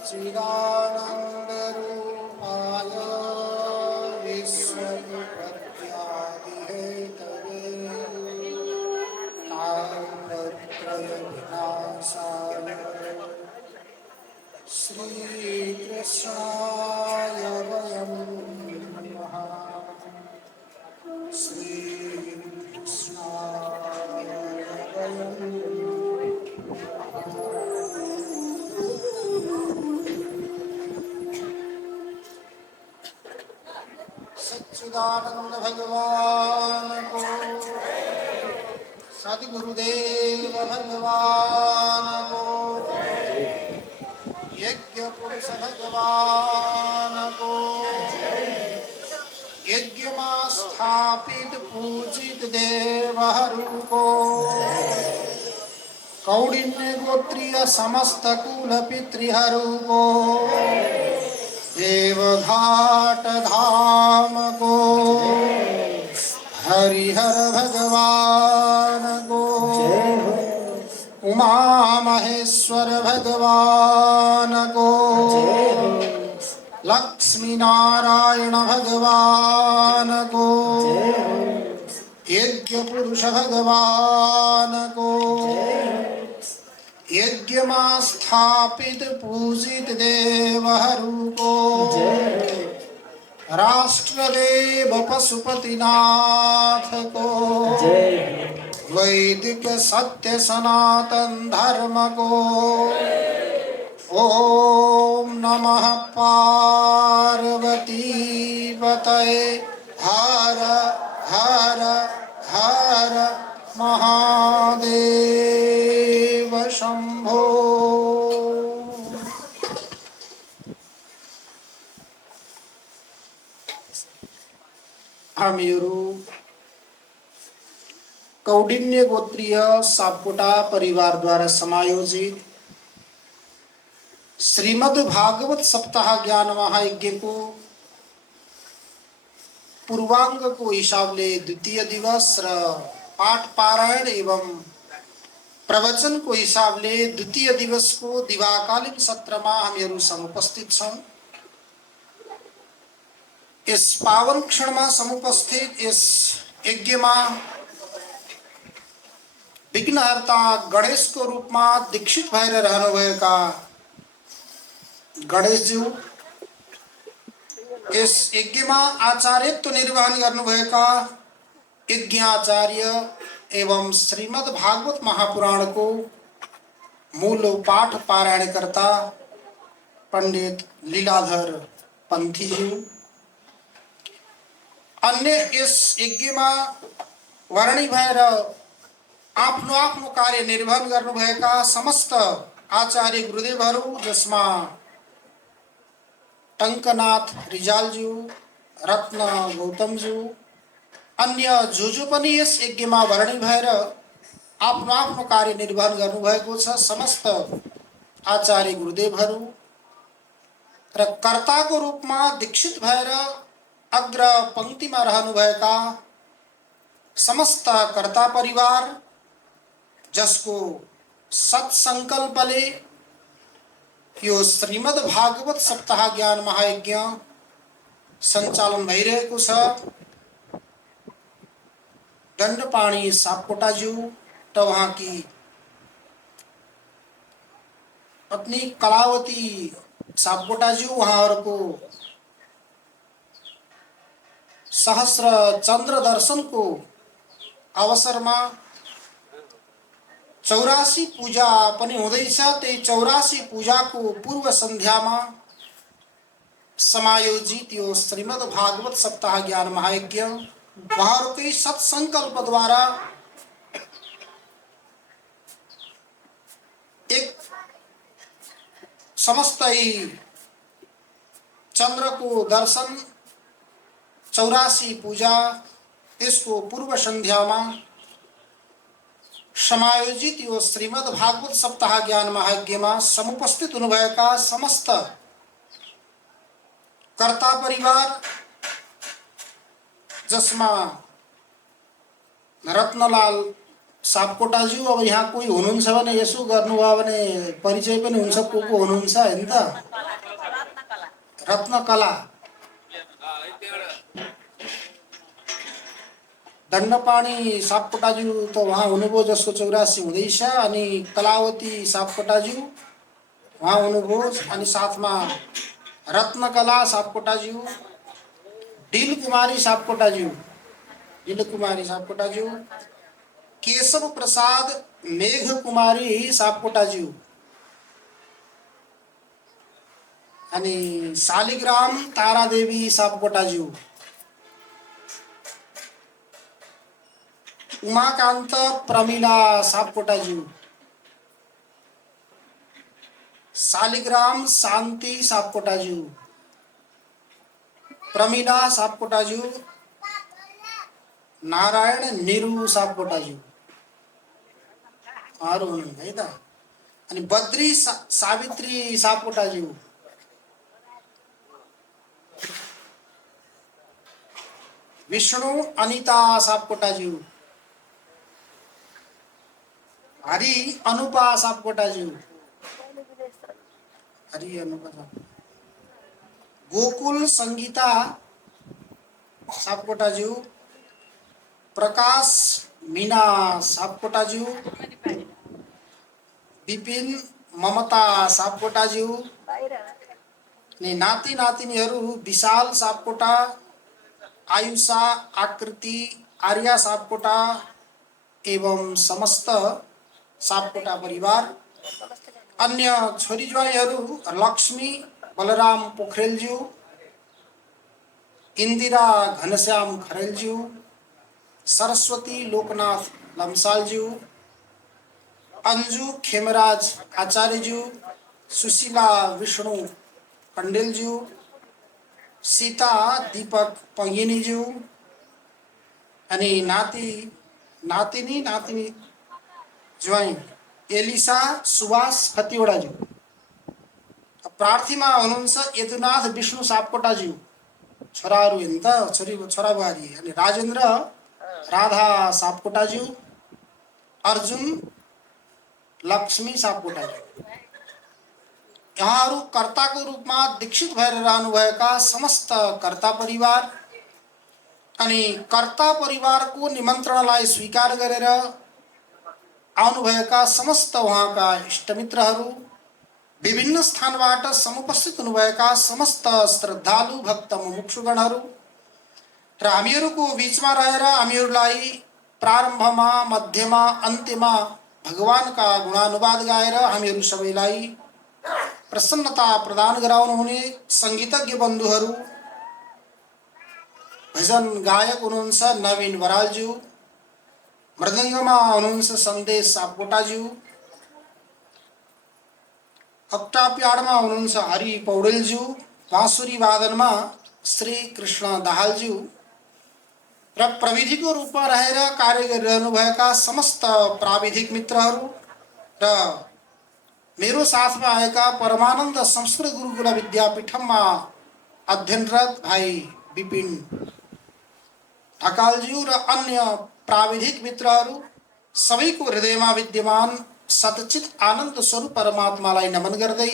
सच्चिदानंद रूपाय विश्वोत्पत्त्यादिहेतवे तापत्रय विनाशाय श्रीकृष्णाय वयं नमः। श्रीकृष्णाय वयं सच्चिदानंद भगवान को, सद्गुरुदेव भगवान को, यज्ञ पुरुष भगवान को, यज्ञ में स्थापित पूजित देवहरु को, कौंडिन्य गोत्रीय समस्त कुल पितृहरु को, देवघाट धाम को, हरिहर भगवान को, उमा महेश्वर भगवान को, लक्ष्मी नारायण भगवान को, यज्ञ पुरुष भगवान को, यज्ञ में स्थापित पूजित देवहरु को, राष्ट्रदेव पशुपतिनाथ को, वैदिक सत्य सनातन धर्म को, ओम नमः पार्वती पतये हर हर हर महादेव शंभो। हामीहरू कौंडिन्य गोत्रीय सापकोटा परिवार द्वारा समायोजित श्रीमद् भागवत सप्ताह ज्ञान महायज्ञ को पूर्वांग को हिसाबले द्वितीय दिवस र पाठ पारायण एवं प्रवचन को हिसाबले द्वितीय दिवस को दिवाकालीन सत्र में हामीहरू समुपस्थित छौं। इस पावन क्षण में समुपस्थित इस यज्ञ में विघ्नहर्ता गणेश को रूप में दीक्षित भएर रहनुभएका गणेश जी, इस यज्ञ में आचार्यत्व निर्वहन गर्नुभएका यज्ञाचार्य एवं श्रीमद् भागवत महापुराण को मूल पाठ पारायण करता पंडित लीलाधर पंथी जी, अन्य इस यज्ञ में वर्णी भएर आफ्नो आफ्नो कार्य निर्वहन गर्नुभएका समस्त आचार्य गुरुदेवहरू, जसमा टंकनाथ रिजालज्यू, रत्न गौतमज्यू, अन्य जो पनि यस यज्ञमा वर्णी भएर आफ्नो आफ्नो कार्य निर्वहन गर्नुभएको छ, समस्त आचार्य गुरुदेवहरू र कर्ताको रूपमा दीक्षित भएर अग्र पंक्तिमा रहनुभएका समस्त कर्ता परिवार, जसको सत्संकल्पले यो श्रीमद् भागवत सप्ताह ज्ञान महायज्ञ सञ्चालन भइरहेको छ। दण्डपाणी सापकोटाज्यू र उहाँकी पत्नी कलावती सापकोटाज्यू उहाँहरूको सहस्र चन्द्र दर्शनको अवसरमा 84 पूजा पनि हुँदैछ। त्यही 84 पूजाको पूर्व सन्ध्यामा समायोजित यो श्रीमद् भागवत सप्ताह ज्ञान महायज्ञ उहाँहरूकै सत्सङ्कल्पद्वारा एक समस्तै चन्द्रको दर्शन 84 पूजा त्यसको पूर्व सन्ध्यामा समायोजित यो श्रीमद् भागवत सप्ताह ज्ञान महायज्ञमा समुपस्थित हुनुभएका समस्त कर्ता परिवार, जसमा रत्नलाल सापकोटाज्यू, अब यहाँ कोही हुनुहुन्छ भने यसो गर्नुभयो भने परिचय पनि हुन्छ को हुनुहुन्छ हैन त। रत्नकला दण्डपाणी सापकोटाज्यू त उहाँ हुनुभयो जसको 84 हुँदैछ, अनि कलावती सापकोटाज्यू उहाँ हुनुभयो, अनि साथमा रत्नकला सापकोटाज्यू, डिलकुमारी सापकोटाज्यू, केशव प्रसाद मेघकुमारी सापकोटाज्यू, अनि शालिग्राम तारादेवी सापकोटाज्यू, उमाकान्त प्रमिला सापकोटाज्यू, शालिग्राम शान्ति सापकोटाज्यू, प्रमिला सापकोटाज्यू, नारायण निरु सापकोटाज्यू अरू हुनुहुन्छ है त। अनि बद्री सावित्री सापकोटाज्यू, विष्णु अनिता सापकोटाज्यू, हरि अनुपा सापकोटाज्यू, गोकुल संगीता सापकोटाज्यू, प्रकाश मीना सापकोटाज्यू, विपिन ममता सापकोटाज्यू, नाति नातिनीहरू विशाल सापकोटा, आयुषा, आकृति, आर्या सापकोटा एवं समस्त सापकोटा परिवार, अन्य छोरी ज्वाइँहरू लक्ष्मी बलराम पोखरेलज्यू, इन्दिरा घनश्याम खरेलज्यू, सरस्वती लोकनाथ लम्सालज्यू, अंजू खेमराज आचार्यज्यू, सुशीला विष्णु कण्डेलज्यू, सीता दीपक पंगिनीज्यू, अनि नातिनी ज्वाइँ एलिसा सुभाष खतिवडाज्यू। प्रार्थीमा हुनुहुन्छ यदुनाथ विष्णु सापकोटाज्यू, छोराहरू हेर्नु त, छोरा बुहारी, अनि राजेन्द्र राधा सापकोटाज्यू, अर्जुन लक्ष्मी सापकोटाज्यू। यहाँहरू कर्ताको रूपमा दीक्षित भएर रहनुभएका समस्त कर्ता परिवार अनि कर्ता परिवारको निमन्त्रणालाई स्वीकार गरेर आउनुभएका समस्त उहाँका इष्टमित्रहरू, विभिन्न स्थानबाट समुपस्थित हुनुभएका समस्त श्रद्धालु भक्त मुमुक्षुगणहरू र हामीहरूको बीचमा रहेर हामीहरूलाई प्रारम्भमा, मध्यमा, अन्त्यमा भगवानका गुणानुवाद गाएर हामीहरू सबैलाई प्रसन्नता प्रदान गराउनुहुने सङ्गीतज्ञ बन्धुहरू, भजन गायक हुनुहुन्छ नवीन बरालज्यू, मृदङ्गमा हुनुहुन्छ सन्देश सापकोटाज्यू, अक्टाप्याडमा हुनुहुन्छ हरि पौडेलज्यू, बाँसुरी वादनमा श्री कृष्ण दाहालज्यू र प्रविधिको रूपमा रहेर कार्य गरिरहनुभएका समस्त प्राविधिक मित्रहरू र मेरो साथमा आएका परमानन्द संस्कृत गुरुकुल विद्यापीठममा अध्ययनरत भाइ विपिन ढकालज्यू र अन्य प्राविधिक मित्रहरू सबैको हृदयमा विद्यमान सतचित आनन्द स्वरूप परमात्मालाई नमन गर्दै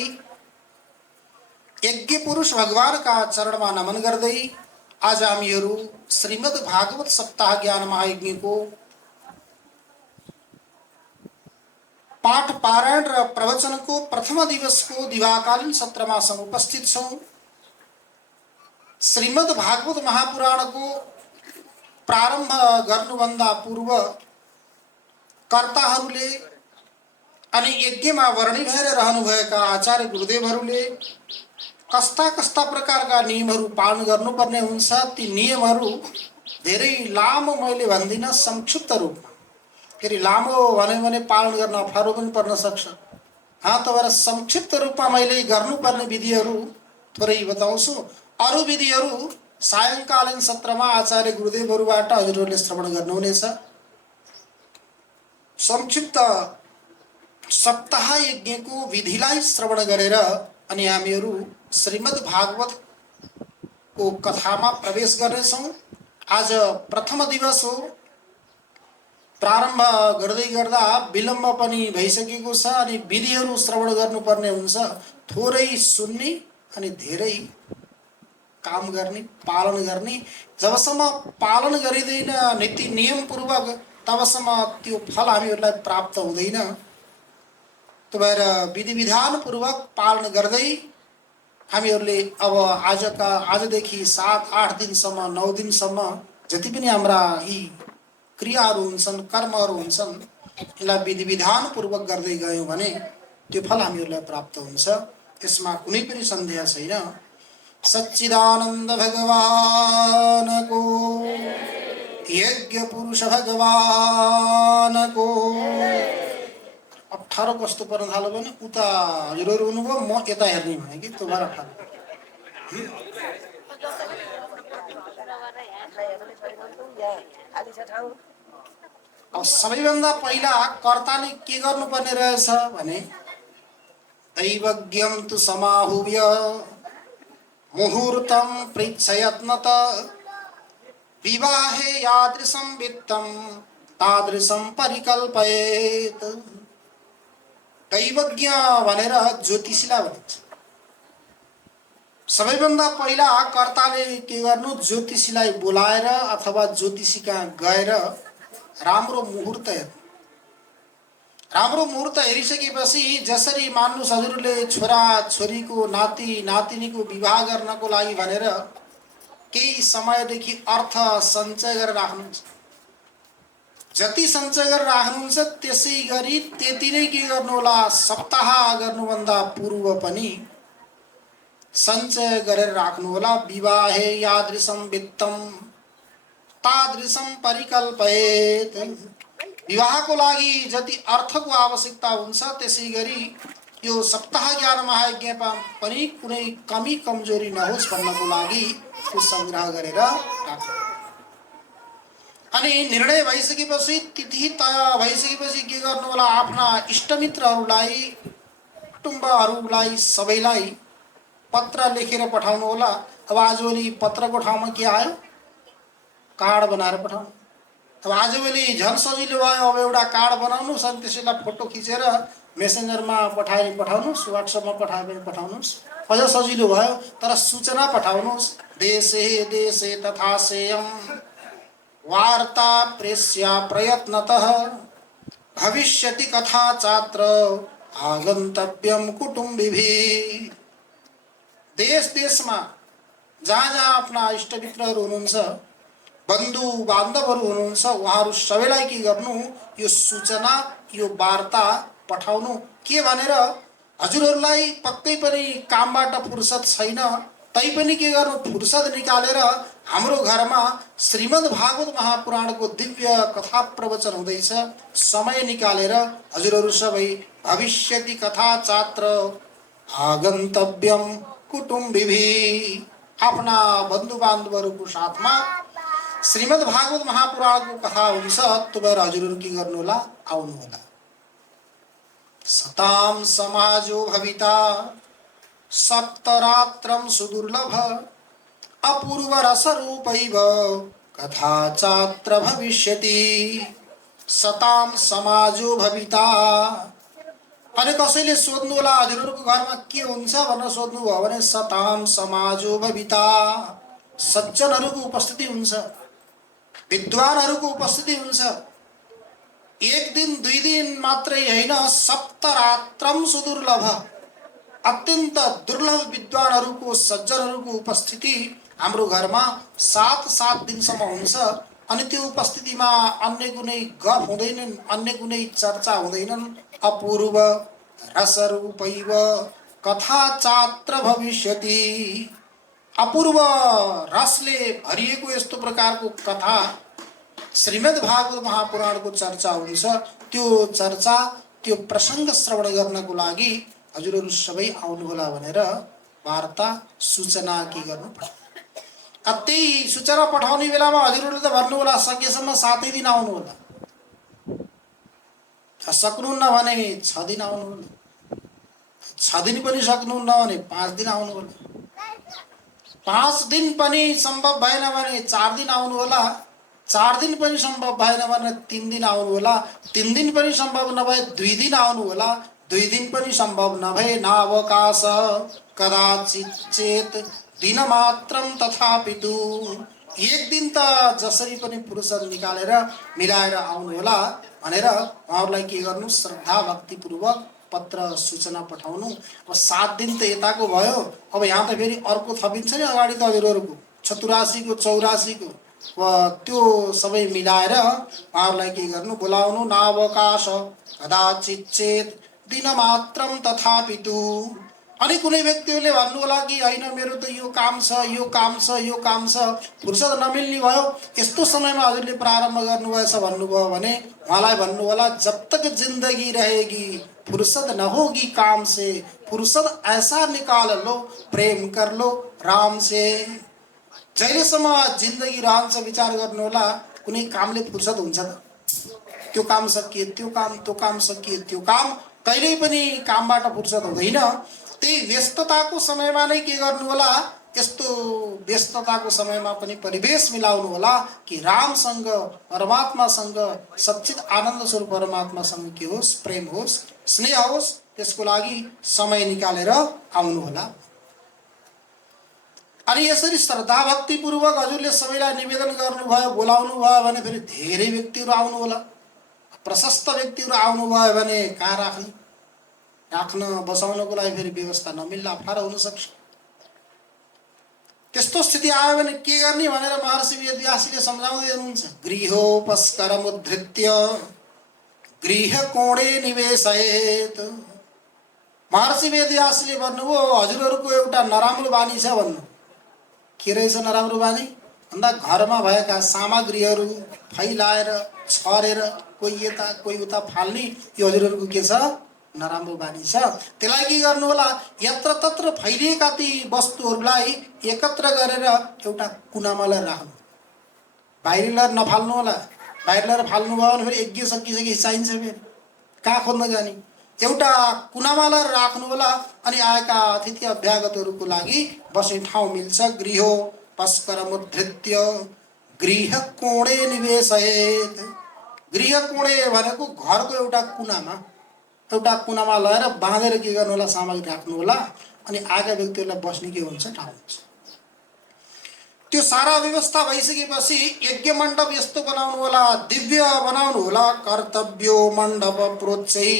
यज्ञ पुरुष भगवान का चरण में नमन गर्दै आज हामीहरू श्रीमद् भागवत सप्ताह ज्ञान महायज्ञ को पाठ पारायण र प्रवचन को प्रथम दिवस को दिवाकालीन सत्र में उपस्थित छौं। श्रीमद् भागवत महापुराण को प्रारंभ गर्नुभन्दा पूर्व कर्ताहरूले अनि यज्ञमा वर्णी भएर रहनुभएका आचार्य गुरुदेवहरूले कस्ता कस्ता प्रकारका नियमहरू पालन गर्नुपर्ने हुन्छ ती नियमहरू धेरै लामो मैले भन्दिन संक्षिप्त रूपमा फेरि लामो भन्यो भने पालन गर्न अप्ठ्यारो पनि पर्न सक्छ। तपाईहरु संक्षिप्त रूपमा मैले गर्नुपर्ने विधिहरू थोरै बताउँछु। अरु विधिहरू सायंकालीन सत्रमा आचार्य गुरुदेवहरूबाट हजुरहरूले श्रवण गर्नुहुनेछ। संक्षिप्त सप्ताह यज्ञको विधिलाई श्रवण गरेर अनि हामीहरू श्रीमद् भागवत को कथामा प्रवेश गर्नेछौं। आज प्रथम दिवस हो। प्रारम्भ गर्दै गर्दा विलम्ब पनि भइसकेको छ अनि विधिहरू श्रवण गर्नुपर्ने हुन्छ। थोरै सुन्ने अनि धेरै काम गर्ने पालन गर्ने। जबसम्म पालन गरिँदैन नीति नियम पूर्वक तबसम्म त्यो फल हामीहरूलाई प्राप्त हुँदैन। त्यो भएर विधि विधान पूर्वक पालन गर्दै हामीहरूले अब आजदेखि 7-8 दिनसम्म 9 दिनसम्म जति पनि हाम्रा यी क्रियाहरू हुन्छन् कर्महरू हुन्छन् यसलाई विधि विधान पूर्वक गर्दै गयौं भने त्यो फल हामीहरूलाई प्राप्त हुन्छ। त्यसमा कुनै पनि सन्देह छैन। सच्चिदानन्द भगवान को यज्ञ पुरुष भगवान को। अप्ठ्यारो कस्तो पर्न थाल्यो भने उता हजुरहरू हुनुभयो म यता हेर्ने भने कि त्यो भएर अप्ठ्यारो। अब सबैभन्दा पहिला कर्ताले के गर्नुपर्ने रहेछ भने दैवज्ञम तु समाहुव्य मुहूर्तम पृच्छयत्नत विवाहे यादृशं वित्तं तादृशं परिकल्पयेत्। दैवज्ञ भनेर ज्योतिषीलाई भनिन्छ। सबैभन्दा पहिला कर्ताले के गर्नु ज्योतिषीलाई बोलाएर अथवा ज्योतिषीका गएर राम्रो मुहूर्त हेर्नु। राम्रो मुहूर्त हेरिसकेपछि जसरी मान्नुस् हजुरले छोरा छोरीको नाति नातिनीको विवाह गर्नको लागि भनेर केही समयदेखि अर्थ सञ्चय गरेर राख्नुहुन्छ। जति सञ्चय गरेर राख्नुहुन्छ त्यसै गरी त्यति नै के गर्नु होला सप्ताह गर्नुभन्दा पूर्व पनि सञ्चय गरेर राख्नु होला। विवाहे यादृशं वित्तं तादृशं परिकल्पयेत्। विवाहको लागि जति अर्थको आवश्यकता हुन्छ त्यसै गरी यो सप्ताह ज्ञान महायज्ञमा पनि कुनै कमी कमजोरी नहोस् भन्नको लागि त्यो संग्रह गरेर राख्नु। अनि निर्णय भइसकेपछि तिथि तय भइसकेपछि के गर्नु होला आफ्ना इष्टमित्रहरूलाई कुटुम्बहरूलाई सबैलाई पत्र लेखेर पठाउनु होला। अब आजभोलि पत्रको ठाउँमा के आयो कार्ड बनाएर पठाउनु। अब आजभोलि झन् सजिलो भयो। अब एउटा कार्ड बनाउनुस् अनि त्यसैलाई फोटो खिचेर मेसेन्जरमा पठाउनुस् व्हाट्सएपमा पठाउनुस् अझ सजिलो भयो। तर सूचना पठाउनुस् देशे देशे तथा सेयम् वार्ता प्रेष्या प्रयत्नतः भविष्यति कथा चात्र आगन्तव्यम कुटुम्बिभिः। देश देशमा जहाँ जहाँ आफ्ना इष्टमित्रहरू हुनुहुन्छ बन्धु बान्धवहरू हुनुहुन्छ उहाँहरू सबैलाई के गर्नु यो सूचना यो वार्ता पठाउनु। के भनेर हजुरहरूलाई पक्कै पनि कामबाट फुर्सद छैन तैपनि के गर्नु फुर्सद निकालेर हाम्रो घरमा श्रीमद् भागवत महापुराणको दिव्य कथा प्रवचन हुँदैछ। समय निकालेर हजुरहरू सबै भविष्यति कथा चात्र आगन्तव्यम कुटुम्बिभिः आफ्ना बन्धु बान्धवहरूको साथमा श्रीमद् भागवत महापुराणको कथा हुन्छ। त्यो भएर हजुरहरू के गर्नु होला आउनु होला। सताम समाजो भविता सप्तरात्रं सुदुर्लभ अपूर्व रसरूपैव कथा चात्र भविष्यति। सताम समाजो भविता अनि कसैले सोध्नु होला हजुरहरूको घरमा के हुन्छ भनेर सोध्नु भयो भने सताम समाजो भविता, सज्जनहरूको उपस्थिति हुन्छ, विद्वानहरूको उपस्थिति हुन्छ। एक दिन दुई दिन मात्रै होइन, सप्तरात्रम सुदुर्लभ, अत्यन्त दुर्लभ विद्वानहरूको सज्जनहरूको उपस्थिति हाम्रो घरमा 7 दिनसम्म हुन्छ। अनि त्यो उपस्थितिमा अन्य कुनै गफ हुँदैनन्, अन्य कुनै चर्चा हुँदैनन्। अपूर्व रसरूपैव कथा चात्र भविष्यति, अपूर्व रसले भरिएको यस्तो प्रकारको कथा श्रीमद् भागवत महापुराणको चर्चा हुन्छ। त्यो चर्चा, त्यो प्रसङ्ग श्रवण गर्नको लागि हजुरहरू सबै आउनुहोला भनेर वार्ता सूचना के गर्नु पर्छ। त्यही सूचना पठाउने बेलामा हजुरहरूले त भन्नु होला सकेसम्म 7 दिन आउनु होला, सक्नुहुन्न भने 6 दिन आउनु होला, 6 दिन पनि सक्नुहुन्न भने 5 दिन आउनु होला, 5 दिन पनि सम्भव भएन भने 4 दिन आउनु होला, 4 दिन पनि सम्भव भएन भने 3 दिन आउनु होला, 3 दिन पनि सम्भव नभए 2 दिन आउनु होला, 2 दिन पनि सम्भव नभए नावकाश कदाचित चेत दिनमात्रम तथापितु, एक दिन त जसरी पनि फुर्सद निकालेर मिलाएर आउनु होला भनेर उहाँहरूलाई के गर्नु, श्रद्धा भक्तिपूर्वक पत्र सूचना पठाउनु। अब 7 दिन त यताको भयो, अब यहाँ त फेरि अर्को थपिन्छ नि अगाडि त हजुरहरूको 86 को 84 को, त्यो सबै मिलाएर उहाँहरूलाई के गर्नु, बोलाउनु। नावकाश कदाचित चेत दिनमात्रम तथापितु। अनि कुनै व्यक्तिहरूले भन्नु होला कि होइन मेरो त यो काम छ, यो काम छ, यो काम छ, फुर्सद नमिल्ने भयो, यस्तो समयमा हजुरले प्रारम्भ गर्नुभएछ भन्नुभयो भने उहाँलाई भन्नु होला जब तक जिंदगी रहेगी फुर्सद न होगी काम से, फुर्सद ऐसा निकाल लो प्रेम कर लो राम से। जहिलेसम्म जिन्दगी रहन्छ विचार गर्नु होला कुनै कामले फुर्सद हुन्छ त, त्यो काम सकिए त्यो काम, त्यो काम सकिए त्यो काम, कहिल्यै पनि कामबाट फुर्सद हुँदैन। त्यही व्यस्तताको समयमा नै के गर्नु होला, यस्तो व्यस्तताको समयमा पनि परिवेश मिलाउनु होला कि रामसँग, परमात्मासँग, सच्चित आनन्द स्वरूप परमात्मासँग के होस्, प्रेम होस्, स्नेह होस्, त्यसको लागि समय निकालेर आउनु होला। अनि यसरी श्रद्धा भक्तिपूर्वक हजुरले सबैलाई निवेदन गर्नुभयो, बोलाउनु भयो भने फेरि धेरै व्यक्तिहरू आउनु होला। प्रशस्त व्यक्तिहरू आउनु भयो भने कहाँ राख्ने, राख्न बसाउनको लागि फेरि व्यवस्था नमिल्ला अप्ठ्यारो हुन सक्छ। त्यस्तो स्थिति आयो भने के गर्ने भनेर महर्षि वेदव्यासले सम्झाउँदै हुनुहुन्छ। गृहोपस्करमुद्धृत्य गृह कोणे निवेशयेत्। महर्षि वेदव्यासले भन्नुभयो हजुरहरूको एउटा नराम्रो बानी छ भन्नु। के रहेछ नराम्रो बानी भन्दा घरमा भएका सामग्रीहरू फैलाएर छरेर कोही यता कोही उता फाल्ने यो हजुरहरूको के छ, नराम्रो बानी छ। त्यसलाई के गर्नु होला, यत्र तत्र फैलिएका ती वस्तुहरूलाई एकत्र गरेर एउटा कुनामा ल्याएर राख्नु, बाहिर ल्याएर नफाल्नु होला। बाहिर ल्याएर फाल्नुभयो भने फेरि यज्ञ सकिसकेपछि चाहिन्छ, फेरि कहाँ खोज्न जाने, एउटा कुनामा ल्याएर राख्नु होला। अनि आएका अतिथि अभ्यागतहरूको लागि बस्ने ठाउँ मिल्छ। गृहोपस्करमुद्धृत्य गृह कोणे निवेशयेत्। गृह कोणे भनेको घरको एउटा कुनामा लगाएर बाँधेर के गर्नु होला, सामग्री राख्नु होला। अनि आएका व्यक्तिहरूलाई बस्ने के हुन्छ, ठाउँ हुन्छ। त्यो सारा व्यवस्था भइसकेपछि यज्ञ मण्डप यस्तो बनाउनु होला, दिव्य बनाउनु होला। कर्तव्यो मण्डप प्रोच्चै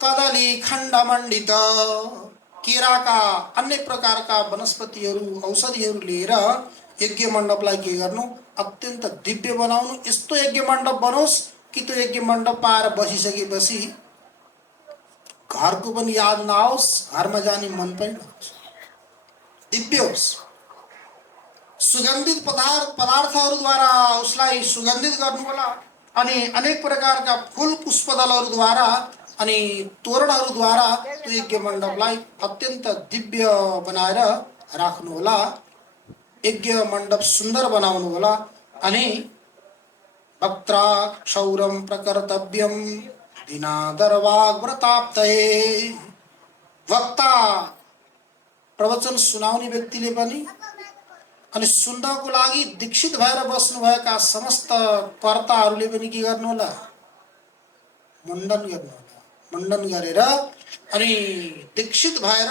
कदली खण्डमण्डित। केराका अन्य प्रकारका वनस्पतिहरू औषधिहरू लिएर यज्ञ मण्डपलाई के गर्नु, अत्यन्त दिव्य बनाउनु। यस्तो यज्ञ मण्डप बनोस् कि त्यो यज्ञ मण्डप पाएर बसिसकेपछि घरको पनि याद नआओस्, घरमा जाने मन पनि नहोस्, दिव्य होस्। सुगन्धित पदार्थहरूद्वारा उसलाई सुगन्धित गर्नु होला। अनि अनेक प्रकारका फूल पुष्पदलहरूद्वारा अनि तोरणहरूद्वारा त्यो यज्ञ मण्डपलाई अत्यन्त दिव्य बनाएर राख्नु होला। यज्ञ मण्डप सुन्दर बनाउनु होला। अनि वक्त्रा क्षौरम प्रकर्तव्यम दिनादरवाग्व्रताप्तये। वक्ता प्रवचन सुनाउने व्यक्तिले पनि अनि सुन्नको लागि दीक्षित भएर बस्नुभएका समस्त कर्ताहरूले पनि के गर्नु होला, मुण्डन गर्नु होला। मण्डन गरेर अनि दीक्षित भएर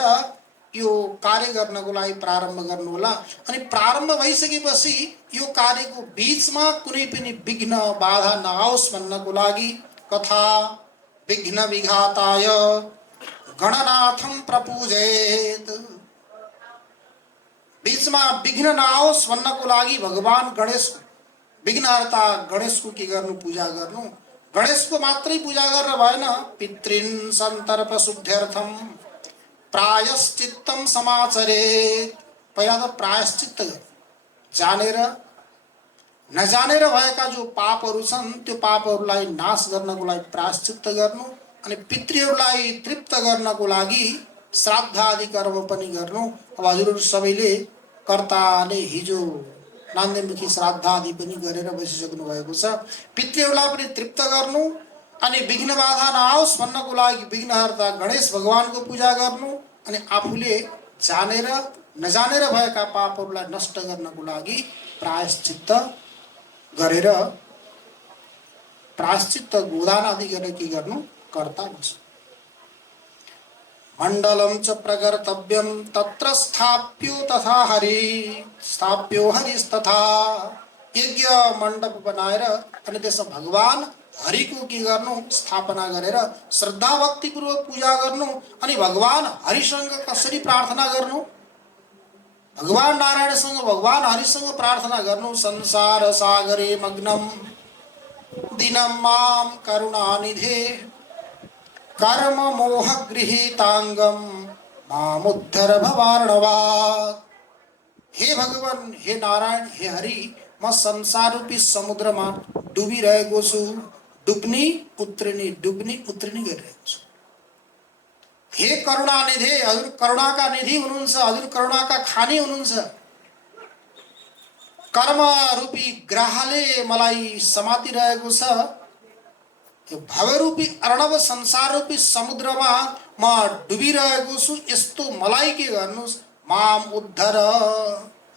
यो कार्य गर्नको लागि प्रारम्भ गर्नु होला। अनि प्रारम्भ भइसकेपछि यो कार्यको बीचमा कुनै पनि विघ्न बाधा नआओस् भन्नको लागि कथा विघ्न विघाताय गणनाथम प्रपूजेत, बीचमा विघ्न नआओस् भन्नको लागि भगवान गणेश विघ्नहर्ता गणेशको के गर्नु, पूजा गर्नु। गणेशको मात्रै पूजा गरेर भएन, पितृन् सन्तर्प शुद्ध्यर्थम प्रायश्चित्तम समाचरेत। पहिला त प्रायश्चित्त जानेर नजानेर भएका जो पापहरू छन् त्यो पापहरूलाई नाश गर्नको लागि प्रायश्चित्त गर्नु, अनि पितृहरूलाई तृप्त गर्नको लागि श्राद्ध आदि कर्म पनि गर्नु। अब हजुरहरू सबैले कर्ताले हिजो नान्देमुखी श्राद्ध आदि पनि गरेर बसिसक्नु भएको छ। पितृहरूलाई पनि तृप्त गर्नु, अनि विघ्न बाधा नआओस् भन्नको लागि विघ्नहर्ता गणेश भगवानको पूजा गर्नु, अनि आफूले जानेर नजानेर भएका पापहरूलाई नष्ट गर्नको लागि प्रायश्चित्त गरेर प्रायश्चित्त गोदान आदि गरेर के गर्नु, कर्ता बस्नु। मण्डलं च प्रकर्तव्यं तत्र स्थाप्यो तथा हरि स्थाप्यो हरिस्तथा। यज्ञ मण्डप बनाएर अनि त्यसमा भगवान हरिको के गर्नु, स्थापना गरेर श्रद्धा भक्तिपूर्वक पूजा गर्नु। अनि भगवान हरिसँग कसरी प्रार्थना गर्नु, भगवान नारायणसँग भगवान हरिसँग प्रार्थना गर्नु। संसार सागरे मग्नम दिनं मां करुणानिधे कर्म मोह गृहीतांगम मामुद्धर भवार्णवात्। हे भगवान, हे नारायण, हे हरि, म संसार रूपी समुद्रमा डुबिरहेको छु, डुब्नी उत्रिनी गरिरहेको छु। हे करुणानिधे, हजुर करुणाका निधि हुनुहुन्छ, हजुर करुणाका खानी हुनुहुन्छ। कर्म रूपी ग्रहले मलाई समातिरहेको छ। यो भवरूपी अर्णव संसार रूपी समुद्रमा म डुबिरहेको छु। यस्तो मलाई के गर्नुहोस्, माम उद्धार,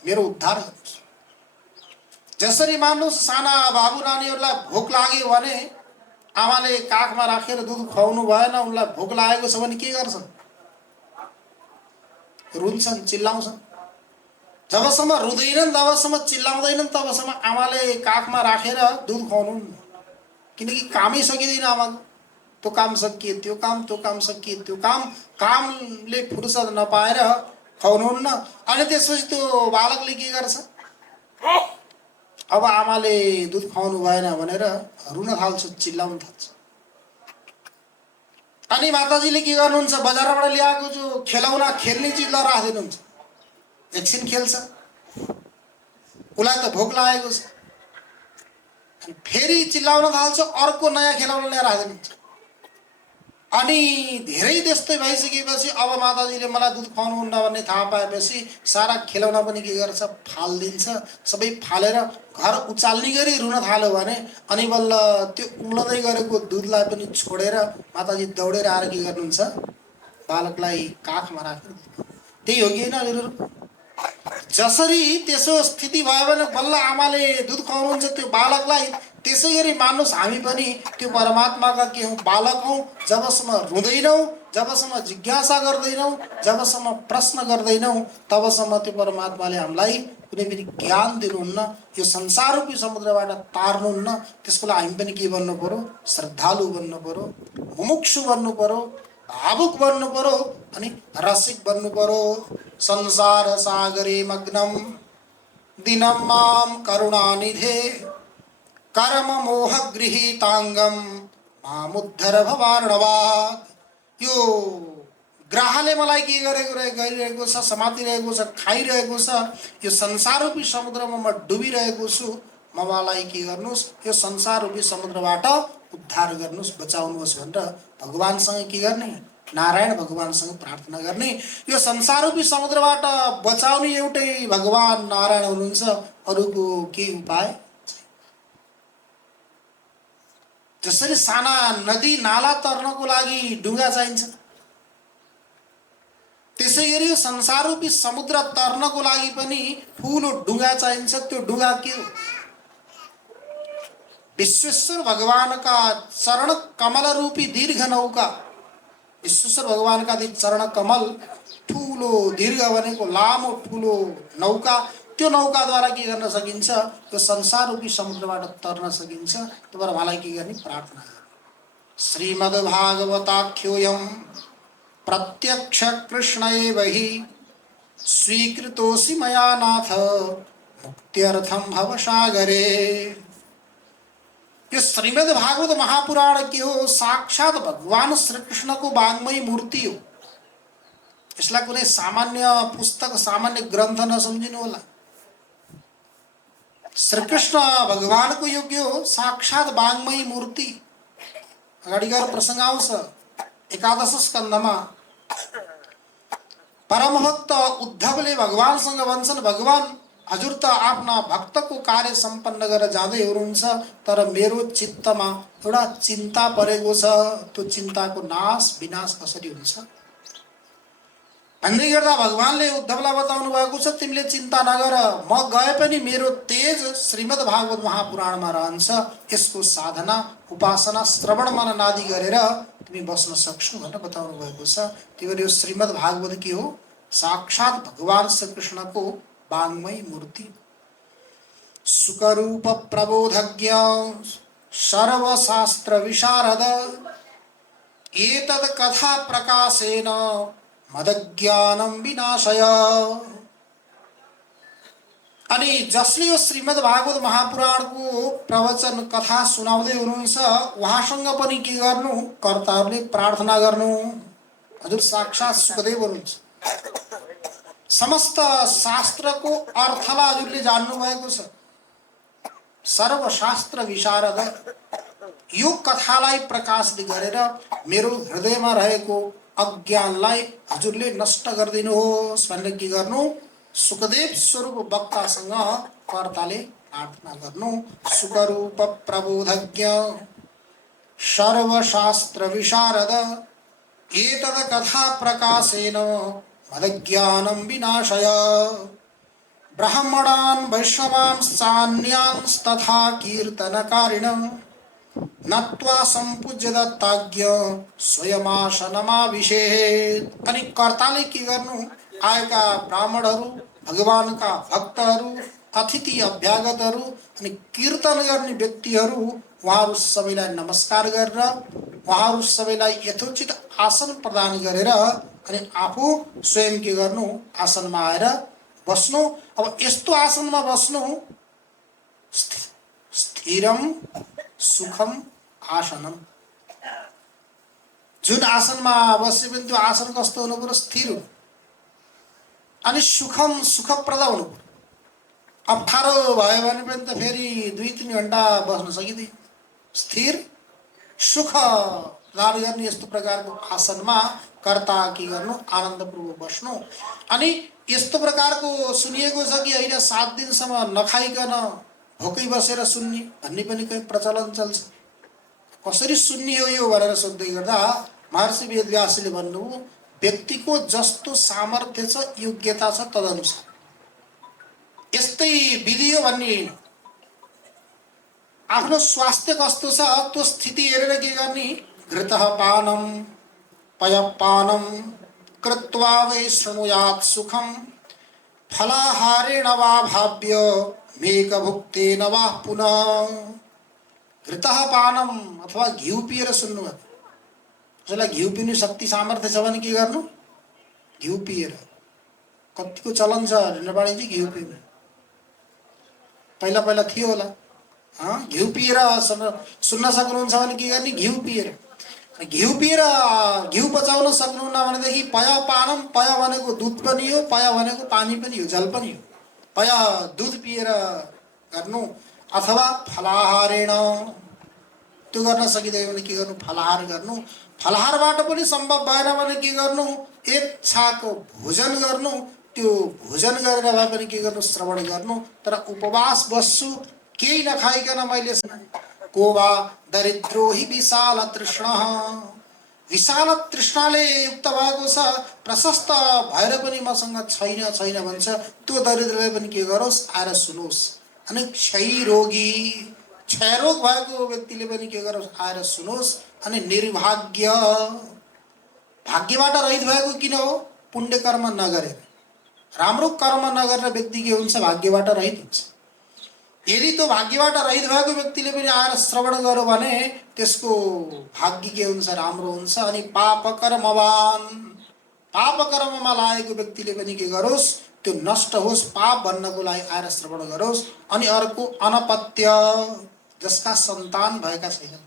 मेरो उद्धार गर्नुहोस्। जसरी मान्नुहोस् साना बाबु नानीहरूलाई भोक लाग्यो भने आमाले काखमा राखेर दुध खुवाउनु भएन, उनलाई भोक लागेको छ भने के गर्छन्, रुन्छन्, चिल्लाउँछन्। जबसम्म रुँदैनन्, जबसम्म चिल्लाउँदैनन्, तबसम्म आमाले काखमा राखेर दुध खुवाउनु, किनकि कामै सकिँदैन आमाको। त्यो काम सकिए त्यो काम, त्यो काम सकिए त्यो काम, कामले फुर्सद नपाएर खुवाउनुहुन्न। अनि त्यसपछि त्यो बालकले के गर्छ, अब आमाले दुध खुवाउनु भएन भनेर रुन थाल्छ, चिल्लाउन थाल्छ। अनि माताजीले के गर्नुहुन्छ, बजारबाट ल्याएको जो खेलौना खेल्ने चिजलाई राखिदिनुहुन्छ। एकछिन खेल्छ, उसलाई त भोक लागेको छ, अनि फेरि चिल्लाउन थाल्छ, अर्को नयाँ खेलौना ल्याएर राखिदिनुहुन्छ। अनि धेरै त्यस्तै भइसकेपछि अब माताजीले मलाई दुध खुवाउनुहुन्न भन्ने थाहा पाएपछि सारा खेलौना पनि के गर्छ, फालिदिन्छ। सबै फालेर घर उचाल्ने गरी रुन थाल्यो भने अनि बल्ल त्यो उम्लदै गरेको दुधलाई पनि छोडेर माताजी दौडेर आएर के गर्नुहुन्छ, बालकलाई काखमा राखेर। त्यही हो कि होइन हजुरहरू? जसरी त्यसो स्थिति भयो भने बल्ल आमाले दुध खुवाउनुहुन्छ त्यो बालकलाई, त्यसै गरी मान्नुहोस् हामी पनि त्यो परमात्माका के हौँ, बालक हौँ। जबसम्म रुँदैनौँ, जबसम्म जिज्ञासा गर्दैनौँ, जबसम्म प्रश्न गर्दैनौँ, तबसम्म त्यो परमात्माले हामीलाई कुनै पनि ज्ञान दिनुहुन्न, यो संसार रूपी समुद्रबाट तार्नुहुन्न। त्यसको लागि हामी पनि के बन्नु पर्यो, श्रद्धालु बन्नु पर्यो, मुमुक्षु बन्नु पर्यो, भावुक बन्नु पर्यो, अनि रसिक बन्नु पर्यो। संसार सागरे मग्नम दिनं मां करुणानिधे कर्म मोह गृहीतांगम मामुद्धर भवार्णवात्। यो ग्रहले मलाई के गरिरहेको छ, समातिरहेको छ, खाइरहेको छ। यो संसार रूपी समुद्रमा म डुबिरहेको छु, मलाई के गर्नुहोस्, यो संसार रूपी समुद्रबाट उद्धार गर्नुहोस्, बचाउनुहोस् भनेर भगवानसँग के गर्ने, नारायण भगवानसँग प्रार्थना गर्ने। यो संसार रूपी समुद्रबाट बचाउने एउटै भगवान नारायण हुनुहुन्छ, अरूको के उपाय। जसरी साना नदी नाला तर्नको लागि डुङ्गा चाहिन्छ, त्यसै गरी यो संसार रूपी समुद्र तर्नको लागि पनि ठुलो डुङ्गा चाहिन्छ। त्यो डुङ्गा के हो, विश्वेश्वर भगवानका चरण कमल रूपी दीर्घ नौका। विश्वेश्वर भगवानका ती चरण कमल ठुलो दीर्घ भनेको लामो ठुलो नौका, त्यो नौकाद्वारा के गर्न सकिन्छ, त्यो संसार रूपी समुद्रबाट तर्न सकिन्छ। त्यो भएर उहाँलाई के गर्ने, प्रार्थना गर्ने। श्रीमद्भागवताख्योऽयं प्रत्यक्ष कृष्ण एव हि स्वीकृतोऽसि मया नाथ मुक्त्यर्थम भवसागरे। यो श्रीमद् भागवत महापुराण के हो, साक्षात भगवान श्री कृष्ण को वाङ्मयी मूर्ति हो। यसलाई कुनै सामान्य पुस्तक, सामान्य ग्रन्थ नसम्झिनु होला। श्री कृष्ण भगवान को योग्य हो, साक्षात वाङ्मयी मूर्ति। अगाडि गएर प्रसंग आउँछ। एकादश स्कन्धमा परमभक्त उद्धवले भगवानसँग भन्छन्, भगवान हजुर त आफ्ना भक्तको कार्य सम्पन्न गरेर जाँदै हुनुहुन्छ, तर मेरो चित्तमा एउटा चिन्ता परेको छ। त्यो चिन्ताको नाश विनाश कसरी हुन्छ भन्दै गर्दा भगवानले उद्धवलाई बताउनु भएको छ, तिमीले चिन्ता नगर, म गए पनि मेरो तेज श्रीमद् भागवत महापुराणमा रहन्छ। यसको साधना, उपासना, श्रवण मनन आदि गरेर तिमी बस्न सक्छौ भनेर बताउनु भएको छ। त्यही भएर यो श्रीमद् भागवत के हो, साक्षात भगवान श्री कृष्णको वाङ्मयी मूर्ति। सुखरूप प्रबोधज्ञ सर्वशास्त्र विशारद एतद् कथा प्रकाशेन मदज्ञानम विनाशय। अनि जसले यो श्रीमद् भागवत महापुराणको प्रवचन कथा सुनाउँदै हुनुहुन्छ, उहाँसँग पनि के गर्नु, कर्ताहरूले प्रार्थना गर्नु। हजुर साक्षात सुखदेव हुनुहुन्छ। समस्त शास्त्रको अर्थलाई हजुरले जान्नु भएको छ। सर्वशास्त्र विशारद, यो कथालाई प्रकाश गरेर मेरो हृदयमा रहेको अज्ञानलाई हजुरले नष्ट गरिदिनुहोस् भनेर के गर्नु, सुखदेव स्वरूप वक्तासँग कर्ताले प्रार्थना गर्नु। सुखरूप प्रबोधज्ञ सर्वशास्त्र विशारद एतद् कथा प्रकाशेन मदज्ञानम विनाशय। ब्राह्मणान् वैष्णवांश्चान्यांस्तथा कीर्तनकारिणं नत्वा सम्पूज्य दत्ताज्ञ स्वयमासनमाविशेत्। अनि कर्ताले के गर्नु, आएका ब्राह्मणहरू, भगवानका भक्तहरू, अतिथि अभ्यागतहरू अनि कीर्तन गर्ने व्यक्तिहरू, उहाँहरू सबैलाई नमस्कार गरेर उहाँहरू सबैलाई यथोचित आसन प्रदान गरेर अनि आफू स्वयं के गर्नु, आसनमा आएर बस्नु। अब यस्तो आसनमा बस्नु, स्थिरम सुखम आसनम। जुन आसनमा बसे पनि त्यो आसन कस्तो हुनु पर्यो, स्थिर हो। अनि सुखम, सुखप्रद हुनु पर्यो। अप्ठ्यारो भयो भने पनि त फेरि 2-3 घण्टा बस्न सकिँदैन। स्थिर सुख प्रदान गर्ने यस्तो प्रकारको आसनमा कर्ता के गर्नु, आनन्दपूर्वक बस्नु। अनि यस्तो प्रकारको सुनिएको छ कि होइन, 7 दिनसम्म नखाइकन भोकै बसेर सुन्ने भन्ने पनि कोही प्रचलन चल्छ। कसरी सुन्ने हो यो भनेर सोध्दै गर्दा महर्षि वेदव्यासले भन्नुभयो, व्यक्तिको जस्तो सामर्थ्य छ, योग्यता छ, तदनुसार यस्तै विधि हो भन्ने होइन। आफ्नो स्वास्थ्य कस्तो छ त्यो स्थिति हेरेर के गर्ने, घृतः पानम पयपानम कृत्वा वै शृणुयात् सुखम फलाहारेण वा भाव्य मेकभुक्तेन वा पुनः। घृतः पानम अथवा घिउ पिएर सुन्नु। जसलाई घिउ पिउने शक्ति सामर्थ्य छ भने के गर्नु, घिउ पिएर। कतिको चलन छ नेपालीजी घिउ पिउने, पहिला पहिला थियो होला। घिउ पिएर सुन्न सक्नुहुन्छ भने के गर्ने, घिउ पिएर। घिउ पिएर घिउ बचाउन सक्नुहुन्न भनेदेखि पय पानम, पय भनेको दुध पनि हो, पय भनेको पानी पनि हो, जल पनि हो। पय दुध पिएर गर्नु, अथवा फलाहारेण, त्यो गर्न सकिँदैन भने के गर्नु, फलाहार गर्नु। फलाहारबाट पनि सम्भव भएन भने के गर्नु, एक छाक भोजन गर्नु। त्यो भोजन गरेर भए पनि के गर्नु, श्रवण गर्नु। तर उपवास बस्छु, केही नखाइकन मैले को वा दरिद्रो हि विशाल तृष्ण, विशाल तृष्णाले युक्त भएको छ, प्रशस्त भएर पनि मसँग छैन छैन भन्छ, त्यो दरिद्रले पनि के गरोस्, आएर सुनोस्। अनि क्षय रोगी, क्षयरोग भएको व्यक्तिले पनि के गरोस्, आएर सुनोस्। अनि निर्भाग्य, भाग्यबाट रहित भएको किन हो? पुण्य कर्म नगरेर, राम्रो कर्म नगरेर व्यक्ति के हुन्छ? भाग्यबाट रहित हुन्छ। यदि त्यो भाग्यबाट रहित भएको व्यक्तिले पनि आएर श्रवण गर्यो भने त्यसको भाग्य के हुन्छ? राम्रो हुन्छ। अनि पाप कर्मवान, पाप कर्ममा लागेको व्यक्तिले पनि के गरोस्? त्यो नष्ट होस्, पाप भन्नको लागि आएर श्रवण गरोस्। अनि अर्को अनपत्य, जसका सन्तान भएका छैनन्,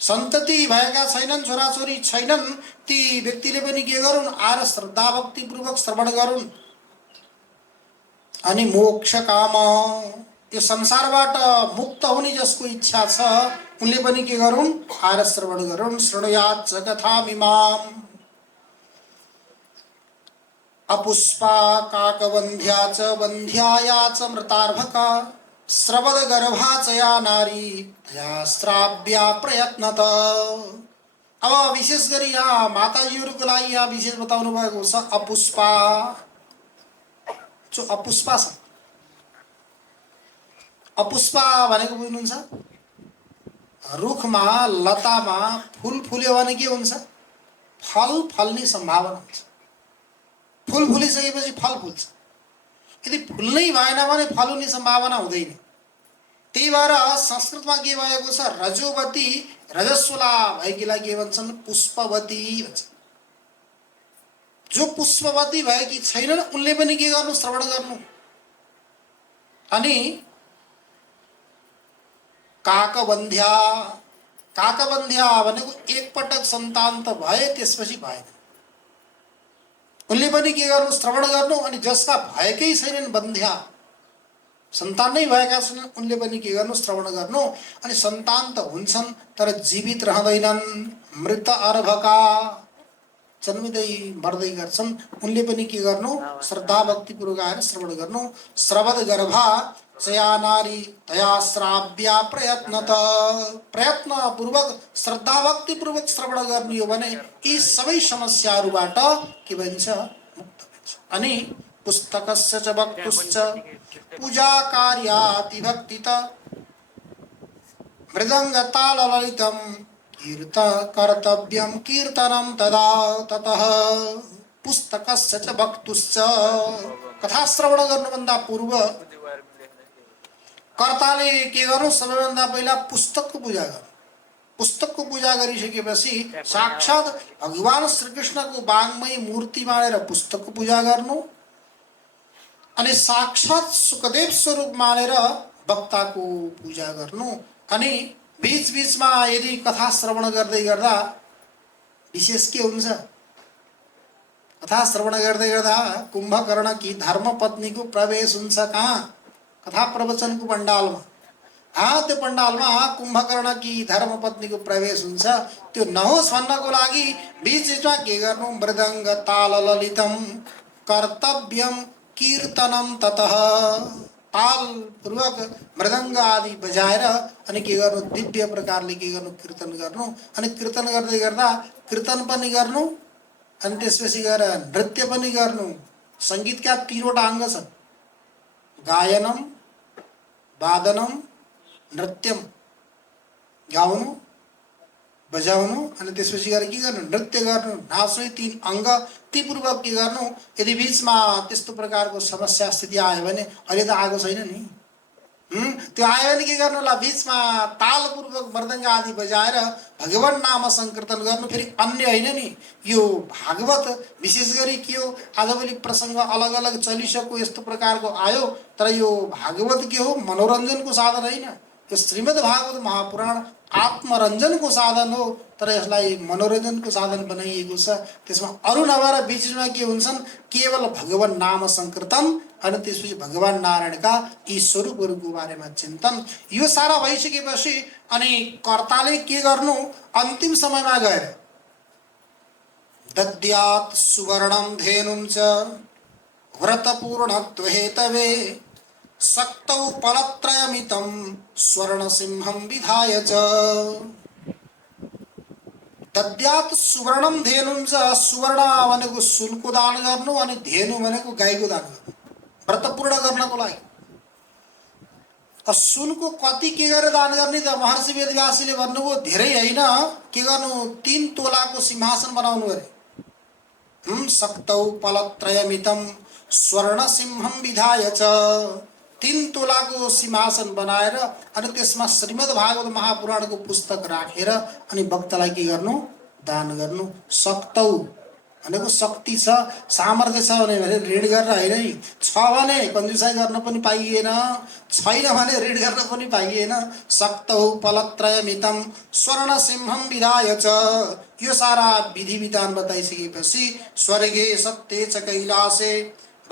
सन्तति भएका छैनन्, छोराछोरी छैनन्, ती व्यक्तिले पनि के गरून्? आएर श्रद्धा भक्तिपूर्वक श्रवण गरून्। अनि मोक्ष काम, यो संसारबाट मुक्त हुने जसको इच्छा छ उनले पनि के गरून्? आएर श्रवण गरून्। शृणुयात् च कथामिमाम् अपुष्पा काकवन्ध्या च वन्ध्याया च मृतार्भका श्रवद गर्भा च या नारी तया श्राव्या प्रयत्नत। अब विशेष गरी यहाँ माताजीहरूको लागि यहाँ विशेष बताउनु भएको छ अपुष्पा। जो अपुष्पा छ, अपुष्पा भनेको बुझ्नुहुन्छ? रुखमा लतामा फूल फुल्यो भने के हुन्छ? फल फल्ने सम्भावना हुन्छ। फूल फुलिसकेपछि फल फुल्छ। यदि फुल्नै भएन भने फल हुने सम्भावना हुँदैन। त्यही भएर संस्कृतमा के भएको छ? रजोवती रजस्वला भएकीलाई के भन्छन्? पुष्पवती भन्छ। जो पुष्पवती भएकी छैनन् उनले पनि के गर्नु? श्रवण गर्नु। अनि काकबन्ध्या, काकबन्ध्या भनेको एकपटक सन्तान त भए त्यसपछि भएन, उनले पनि के गर्नु? श्रवण गर्नु। अनि जसका भएकै छैनन्, बन्ध्या सन्तान नै भएका छैनन्, उनले पनि के गर्नु? श्रवण गर्नु। अनि सन्तान त हुन्छन् तर जीवित रहँदैनन्, मृत अर्भका, जन्मिँदै मर्दै गर्छन्, उनले पनि के गर्नु? श्रद्धा भक्तिपूर्वक आएर श्रवण गर्नु। श्रवद गर्भा चया नारी तया श्राव्या प्रयत्नत, प्रयत्नपूर्वक श्रद्धा भक्तिपूर्वक श्रवण गर्ने हो भने यी सबै समस्याहरूबाट के भन्छ? मुक्त हुन्छ। अनि पुस्तकस्य च वक्तुश्च पूजा कार्याति भक्तित मृदंग ताल ललितम कीर्त कर्तव्यम कीर्तनम तदा ततः। पुस्तकस्य च वक्तुश्च, कथा श्रवण गर्नुभन्दा पूर्व कर्ताले के गर्नु? सबैभन्दा पहिला पुस्तकको पूजा गर्नु। पुस्तकको पूजा गरिसकेपछि साक्षात् भगवान श्रीकृष्णको वाङ्मय मूर्ति मानेर पुस्तकको पूजा गर्नु। अनि साक्षात् सुखदेव स्वरूप मानेर वक्ताको पूजा गर्नु। अनि बीच बीचमा यदि कथा श्रवण गर्दै गर्दा विशेष के हुन्छ? कथा श्रवण गर्दै गर्दा कुम्भकर्णकी धर्मपत्नीको प्रवेश हुन्छ। कहाँ? कथा प्रवचनको पण्डालमा। त्यो पण्डालमा कुम्भकर्णकी धर्मपत्नीको प्रवेश हुन्छ। त्यो नहोस् भन्नको लागि बीच बीचमा के गर्नु? मृदङ्ग ताल ललितम कर्तव्यम कीर्तनम ततः, ताल पूर्वक मृदङ्ग आदि बजाएर अनि के गर्नु? दिव्य प्रकारले के गर्नु? कीर्तन गर्नु। अनि कीर्तन गर्दै गर्दा कीर्तन पनि गर्नु, अनि त्यसपछि गएर नृत्य पनि गर्नु। सङ्गीतका 3वटा अङ्ग छन्, गायनम, वादनम, नृत्यम। गाउनु, बजाउनु अनि त्यसपछि गएर के गर्नु? नृत्य गर्नु, नाच्नु। 3 अङ्ग ती पूर्वक के गर्नु? यदि बीचमा त्यस्तो प्रकारको समस्या स्थिति आयो भने, अहिले त आएको छैन नि, त्यो आयो भने के गर्नु होला? बीचमा तालपूर्वक मृदङ्ग आदि बजाएर भगवान नाम संकीर्तन गर्नु। फेरि अन्य होइन नि, यो भागवत विशेष गरी के हो? आजभोलि प्रसङ्ग अलग अलग चलिसक्यो, यस्तो प्रकारको आयो, तर यो भागवत के हो? मनोरञ्जनको साधन होइन। यो श्रीमद् भागवत महापुराण आत्मरञ्जनको साधन हो, तर यसलाई मनोरञ्जनको साधन बनाइएको छ। त्यसमा अरू नभएर बीचमा के हुन्छन्? केवल भगवान नाम संकीर्तन अनि त्यसपछि भगवान नारायणका यी स्वरूपहरूको बारेमा चिन्तन। यो सारा भइसकेपछि अनि कर्ताले के गर्नु? अन्तिम समयमा गएर दद्यात् सुवर्णं धेनुं च व्रतपूर्णत्व हेतवे सक्तौ फलत्रयमितं स्वर्णसिंहं विधाय च। दद्यात् सुवर्णं धेनुं च, सुवर्ण भनेको सुनको दान गर्नु अनि धेनु भनेको गाईको दान गर्नु, व्रत पूर्ण गर्नको लागि। सुनको कति के गरेर दान गर्ने त महर्षि वेदव्यासले भन्नुभयो धेरै हैन के गर्नु 3 तोलाको सिंहासन बनाउनु अरे सक्तौ पलत्रयमितं स्वर्ण सिंहम विधाय च 3 तोलाको सिंहासन बनाएर अनि त्यसमा श्रीमद् भागवत महापुराणको पुस्तक राखेर अनि भक्तलाई के गर्नु दान गर्नु सक्तौ भनेको शक्ति छ सामर्थ्य छ भने ऋण गर्न हैन नि छ भने कन्जुसाइ गर्न पनि पाइएन छैन भने ऋण गर्न पनि पाइएन सक्तौ पलत्रयमितं स्वर्ण सिंहम विधाय च यो सारा विधि विधान बताइसकेपछि स्वर्गे सत्ये च कैलासे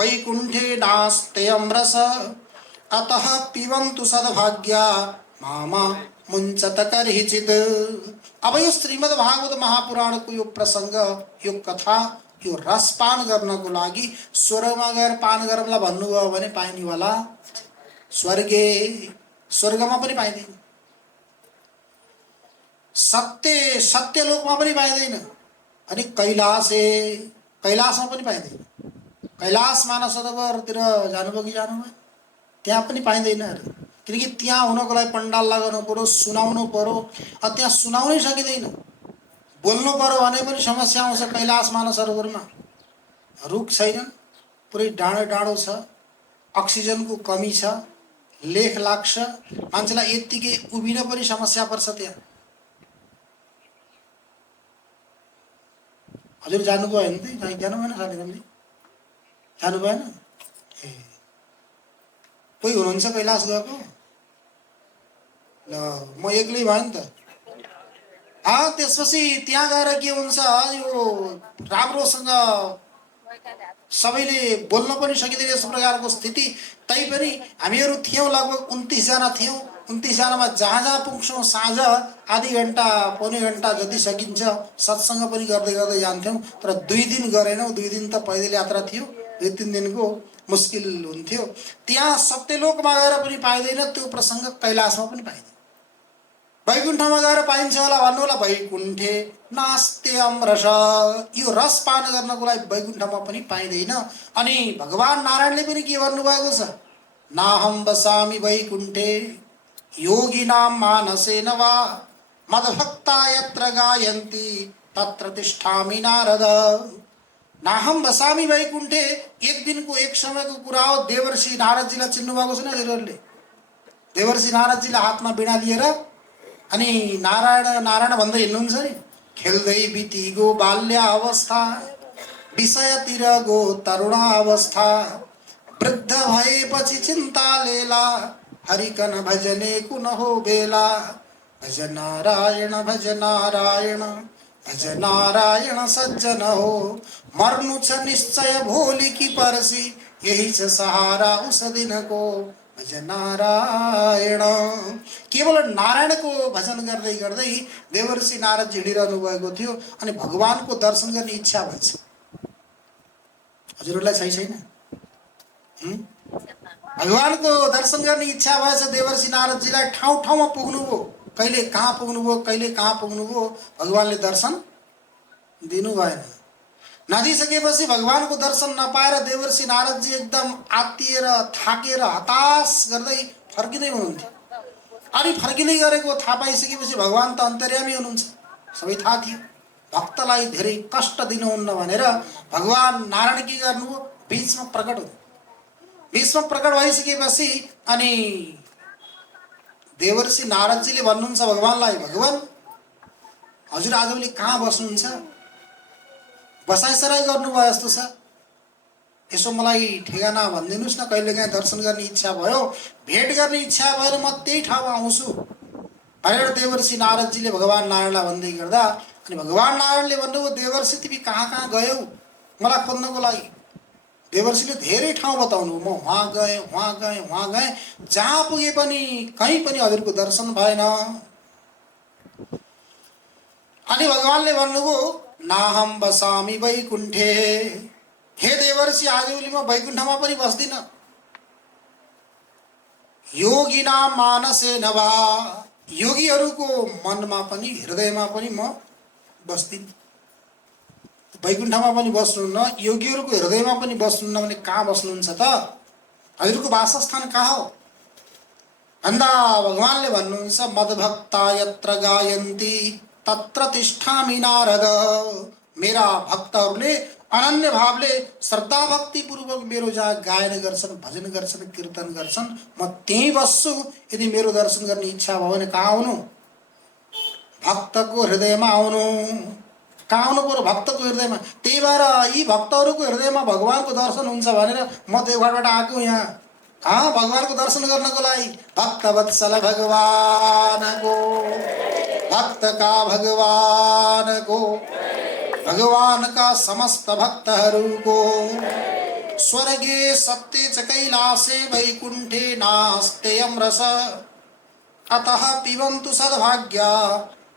वैकुण्ठे नास्ते अमृष अतः पिबन्तु सद्भाग्या मामा मुञ्चत कर्हिचित्। अब यो श्रीमद् भागवत महापुराणको यो प्रसंग यो कथा यो रस पान गर्नको लागि स्वर्गमा गएर पान गर्नलाई भन्नुभयो भने पाइनेवाला स्वर्गे स्वर्गमा पनि पाइँदैन सत्य लोकमा पनि पाइँदैन अनि कैलासमा पनि पाइँदैन। कैलाश मानस सरोवरतिर जानुभयो कि जानुभयो त्यहाँ पनि पाइँदैन अरे किनकि त्यहाँ हुनको लागि पण्डाल लगाउनु पर्यो सुनाउनु पर्यो त्यहाँ सुनाउनै सकिँदैन बोल्नु पर्यो भने पनि समस्या आउँछ। कैलाश मानस सरोवरमा रुख छैन पुरै डाँडो डाँडो छ अक्सिजनको कमी छ लेख लाग्छ मान्छेलाई यतिकै उभिन पनि समस्या पर्छ त्यहाँ। हजुर जानुभयो हैन त जानु भएन साथीहरूले जानु भएन ए कोही हुनुहुन्छ कैलाश गएको ल म एक्लै भयो नि त त्यसपछि त्यहाँ गएर के हुन्छ यो राम्रोसँग सबैले बोल्न पनि सकिँदैन यस प्रकारको स्थिति तैपनि हामीहरू थियौँ लगभग 29 जना थियौँ 29 जनामा जहाँ जहाँ पुग्छौँ साँझ आधी घण्टा पौने घण्टा जति सकिन्छ सत्सङ्ग पनि गर्दै गर्दै जान्थ्यौँ तर 2 दिन गरेनौँ 2 दिन त पैदल यात्रा थियो 2-3 दिनको मुस्किल हुन्थ्यो। त्यहाँ सत्यलोकमा गएर पनि पाइँदैन त्यो प्रसंग कैलाशमा पनि पाइँदैन वैकुण्ठमा गएर पाइन्छ होला भन्नु होला वैकुण्ठे नास्ते अमृष यो रस पान गर्नको लागि वैकुण्ठमा पनि पाइँदैन। अनि भगवान नारायणले पनि के भन्नुभएको छ नाहं वसामि वैकुण्ठे योगिनां मानसेन वा मद्भक्ता यत्र गायन्ति तत्र तिष्ठामि नारद। नाहं वसामि वैकुण्ठे एक दिनको एक समयको कुरा हो। देवर्षि नारदजीलाई चिन्नु भएको छैन हजुरहरूले देवर्षि नारदजीले हातमा वीणा लिएर अनि नारायण नारायण भन्दै हिँड्नुहुन्छ नि खेल्दै बितिगो बाल्य अवस्था विषयतिर गो तरुणावस्था वृद्ध भएपछि चिन्ता लेला हरिकन भजने कुन हो बेला भज नारायण भज नारायण भज नारायण सज्जन हो मर्नु छ निश्चय भोलि की पर्सी यही छ सहारा उस दिनको भज नारायण। केवल नारायणको भजन गर्दै गर्दै देवर्षि नारद हिँडिरहनु भएको थियो अनि भगवानको दर्शन गर्ने इच्छा भएछ। हजुरहरूलाई छैन भगवानको दर्शन गर्ने इच्छा भएछ देवर्षि नारदजीलाई ठाउँ ठाउँमा पुग्नुभयो कहिले कहाँ पुग्नुभयो भगवानले दर्शन दिनु भएन। नदिसकेपछि भगवानको दर्शन नपाएर देवर्षि नारदजी एकदम आत्तिएर थाकेर हताश गर्दै फर्किँदै हुनुहुन्थ्यो। अनि फर्किँदै गरेको थाहा पाइसकेपछि भगवान त अन्तर्यामी हुनुहुन्छ सबै थाहा थियो भक्तलाई धेरै कष्ट दिनुहुन्न भनेर भगवान नारायण के गर्नुभयो बीचमा प्रकट हुनु बीचमा प्रकट भइसकेपछि अनि देवर्षि नारदजीले भन्नुहुन्छ भगवानलाई भगवान हजुर आजभोलि कहाँ बस्नुहुन्छ बसाइसराई गर्नुभयो जस्तो छ यसो मलाई ठेगाना भनिदिनुस् न कहिलेकाहीँ दर्शन गर्ने इच्छा भयो भेट गर्ने इच्छा भएर म त्यही ठाउँमा आउँछु भनेर देवर्षि नारदजीले भगवान नारायणलाई भन्दै गर्दा अनि भगवान नारायणले भन्नुभयो देवर्षि तिमी कहाँ कहाँ गयौ मलाई खोज्नको लागि। देवर्षिले धेरै ठाउँ बताउनु म वहाँ गएँ जहाँ पुगे पनि कहीँ पनि हजुरको दर्शन भएन। अनि भगवानले भन्नुभयो नाहं वसामि वैकुण्ठे हे देवर्षि आजभोलि म वैकुण्ठमा पनि बस्दिन योगिनां मानसेन वा योगीहरूको मनमा पनि हृदयमा पनि म बस्दिन। वैकुण्ठमा पनि बस्नुहुन्न योगीहरूको हृदयमा पनि बस्नुहुन्न भने कहाँ बस्नुहुन्छ त हजुरको वासस्थान कहाँ हो भन्दा भगवानले भन्नुहुन्छ मद्भक्ता यत्र गायन्ति तत्र तिष्ठामि नारद। मेरा भक्तहरूले अनन्य भावले श्रद्धा भक्ति पूर्वक मेरो जहाँ गायन गर्छन्, भजन गर्छन्, कीर्तन गर्छन्, म त्यहीँ बस्छु। यदि मेरो दर्शन गर्ने इच्छा भयो भने कहाँ आउनु? भक्तको हृदयमा आउनु। कहाँ आउनु पर्यो? भक्तको हृदयमा। त्यही भएर यी भक्तहरूको हृदयमा भगवानको दर्शन हुन्छ भनेर म देवघरबाट आएको यहाँ भगवानको दर्शन गर्नको लागि। भक्त वत्सल भगवानको, भक्त का भगवानको, भगवान का समस्त भक्तहरूको। स्वर्गे सत्य च कैलासे वैकुण्ठे नास्त्ययं रस अतः पिबन्तु सद्भाग्या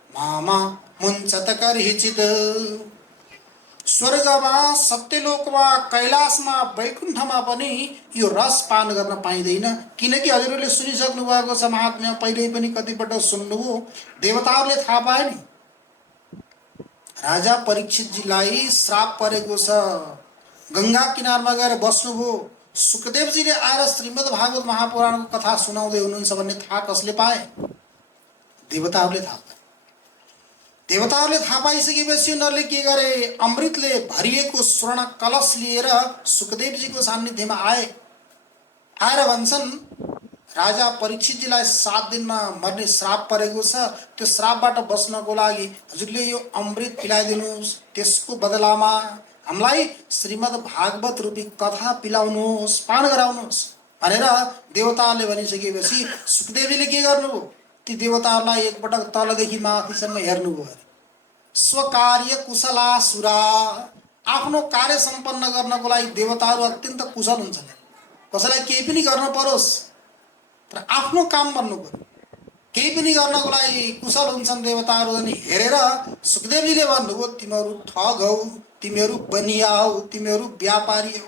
मामा मुञ्चत कर्हिचित्। स्वर्गमा, सत्यलोकमा, कैलाशमा, वैकुण्ठमा पनि यो रस पान गर्न पाइँदैन। किनकि हजुरहरूले सुनिसक्नु भएको छ महात्म्य, पहिल्यै पनि कतिपल्ट सुन्नुभयो। देवताहरूले थाहा पाए नि, राजा परीक्षितजीलाई श्राप परेको छ। गंगा किनारमा गएर बस्नुभयो। सुखदेवजीले आएर श्रीमद् भागवत महापुराणको कथा सुनाउँदै हुनुहुन्छ भन्ने थाहा कसले पाए? देवताहरूले थाहा पाए। देवताहरूले थाहा पाइसकेपछि उनीहरूले के गरे? अमृतले भरिएको स्वर्ण कलश लिएर सुखदेवजीको सान्निध्यमा आए। आएर भन्छन् राजा परीक्षितजीलाई 7 दिनमा मर्ने श्राप परेको छ। त्यो श्रापबाट बच्नको लागि हजुरले यो अमृत पिलाइदिनुहोस्। त्यसको बदलामा हामीलाई श्रीमद् भागवत रूपी कथा पिलाउनुहोस्, पान गराउनुहोस् भनेर देवताहरूले भनिसकेपछि सुखदेवजीले के गर्नुभयो? ती देवताहरूलाई एकपटक तलदेखि माथिसम्म हेर्नुभयो। स्वकार्य कुशलासुरा। आफ्नो कार्य सम्पन्न गर्नको लागि देवताहरू अत्यन्त कुशल हुन्छन्। कसैलाई केही पनि गर्न परोस् तर आफ्नो काम गर्नु पर्यो। केही पनि गर्नको लागि कुशल हुन्छन् देवताहरू। अनि हेरेर सुखदेवजीले भन्नुभयो तिमीहरू ठग हौ, तिमीहरू बनिया हौ, तिमीहरू व्यापारी हौ।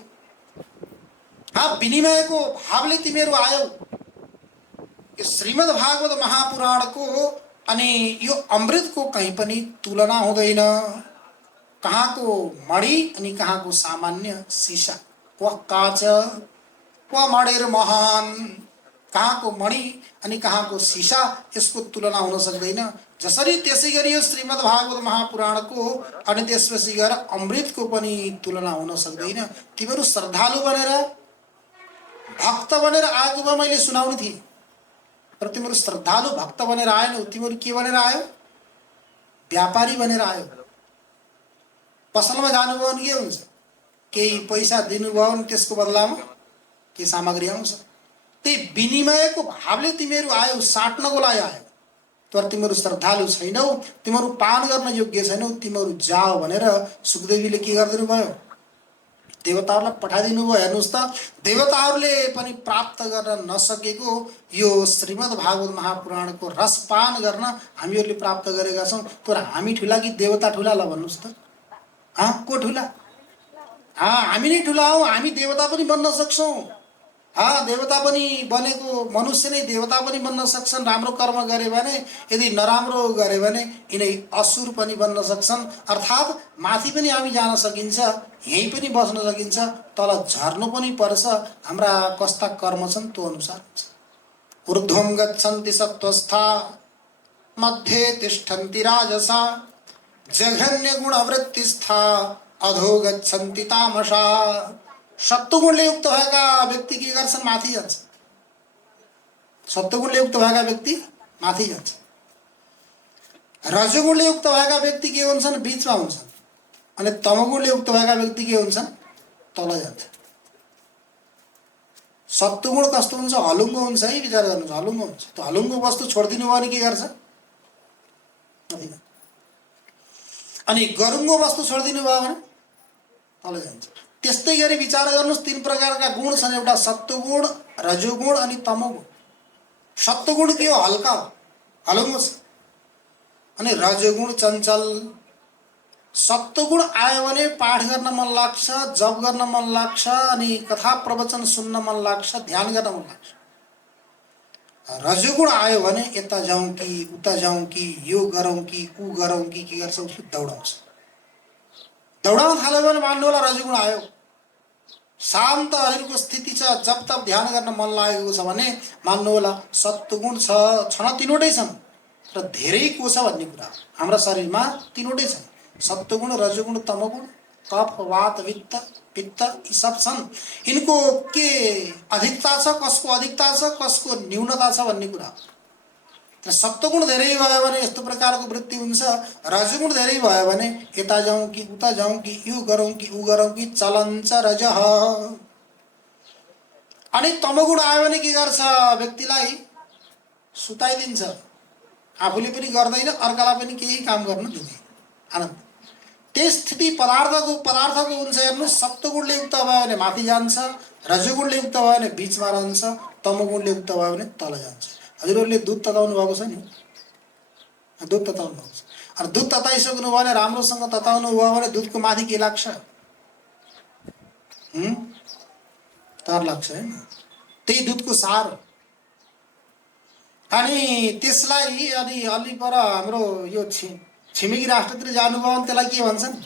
विनिमयको भावले तिमीहरू आयौ। यो श्रीमद् भागवत महापुराणको अनि यो अमृतको कहीं पनि तुलना हुँदैन। कहाँको मणि अनि कहाँको सामान्य सिसा। वह काच वह मणिर महान। कहाँको मणि अनि कहाँको सिसा, यसको तुलना हुन सक्दैन। जसरी त्यसै गरी यो श्रीमद् भागवत महापुराणको अनि त्यसपछि गएर अमृतको पनि तुलना हुन सक्दैन। तिमीहरू श्रद्धालु बनेर, भक्त बनेर आएको भए मैले सुनाउने थिएँ, तर तिमीहरू श्रद्धालु भक्त बनेर आएनौ। तिमीहरू के बनेर आयो? व्यापारी बनेर आयो। पसलमा जानुभयो भने के हुन्छ? केही पैसा दिनुभयो भने त्यसको बदलामा के सामग्री आउँछ। त्यही विनिमयको भावले तिमीहरू आयो, साट्नको लागि आयो। तर तिमीहरू श्रद्धालु छैनौ, तिमीहरू पान गर्न योग्य छैनौ, तिमीहरू जाओ भनेर सुखदेवीले के गरिदिनु भयो? देवताहरूलाई पठाइदिनु भयो। हेर्नुहोस् त, देवताहरूले पनि प्राप्त गर्न नसकेको यो श्रीमद् भागवत महापुराणको रसपान गर्न हामीहरूले प्राप्त गरेका छौँ। तर हामी ठुला कि देवता ठुला? ल भन्नुहोस् त, को ठुला? हामी नै ठुला हौ। हामी देवता पनि बन्न सक्छौँ। देवता पनि बनेको मनुष्य नै देवता पनि बन्न सक्छन् राम्रो कर्म गरे भने। यदि नराम्रो गरे भने यिनै असुर पनि बन्न सक्छन्। अर्थात् माथि पनि हामी जान सकिन्छ, यहीँ पनि बस्न सकिन्छ, तल झर्नु पनि पर्छ। हाम्रा कस्ता कर्म छन् त्यो अनुसार हुन्छ। ऊर्ध्वं गच्छन्ति सत्त्वस्था मध्ये तिष्ठन्ति राजसा जघन्य गुणवृत्तिस्था अधो गच्छन्ति तामसा। सत्वगुणले युक्त भएका व्यक्ति के गर्छन्? माथि जान्छन्। सत्वगुणले युक्त भएका व्यक्ति माथि जान्छन्। रजोगुणले युक्त भएका व्यक्ति के हुन्छन्? बीचमा हुन्छन्। अनि तमोगुणले युक्त भएका व्यक्ति के हुन्छन्? तल जान्छन्। सत्वगुण कस्तो हुन्छ? हलुङ्गो हुन्छ है, विचार गर्नुहोस्। हलुङ्गो हुन्छ। त्यो हलुङ्गो वस्तु छोडिदिनु भयो भने के गर्छ? अनि गरुङ्गो वस्तु छोडिदिनु भयो भने तल जान्छ। त्यस्तै गरी विचार गर्नुहोस्, 3 प्रकारका गुण छन्। एउटा सत्वगुण, रजोगुण अनि तमोगुण। सत्वगुण के हो? हल्का हो, हलुङ्गो छ। अनि रजोगुण चञ्चल। सत्वगुण आयो भने पाठ गर्न मन लाग्छ, जप गर्न मन लाग्छ, अनि कथा प्रवचन सुन्न मन लाग्छ, ध्यान गर्न मन लाग्छ। रजोगुण आयो भने यता जाउँ कि उता जाउँ कि यो गरौँ कि ऊ गरौँ कि के गर्छ? उसले दौडाउँछ। दौडाउन थाल्यो भने मान्नु होला रजोगुण आयो। शान्तहरूको स्थिति छ, जब तब ध्यान गर्न मन लागेको छ भने मान्नु होला सत्वगुण छन, तीनवटै छन् र धेरै को छ भन्ने कुरा हाम्रो शरीरमा तीनवटै छन्, सत्वगुण, रजोगुण, तमोगुण, कफ, वात, पित्त यी सब छन्। यिनको के अधिकता छ, कसको अधिकता छ, कसको न्यूनता छ भन्ने कुरा। सत्वगुण धेरै भयो भने यस्तो प्रकारको वृत्ति हुन्छ, रजोगुण धेरै भयो भने यता जाउँ कि उता जाउँ कि यो गरौँ कि ऊ गरौँ कि चलन्छ रजः। अनि तमोगुण आयो भने के गर्छ, व्यक्तिलाई सुताइदिन्छ, आफूले पनि गर्दैन, अर्कालाई पनि केही काम गर्न दिँदैन, आनन्द। त्यस स्थिति पदार्थको हुन्छ। हेर्नु, सत्वगुणले युक्त भयो भने माथि जान्छ, रजोगुणले युक्त भयो भने बिचमा रहन्छ, तमोगुणले युक्त भयो भने तल जान्छ। हजुरहरूले दुध तताउनु भएको छ नि, दुध तताउनु भएको छ। अनि दुध तताइसक्नु भयो भने, राम्रोसँग तताउनु भयो भने दुधको माथि के लाग्छ, तर लाग्छ हैन, त्यही दुधको सार। अनि त्यसलाई अनि अलि पर हाम्रो यो छिमेकी राष्ट्रतिर जानुभयो भने त्यसलाई के भन्छन्,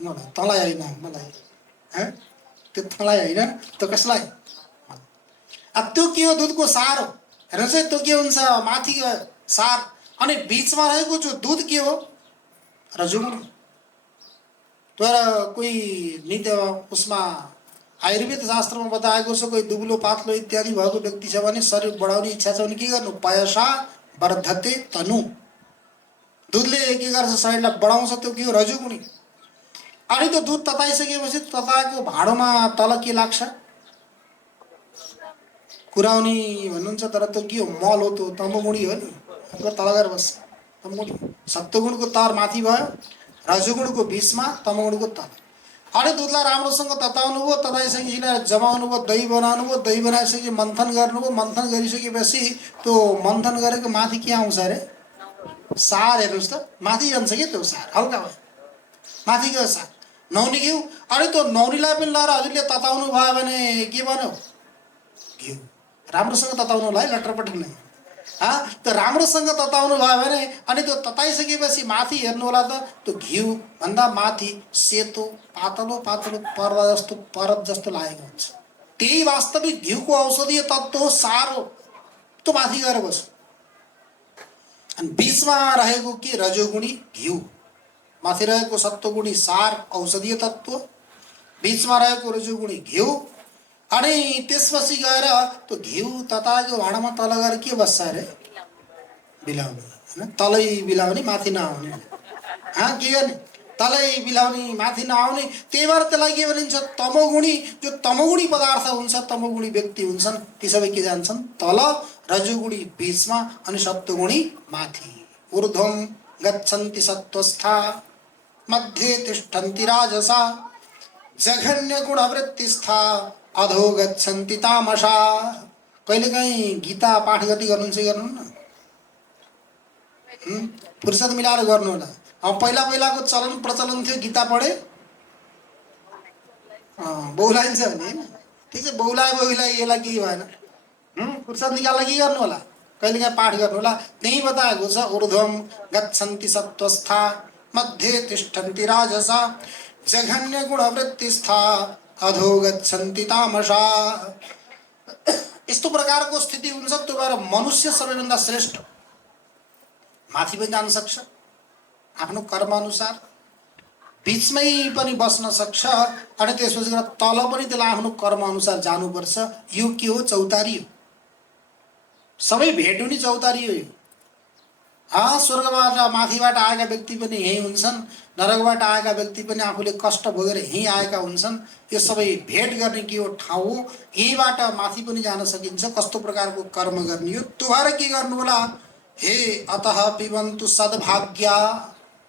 मलाई तँलाई होइन, मलाई त्यो तँलाई होइन, त्यो कसलाई, त्यो के हो, दुधको सार हो। हेर्नुहोस् है, त्यो के हुन्छ, माथि सार, अनि बिचमा रहेको जो दुध के हो, रजोगुण। तर कोही नित्य उसमा आयुर्वेद शास्त्रमा बताएको छ, कोही दुब्लो पातलो इत्यादि भएको व्यक्ति छ भने, शरीर बढाउने इच्छा छ भने के गर्नु, पयसा वर्धते तनु, दुधले के गर्छ, शरीरलाई बढाउँछ, त्यो के हो, रजोगुणी। अनि त्यो दुध तताइसकेपछि तताएको भाँडोमा तल के लाग्छ, कुराउनी भन्नुहुन्छ, तर त्यो के हो, मल हो, त्यो तमोगुणी हो नि, तल गएर बस्छ तमोगुणी। सत्वगुणको तर माथि भयो, रजोगुणको बिचमा, तमोगुणको तल। अनि दुधलाई राम्रोसँग तताउनु भयो, तताइसकेपछि जमाउनु भयो, दही बनाउनु भयो, दही बनाइसकेपछि मन्थन गर्नुभयो, मन्थन गरिसकेपछि त्यो मन्थन गरेको माथि के आउँछ अरे, सार। हेर्नुहोस् त, माथि जान्छ कि त्यो सार, हल्का भयो, माथि गयो सार, नौनी घिउ। अनि त्यो नौनीलाई पनि लगाएर हजुरले तताउनु भयो भने के बन्यो, घिउ। राम्रोसँग तताउनु होला है, लटरपट नै, त्यो राम्रोसँग तताउनु भयो भने, अनि त्यो तताइसकेपछि माथि हेर्नु होला त, त्यो घिउ भन्दा माथि सेतो पातलो पातलो परत जस्तो लागेको हुन्छ, त्यही वास्तविक घिउको औषधीय तत्त्व हो, सार हो, त्यो माथि गएर बस्छ। अनि बिचमा रहेको के, रजोगुणी घिउ, माथि रहेको सत्वगुणी सार औषधीय तत्त्व, बिचमा रहेको रजोगुणी घिउ। अनि त्यसपछि गएर त्यो घिउ तताएको भाँडामा तल गएर के बस्छ अरे, बिलाउने हैन, तलै बिलाउने, माथि नआउने, के गर्ने, तलै बिलाउने, माथि नआउने। त्यही भएर त्यसलाई के भनिन्छ, तमोगुणी। जो तमोगुणी पदार्थ हुन्छ, तमोगुणी व्यक्ति हुन्छन्, ती सबै के जान्छन्, तल, रजोगुणी बिचमा, अनि सत्वगुणी माथि। ऊर्ध्वं गच्छन्ति सत्वस्था, मध्ये तिष्ठन्ति राजसा, जघन्य गुणवृत्तिस्था, अधो गच्छन्ति तामसा। कहिलेकाहीँ गीता पाठ गर्नुहुन्छ, गर्नुहुन्न, फुर्सद मिलाएर गर्नु होला। पहिलाको चलन प्रचलन थियो, गीता पढे बहुलाइन्छ भने होइन, ठिक छ, बहुलाए यसलाई के भएन, फुर्सद निकाल्न के गर्नु होला, कहिलेकाहीँ पाठ गर्नु होला। त्यही बताएको छ, ऊर्ध्वं गच्छन्ति सत्वस्था, मध्ये तिष्ठन्ति राजसा, जघन्य गुणवृत्तिस्था, अधो गच्छन्ति तामसा। यस्तो प्रकारको स्थिति हुन्छ। त्यो भएर मनुष्य सबैभन्दा श्रेष्ठ, माथि पनि जान सक्छ आफ्नो कर्म अनुसार, बिचमै पनि बस्न सक्छ, अनि त्यसपछि गएर तल पनि त्यसलाई आफ्नो कर्म अनुसार जानुपर्छ। यो के हो, चौतारी हो, सबै भेट हुने चौतारी हो यो। स्वर्गबाट माथिबाट आएका व्यक्ति पनि यही हुन्छन्, नरकबाट आएका व्यक्ति पनि आफूले कष्ट भोगेर यहीँ आएका हुन्छन्। यो सबै भेट गर्ने के हो, ठाउँ हो। यहीँबाट माथि पनि जान सकिन्छ, कस्तो प्रकारको कर्म गर्ने हो। त्यो भएर के गर्नु होला, हे अतः पिबन्तु सद्भाग्या,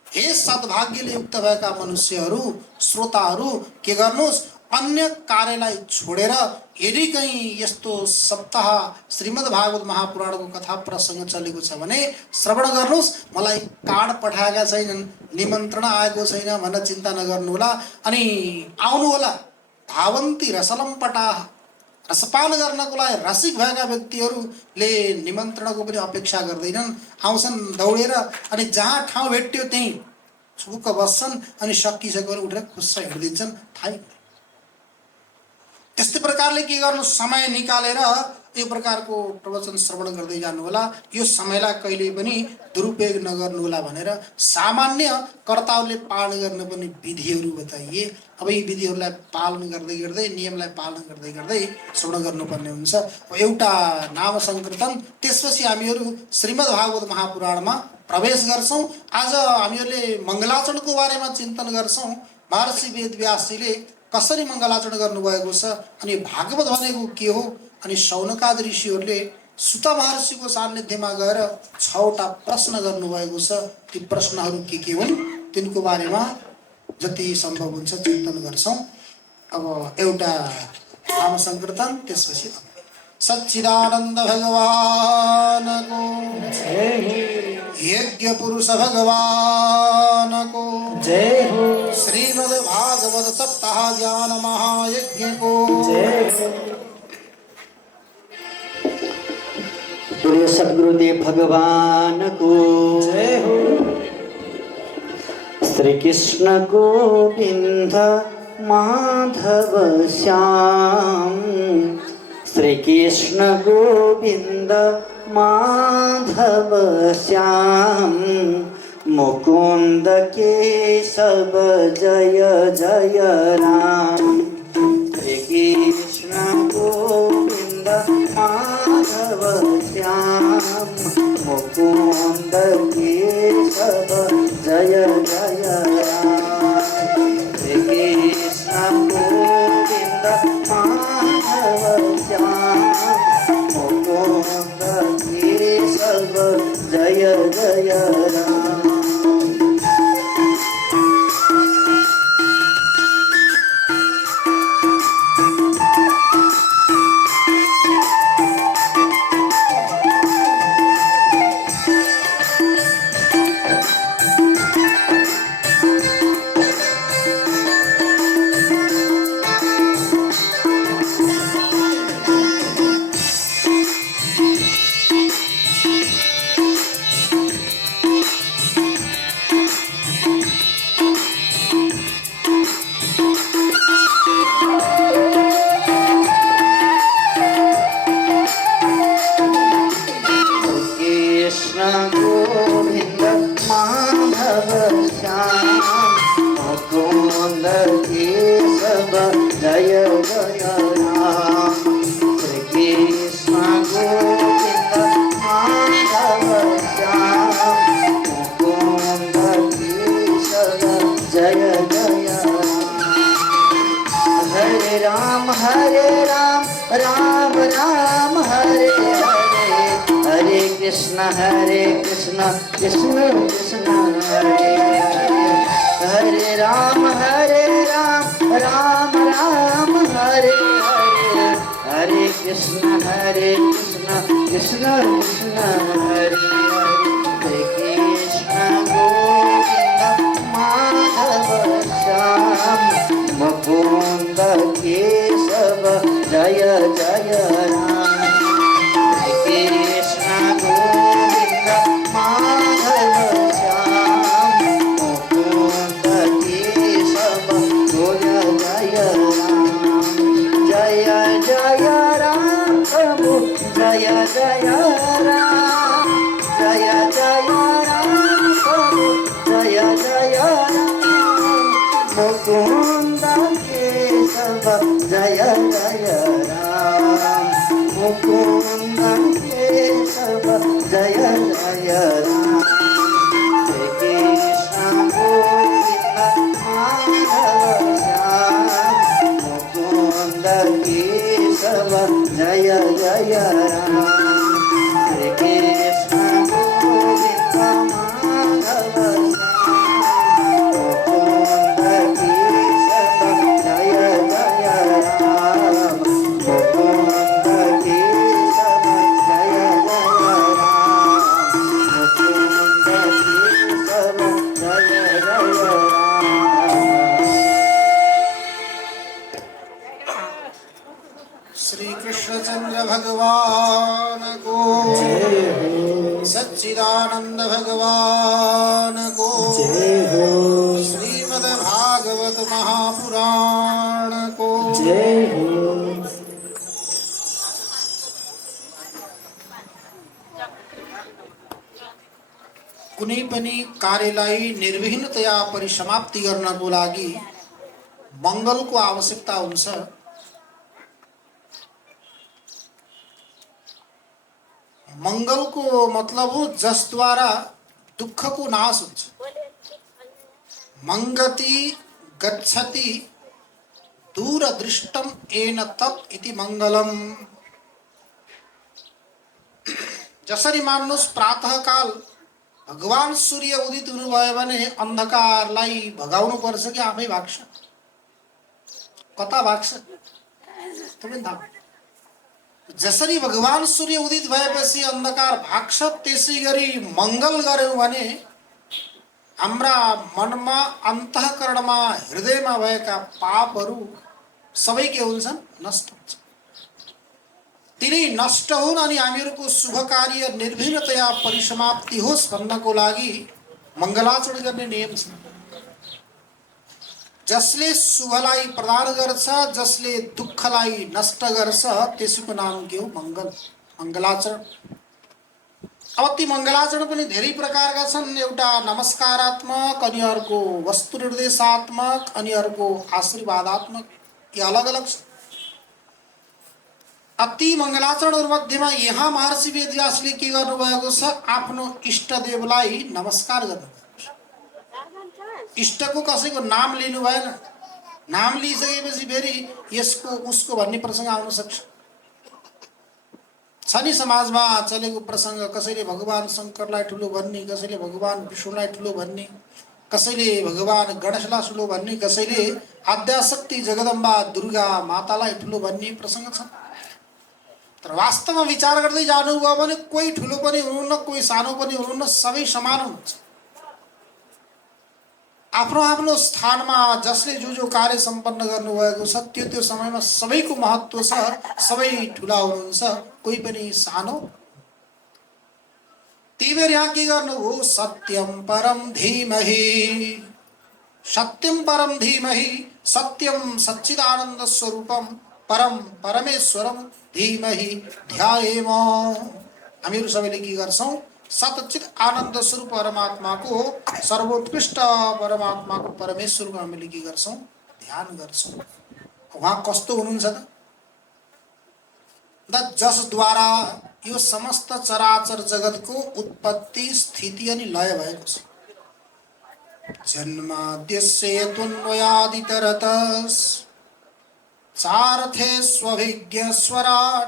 हे सद्भाग्यले युक्त भएका मनुष्यहरू, श्रोताहरू, के गर्नुहोस्, अन्य कार्यलाई छोडेर यदि कहीँ यस्तो सप्ताह श्रीमद् भागवत महापुराणको कथा प्रसङ्ग चलेको छ भने श्रवण गर्नुहोस्। मलाई कार्ड पठाएका छैनन्, निमन्त्रण आएको छैन भनेर चिन्ता नगर्नु होला। अनि आउनु होला। धावन्ती रसलम्पटाः, रसपान गर्नको लागि रसिक भएका व्यक्तिहरूले निमन्त्रणको पनि अपेक्षा गर्दैनन्, आउँछन् दौडेर। अनि जहाँ ठाउँ भेट्यो त्यहीँ छुक्क बस्छन्, अनि सकिसकेर उठेर खुस्सा हिँडिदिन्छन्, थाहै प्रकारले के गर्नु समय निकालेर यो प्रकारको प्रवचन श्रवण गर्दै जानु होला। यो समयलाई कहिले पनि दुरुपयोग नगर्नु होला भनेर सामान्य कर्ताहरूले पालन गर्न पनि विधिहरू बताइए। अब यी विधिहरूलाई पालन गर्दै गर्दै नियमलाई पालन गर्दै गर्दै श्रवण गर्नुपर्ने हुन्छ। एउटा नाम सङ्कीर्तन, त्यसपछि हामीहरू श्रीमद् भागवत महापुराणमा प्रवेश गर्छौँ। आज हामीहरूले मङ्गलाचरणको बारेमा चिन्तन गर्छौँ। महर्षि वेदव्यासजीले कसरी मङ्गलाचरण गर्नुभएको छ अनि भागवत भनेको के हो, अनि शौनकादि ऋषिहरूले सुत महर्षिको सान्निध्यमा गएर 6वटा प्रश्न गर्नुभएको छ। ती प्रश्नहरू के हुन् तिनको बारेमा जति सम्भव हुन्छ चिन्तन गर्छौँ। अब एउटा नाम सङ्कीर्तन, त्यसपछि सच्चिदानन्द भगवानको जय हो, यज्ञ पुरुष भगवानको जय हो, श्रीमद् भागवत सप्ताह ज्ञान महायज्ञ को जय हो। बोलिए सद्गुरुदेव भगवान को जय हो। श्री कृष्ण गोविंद माधव श्याम, श्री कृष्ण गोविंद माधव श्याम, मुकुंद केशव जय जय राम। श्री कृष्ण गोविंद माधव श्याम, मुकुंद केशव जय जय राम। श्री कृष्ण गोविंद माधव श्याम, मुकुंद केशव जय जय राम। हरे कृष्ण कृष्ण कृष्ण हरे हरे, हरे राम राम राम हरे हरे, हरे कृष्ण कृष्ण कृष्ण हरे हरे। कृष्ण गोविंद माधव श्याम, मुकुंद केशव जय जय राम। कृष्ण गोविंद माधव श्याम, मुकुंद केशव जय जय राम। जय जय राम प्रभु जय जय राम, जय जय राम प्रभु जय जय राम। मुकुंद केशव जय जय राम, मुकुंद केशव जय जय राम। कृष्ण गोविंद माधव श्याम, मुकुंद केशव जय जय राम। कृष्ण गोविंद माधव श्याम, मुकुंद केशव जय जय राम, मुकुंद केशव जय जय राम, मुकुंद केशव जय जय राम। श्री कृष्णचंद्र भगवान को जय हो, सच्चिदानंद भगवान को जय हो, श्रीमद् भागवत महापुराण को जय हो। कुनै पनि कार्यलाई निर्विघ्नतया परिसमाप्ति गर्नको लागि मङ्गलको आवश्यकता हुन्छ। मङ्गलको मतलब हो जसद्वारा दुःखको नाश हुन्छ। मङ्गति गच्छति दूरदृष्टम येन तत् इति मङ्गलम। जसरी मान्नुहोस् प्रातःकाल भगवान सूर्य उदित हुनुभयो भने अन्धकारलाई भगाउनु पर्छ कि आफै भाग्छ? कता भाग्छ? तपाईँ थाहा। जसरी भगवान सूर्य उदित भएपछि अन्धकार भाग्छ, त्यसै गरी मङ्गल गर्यौं भने हाम्रा मनमा, अन्तःकरणमा, हृदयमा भएका पापहरू सबै के हुन्छन्? नष्ट हुन्छन्। तिनै नष्ट हुन् अनि हामीहरूको शुभ कार्य निर्विघ्नतया परिसमाप्ति होस् भन्नको लागि मङ्गलाचरण गर्ने नियम छ। जसले शुभलाई प्रदान गर्छ, जसले दुःखलाई नष्ट गर्छ, त्यसको नाम के हो? मङ्गल, मङ्गलाचरण। अब ती मङ्गलाचरण पनि धेरै प्रकारका छन्। एउटा नमस्कारात्मक, अनि अर्को वस्तु निर्देशात्मक, अनि अर्को आशीर्वादात्मक। यी अलग अलग छ। अति मङ्गलाचरणहरू मध्येमा यहाँ महर्षि वेदव्यासले के गर्नुभएको छ? आफ्नो इष्टदेवलाई नमस्कार गर्नुभएको छ। इष्टको कसैको नाम लिनु भएन। नाम लिइसकेपछि फेरि यसको उसको भन्ने प्रसङ्ग आउन सक्छ। छ नि समाजमा चलेको प्रसङ्ग, कसैले भगवान शङ्करलाई ठुलो भन्ने, कसैले भगवान विष्णुलाई ठुलो भन्ने, कसैले भगवान गणेशलाई ठुलो भन्ने, कसैले आद्याशक्ति जगदम्बा दुर्गा मातालाई ठुलो भन्ने प्रसङ्ग छ। तर वास्तवमा विचार गर्दै जानुभयो भने कोही ठुलो पनि हुनुहुन्न, कोही सानो पनि हुनुहुन्न, सबै समान हुनुहुन्छ। आफ्नो आफ्नो स्थानमा जसले जो कार्य सम्पन्न गर्नुभएको छ त्यो समयमा सबैको महत्त्व छ। सबै ठुला हुनुहुन्छ, कोही पनि सानो। त्यही भएर यहाँ के गर्नु हो? सत्यम परम धीमहि, सत्यम परम धीमहि, सत्यम सच्चिदानन्द स्वरूपम परम परमेश्वरम धीमहि ध्यायेम। हामीहरू सबैले के गर्छौं? सच्चित आनन्द स्वरूप परमात्माको, सर्वोत्कृष्ट परमात्माको, परमेश्वरको हामीले के गर्छौं? ध्यान गर्छौं। उहाँ कस्तो हुनुहुन्छ त? जसद्वारा यो समस्त चराचर जगतको उत्पत्ति, स्थिति अनि लय भएको छ। जन्माद्यस्य त्वन्वयादितरतस् चारथे स्वभिज्ञ स्वराट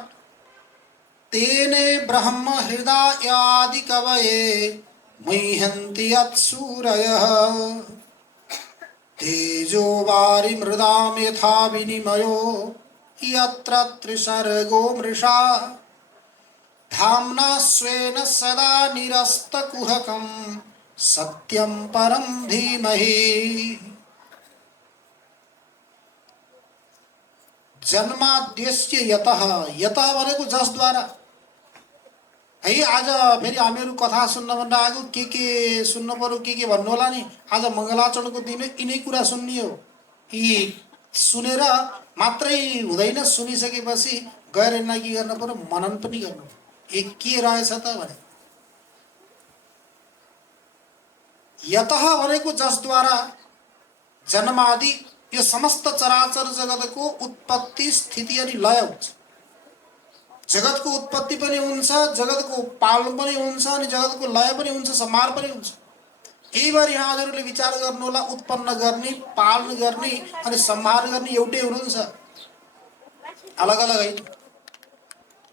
तेने ब्रह्म हृदयादि कवये मुह्यन्ति यत्सूरयः तेजो वारि मृदां यथा विनिमयो यत्र त्रिसर्गो मृषा धाम्ना स्वेन सदा निरस्तकुहकं सत्यं परं धीमहि। जन्माद्यस्य यतः, यतः भनेको जसद्वारा है। आज फेरि हामीहरू कथा सुन्नभन्दा आगो के सुन्नु पर्यो, के भन्नु होला नि। आज मङ्गलाचरणको दिन यिनै कुरा सुन्ने हो। यी सुनेर मात्रै हुँदैन, सुनिसकेपछि गएर यसलाई के गर्नु पर्यो? मनन पनि गर्नु। एक के रहेछ त भने यतः भनेको जसद्वारा जन्मादि यो समस्त चराचर जगतको उत्पत्ति, स्थिति अनि लय हुन्छ। जगतको उत्पत्ति पनि हुन्छ, जगतको पालन पनि हुन्छ, अनि जगतको लय पनि हुन्छ, संहार पनि हुन्छ। यही भएर यहाँ हजुरहरूले विचार गर्नु होला, उत्पन्न गर्ने, पालन गर्ने अनि संहार गर्ने एउटै हुनुहुन्छ, अलग अलग होइन।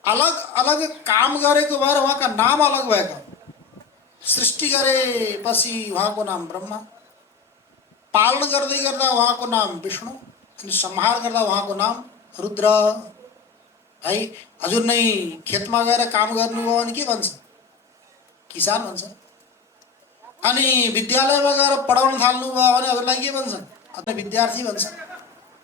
अलग अलग काम गरेको भएर उहाँका नाम अलग भएका। सृष्टि गरेपछि उहाँको नाम ब्रह्मा, पालन गर्दै गर्दा उहाँको नाम विष्णु, अनि संहार गर्दा उहाँको नाम रुद्र है। हजुर नै खेतमा गएर काम गर्नुभयो भने के भन्छ? किसान भन्छ। अनि विद्यालयमा गएर पढाउन थाल्नुभयो भने हजुरलाई के भन्छन्? अनि विद्यार्थी भन्छन्।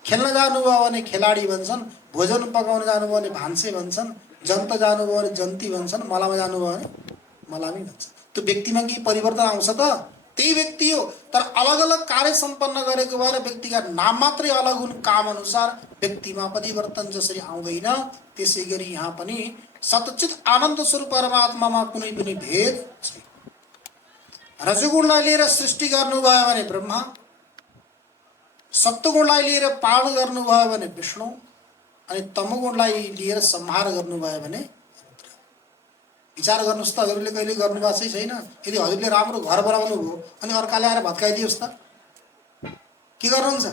खेल्न जानुभयो भने खेलाडी भन्छन्, भोजन पकाउन जानुभयो भने भान्से भन्छन्, जन्त जानुभयो भने जन्ती भन्छन्, मलामा जानुभयो भने मलामी भन्छन्। त्यो व्यक्तिमा के परिवर्तन आउँछ त? त्यही व्यक्ति हो, तर अलग अलग कार्य सम्पन्न गरेको भएर व्यक्तिका नाम मात्रै अलग हुन्। काम अनुसार व्यक्तिमा परिवर्तन जसरी आउँदैन, त्यसै गरी यहाँ पनि सच्चित आनन्द स्वरूप परमात्मामा कुनै पनि भेद छैन। रजोगुणलाई लिएर सृष्टि गर्नुभयो भने ब्रह्मा, सत्वगुणलाई लिएर पालन गर्नुभयो भने विष्णु, अनि तमोगुणलाई लिएर संहार गर्नुभयो भने विचार गर्नुहोस् त। हजुरले कहिले गर्नुभएको चाहिँ छैन? यदि हजुरले राम्रो घर बनाउनु भयो अनि अर्काले आएर भत्काइदियोस् त के गर्नुहुन्छ?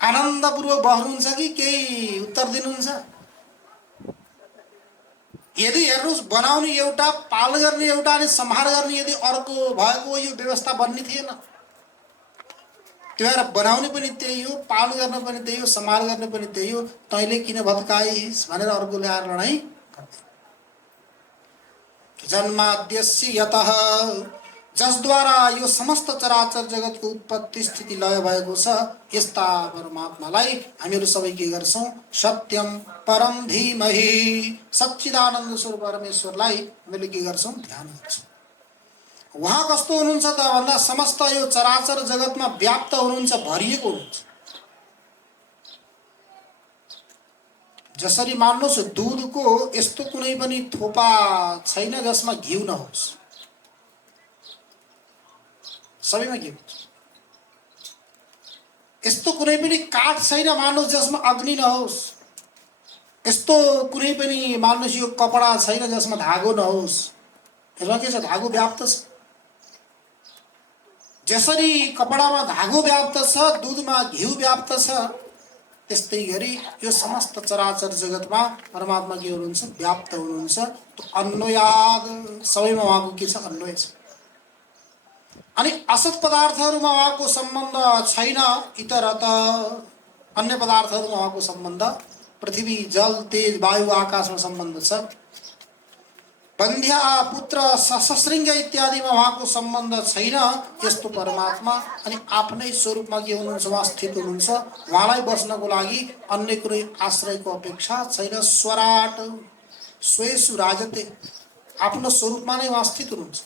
आनन्दपूर्वक बस्नुहुन्छ कि केही उत्तर दिनुहुन्छ? यदि हेर्नुहोस्, बनाउने एउटा, पालन गर्ने एउटा अनि संहार गर्ने यदि अर्को भएको यो व्यवस्था बन्ने थिएन। त्यो भएर बनाउने पनि त्यही हो, पालन गर्न पनि त्यही हो, संहार गर्ने पनि त्यही हो। तैँले किन भत्काइस् भनेर अर्कोले आएर लडाइँ गर्दैन। जन्माद्यस्य यतः, जसद्वारा यो समस्त चराचर जगतको उत्पत्ति स्थिति लय भएको छ, यस्ता परमात्मालाई हामीहरू सबै के गर्छौं? सत्यम परम धीमहि, सच्चिदानन्द स्वरूप परमेश्वरलाई हामीले के गर्छौं? ध्यान गर्छौं। उहाँ कस्तो हुनुहुन्छ त भन्दा समस्त यो चराचर जगतमा व्याप्त हुनुहुन्छ, भरिएको हुनुहुन्छ। जसरी मान्नुहोस्, दूधको यस्तो कुनै पनि थोपा छैन जसमा घिउ नहोस्, सबैमा घिउ। यस्तो कुनै पनि काठ छैन मान्नुहोस् जसमा अग्नि नहोस्, यस्तो कुनै पनि मान्नुहोस् यो कपडा छैन जसमा धागो नहोस्। यसमा के छ? धागो व्याप्त छ। जसरी कपडामा धागो व्याप्त छ, दूधमा घिउ व्याप्त छ, त्यस्तै गरी यो समस्त चराचर जगतमा परमात्मा के हुनुहुन्छ? व्याप्त हुनुहुन्छ। त्यो अन्वयाद, सबैमा उहाँको के छ? अन्वय छ। अनि असत पदार्थहरूमा उहाँको सम्बन्ध छैन। इतरत अन्य पदार्थहरूमा उहाँको सम्बन्ध, पृथ्वी, जल, तेज, वायु, आकाशमा सम्बन्ध छ। बन्ध्या, पुत्र, सशृङ्ग इत्यादिमा उहाँको सम्बन्ध छैन। यस्तो परमात्मा अनि आफ्नै स्वरूपमा के हुनुहुन्छ? उहाँ स्थित हुनुहुन्छ। उहाँलाई बस्नको लागि अन्य कुनै आश्रयको अपेक्षा छैन। स्वराट स्वेषु राजते, आफ्नो स्वरूपमा नै उहाँ स्थित हुनुहुन्छ।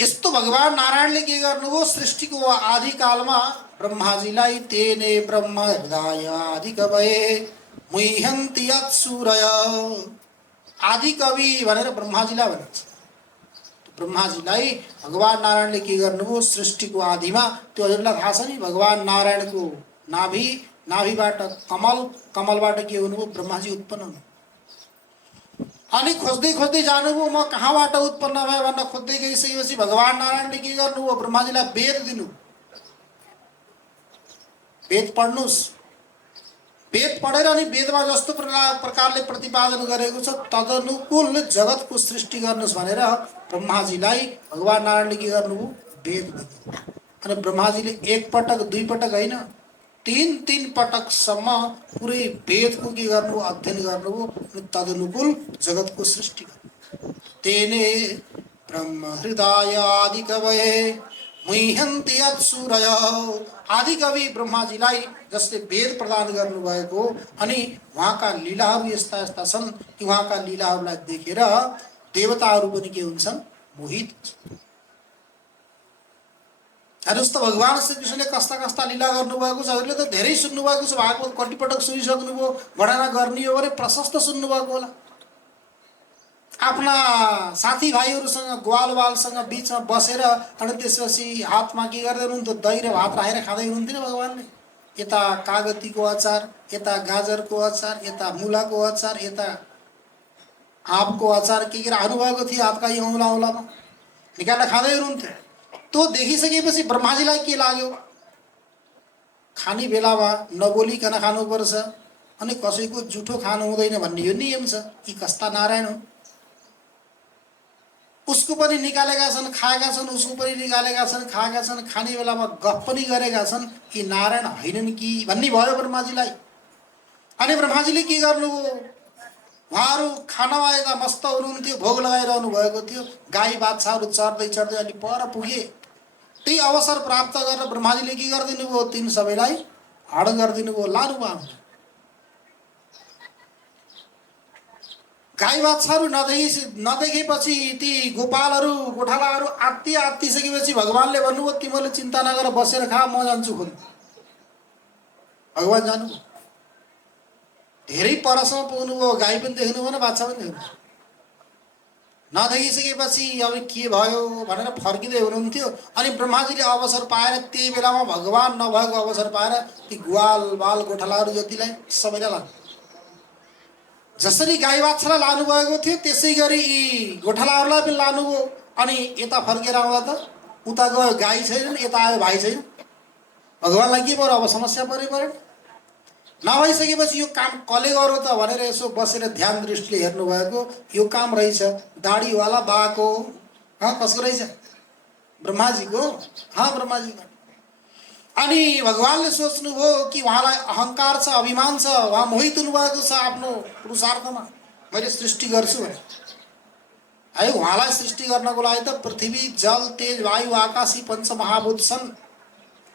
यस्तो भगवान नारायणले के गर्नुभयो? सृष्टिको आदिकालमा ब्रह्माजीलाई तेने ब्रह्म हृदय आदि कवये मुह्यन्ति यत्सूरय, आदि कवि भनेर ब्रह्माजीलाई भनिन्छ। ब्रह्माजीलाई भगवान नारायणले के गर्नुभयो? सृष्टिको आदिमा, त्यो हजुरलाई थाहा छ नि, भगवान नारायणको नाभि, नाभिबाट कमल, कमलबाट के हुनुभयो? ब्रह्माजी उत्पन्न हुनु। अनि खोज्दै खोज्दै जानुभयो, म कहाँबाट उत्पन्न भयो भनेर खोज्दै गइसकेपछि भगवान नारायणले के गर्नुभयो? ब्रह्माजीलाई वेद दिनु। वेद पढ्नुस्। वेद पढेर अनि वेदमा जस्तो प्रकारले प्रतिपादन गरेको छ तदनुकूल जगतको सृष्टि गर्नुहोस् भनेर ब्रह्माजीलाई भगवान नारायणले के गर्नुभयो? वेद दिनु। अनि ब्रह्माजीले एक पटक, दुई पटक होइन, तीन पटकसम्म पुरै वेदको के गर्नुभयो? अध्ययन गर्नुभयो। अनि तदनुकूल जगतको सृष्टि गर्नु। तेने ब्रह्म हृदय आदि कवये मुह्यन्ति यत्सूरय, आदि कवि ब्रह्माजीलाई जसले वेद प्रदान गर्नुभएको, अनि उहाँका लीलाहरू यस्ता यस्ता छन् कि उहाँका लीलाहरूलाई देखेर देवताहरू पनि के हुन्छन्? मोहित हुन्छन्। हेर्नुहोस् त, भगवान श्रीकृष्णले कस्ता कस्ता लीला गर्नुभएको छ। हजुरले त धेरै सुन्नुभएको छ, भागवत कतिपटक सुनिसक्नुभयो। भडाना गर्ने हो भने प्रशस्त सुन्नुभएको होला। आफ्ना साथीभाइहरूसँग, ग्वालवालसँग बिचमा बसेर अनि त्यसपछि हातमा के गर्दै हुनुहुन्थ्यो? दही र भात राखेर खाँदै हुनुहुन्थ्यो नि भगवानले। यता कागतीको अचार, यता गाजरको अचार, यता मुलाको अचार, यता आँपको अचार के राख्नुभएको थियो हातका औँला औँलामा, निकालेर खाँदै हुनुहुन्थ्यो। त्यो देखिसकेपछि ब्रह्माजीलाई के लाग्यो? खाने बेलामा नबोलिकन खानुपर्छ, अनि कसैको जुठो खानु हुँदैन भन्ने यो नियम छ। यी कस्ता नारायण हो? उसको पनि निकालेका छन्, खाएका छन्, उसको पनि निकालेका छन्, खाएका छन्, खाने बेलामा गफ पनि गरेका छन्। यी नारायण होइनन् कि भन्ने भयो ब्रह्माजीलाई। अनि ब्रह्माजीले के गर्नुभयो? उहाँहरू खानामा यता मस्त हुनुहुन्थ्यो, भोग लगाइरहनु भएको थियो। गाई बाछाहरू चढ्दै चढ्दै अलि पर पुगे। त्यही अवसर प्राप्त गरेर ब्रह्माजीले के गरिदिनु भयो? तीन सबैलाई हड गरिदिनु भयो, लानुभयो। गाई बाछाहरू नदेखेपछि ती गोपालहरू, गोठालाहरू आत्तिसकेपछि भगवानले भन्नुभयो, तिमीले चिन्ता नगर, बसेर खा, म जान्छु खोज्न। भगवान जानुभयो। धेरै परसम्म पुग्नुभयो, गाई पनि देख्नु भएन, बाछा पनि देख्नु। नदेखिसकेपछि अब के भयो भनेर फर्किँदै हुनुहुन्थ्यो। अनि ब्रह्माजीले अवसर पाएर त्यही बेलामा भगवान नभएको अवसर पाएर ती ग्वाल बाल गोठालाहरू जतिलाई सबैलाई लानु। जसरी गाई बाछालाई लानुभएको थियो त्यसै गरी यी गोठालाहरूलाई पनि लानुभयो। अनि यता फर्केर आउँदा त उता गयो गाई छैन, यता आयो भाइ छैन। भगवानलाई के पऱ्यो, अब समस्या पऱ्यो। नभइसकेपछि यो काम कसले गर्यो त भनेर यसो बसेर ध्यान दृष्टिले हेर्नुभएको। यो काम रहेछ दाढीवाला बाको। कसको रहेछ? ब्रह्माजीको। ब्रह्माजीको। अनि भगवानले सोच्नुभयो कि उहाँलाई अहङ्कार छ, अभिमान छ, उहाँ मोहित हुनुभएको छ आफ्नो पुरुषार्थमा, मैले सृष्टि गर्छु भने। है उहाँलाई सृष्टि गर्नको लागि त पृथ्वी जल तेज वायु आकाश यी पञ्चमहाभूत छन्।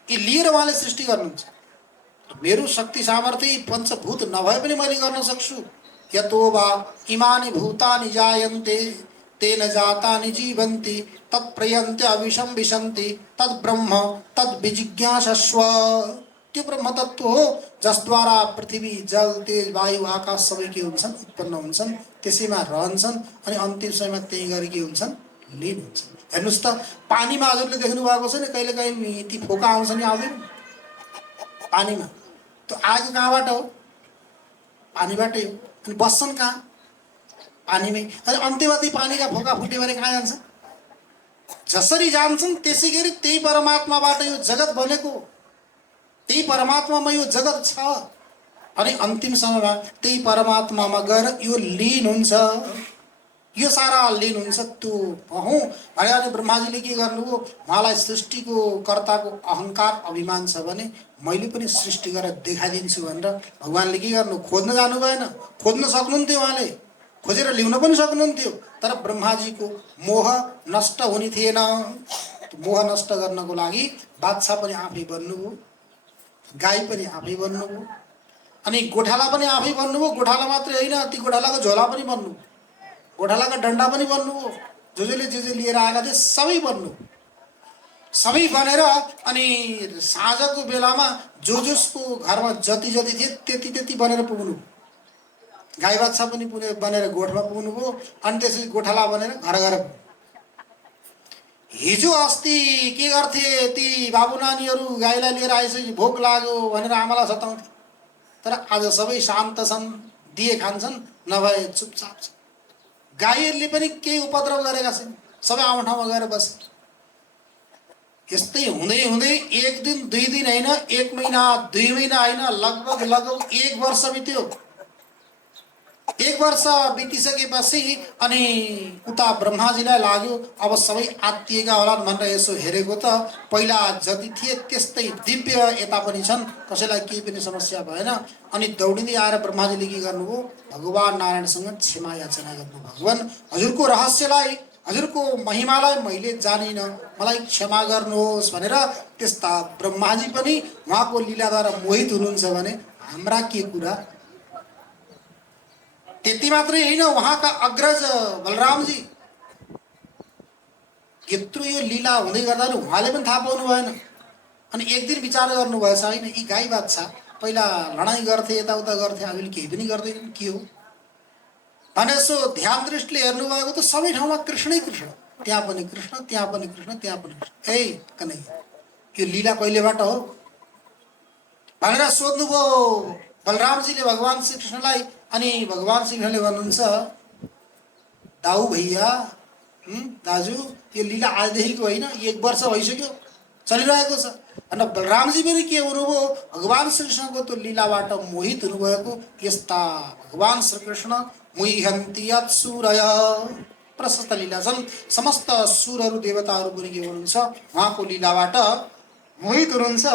यी लिएर उहाँले सृष्टि गर्नुहुन्छ। मेरो शक्ति सामर्थ्य यी पञ्चभूत नभए पनि मैले गर्न सक्छु। यतो वा इमानि भूतानि जायन्ते तेन जातानि जीवन्ति तत्प्रयन्ते अविशं विशन्ति तद्ब्रह्म तद्विजिज्ञासस्व। त्यो ब्रह्म तत्व हो जसद्वारा पृथ्वी जल तेज वायु आकाश सबै के हुन्छन्, उत्पन्न हुन्छन्, त्यसैमा रहन्छन् अनि अन्तिम समयमा त्यही गरी के हुन्छन्, लीन हुन्छन्। हेर्नुहोस् त पानीमा हजुरले देख्नु भएको छ नि, कहिलेकाहीँ ती फोका आउँछन् नि, आउँदैन पानीमा। त्यो आएको कहाँबाट हो? पानीबाटै हो। अनि बस्छन् कहाँ? पानीमै। अनि अन्त्यमा ती पानीका फोका फुट्यो भने कहाँ जान्छ? जसरी जान्छन् त्यसै गरी त्यही परमात्माबाट यो जगत बनेको, त्यही परमात्मामा यो जगत छ। अनि अन्तिम समयमा त्यही परमात्मामा गएर यो लीन हुन्छ। यो सारा लीन हुन्छ त्यो हूँ भने। अनि ब्रह्माजीले के गर्नुभयो, उहाँलाई सृष्टिको कर्ताको अहङ्कार अभिमान छ भने मैले पनि सृष्टि गरेर देखाइदिन्छु भनेर भगवानले के गर्नु, खोज्न जानु भएन। खोज्न सक्नुहुन्थ्यो, उहाँले खोजेर ल्याउन पनि सक्नुहुन्थ्यो। तर ब्रह्माजीको मोह नष्ट हुने थिएन। मोह नष्ट गर्नको लागि बादशाह पनि आफै बन्नुभयो, गाई पनि आफै बन्नुभयो, अनि गोठाला पनि आफै बन्नुभयो। गोठाला मात्रै होइन, ती गोठालाको झोला पनि बन्नु, गोठालाका डन्डा पनि बन्नुभयो। जसले जे लिएर आएका थिए सबै बन्नु, सबै बनेर अनि साँझको बेलामा जसको घरमा जति जति थिए त्यति त्यति बनेर पुग्नु। गाई बाछा पनि बनेर गोठमा पुग्नुभयो। अनि त्यसपछि गोठाला बनेर घर घर। हिजो अस्ति के गर्थे, ती बाबु नानीहरू गाईलाई लिएर आइसकेपछि भोक लाग्यो भनेर आमालाई सताउँथे। तर आज सबै शान्त छन्, दिए खान्छन्, नभए चुपचाप छन्। गाईहरूले पनि केही उपद्रव गरेका छन्, सबै आफ्नो ठाउँमा गएर बसे। यस्तै हुँदै हुँदै एक दिन दुई दिन होइन, एक महिना दुई महिना होइन, लगभग 1 वर्ष बित्यो। 1 वर्ष बितिसकेपछि अनि उता ब्रह्माजीलाई लाग्यो अब सबै आत्तिएका होलान् भनेर यसो हेरेको त पहिला जति थिए त्यस्तै दिव्य यता पनि छन्, कसैलाई केही पनि समस्या भएन। अनि दौडिँदै आएर ब्रह्माजीले के गर्नुभयो, भगवान नारायणसँग क्षमा याचना गर्नु। भगवान हजुरको रहस्यलाई, हजुरको महिमालाई मैले जानिन, मलाई क्षमा गर्नुहोस् भनेर। त्यस्ता ब्रह्माजी पनि उहाँको लीलाद्वारा मोहित हुनुहुन्छ भने हाम्रा के कुरा। त्यति मात्रै होइन, उहाँका अग्रज बलरामजी यत्रो यो लीला हुँदै गर्दा उहाँले पनि थाहा पाउनु भएन। अनि एक दिन विचार गर्नुभएछ, होइन यी गाई बाछा पहिला लडाइँ गर्थे, यताउता गर्थे, अहिले केही पनि गर्दैनन्, के हो भने यसो ध्यान दृष्टिले हेर्नुभएको त सबै ठाउँमा कृष्णै कृष्ण, त्यहाँ पनि कृष्ण, त्यहाँ पनि कृष्ण, त्यहाँ पनि कृष्ण। ए कन्हैया यो लीला कहिलेबाट हो भनेर सोध्नुभयो बलरामजीले भगवान श्री कृष्णलाई। अनि भगवान श्री कृष्णले भन्नुहुन्छ, दाऊ भैया, दाजु यो लीला आजदेखिको होइन, 1 वर्ष भइसक्यो चलिरहेको छ। अनि बलरामजी पनि के हुनुभयो, भगवान श्रीकृष्णको त्यो लीलाबाट मोहित हुनुभएको। यस्ता भगवान श्रीकृष्ण मुह्यन्ति यत्सूरय, प्रशस्त लीला छन्। समस्त सुरहरू देवताहरू पनि के हुनुहुन्छ, उहाँको लीलाबाट मोहित हुनुहुन्छ।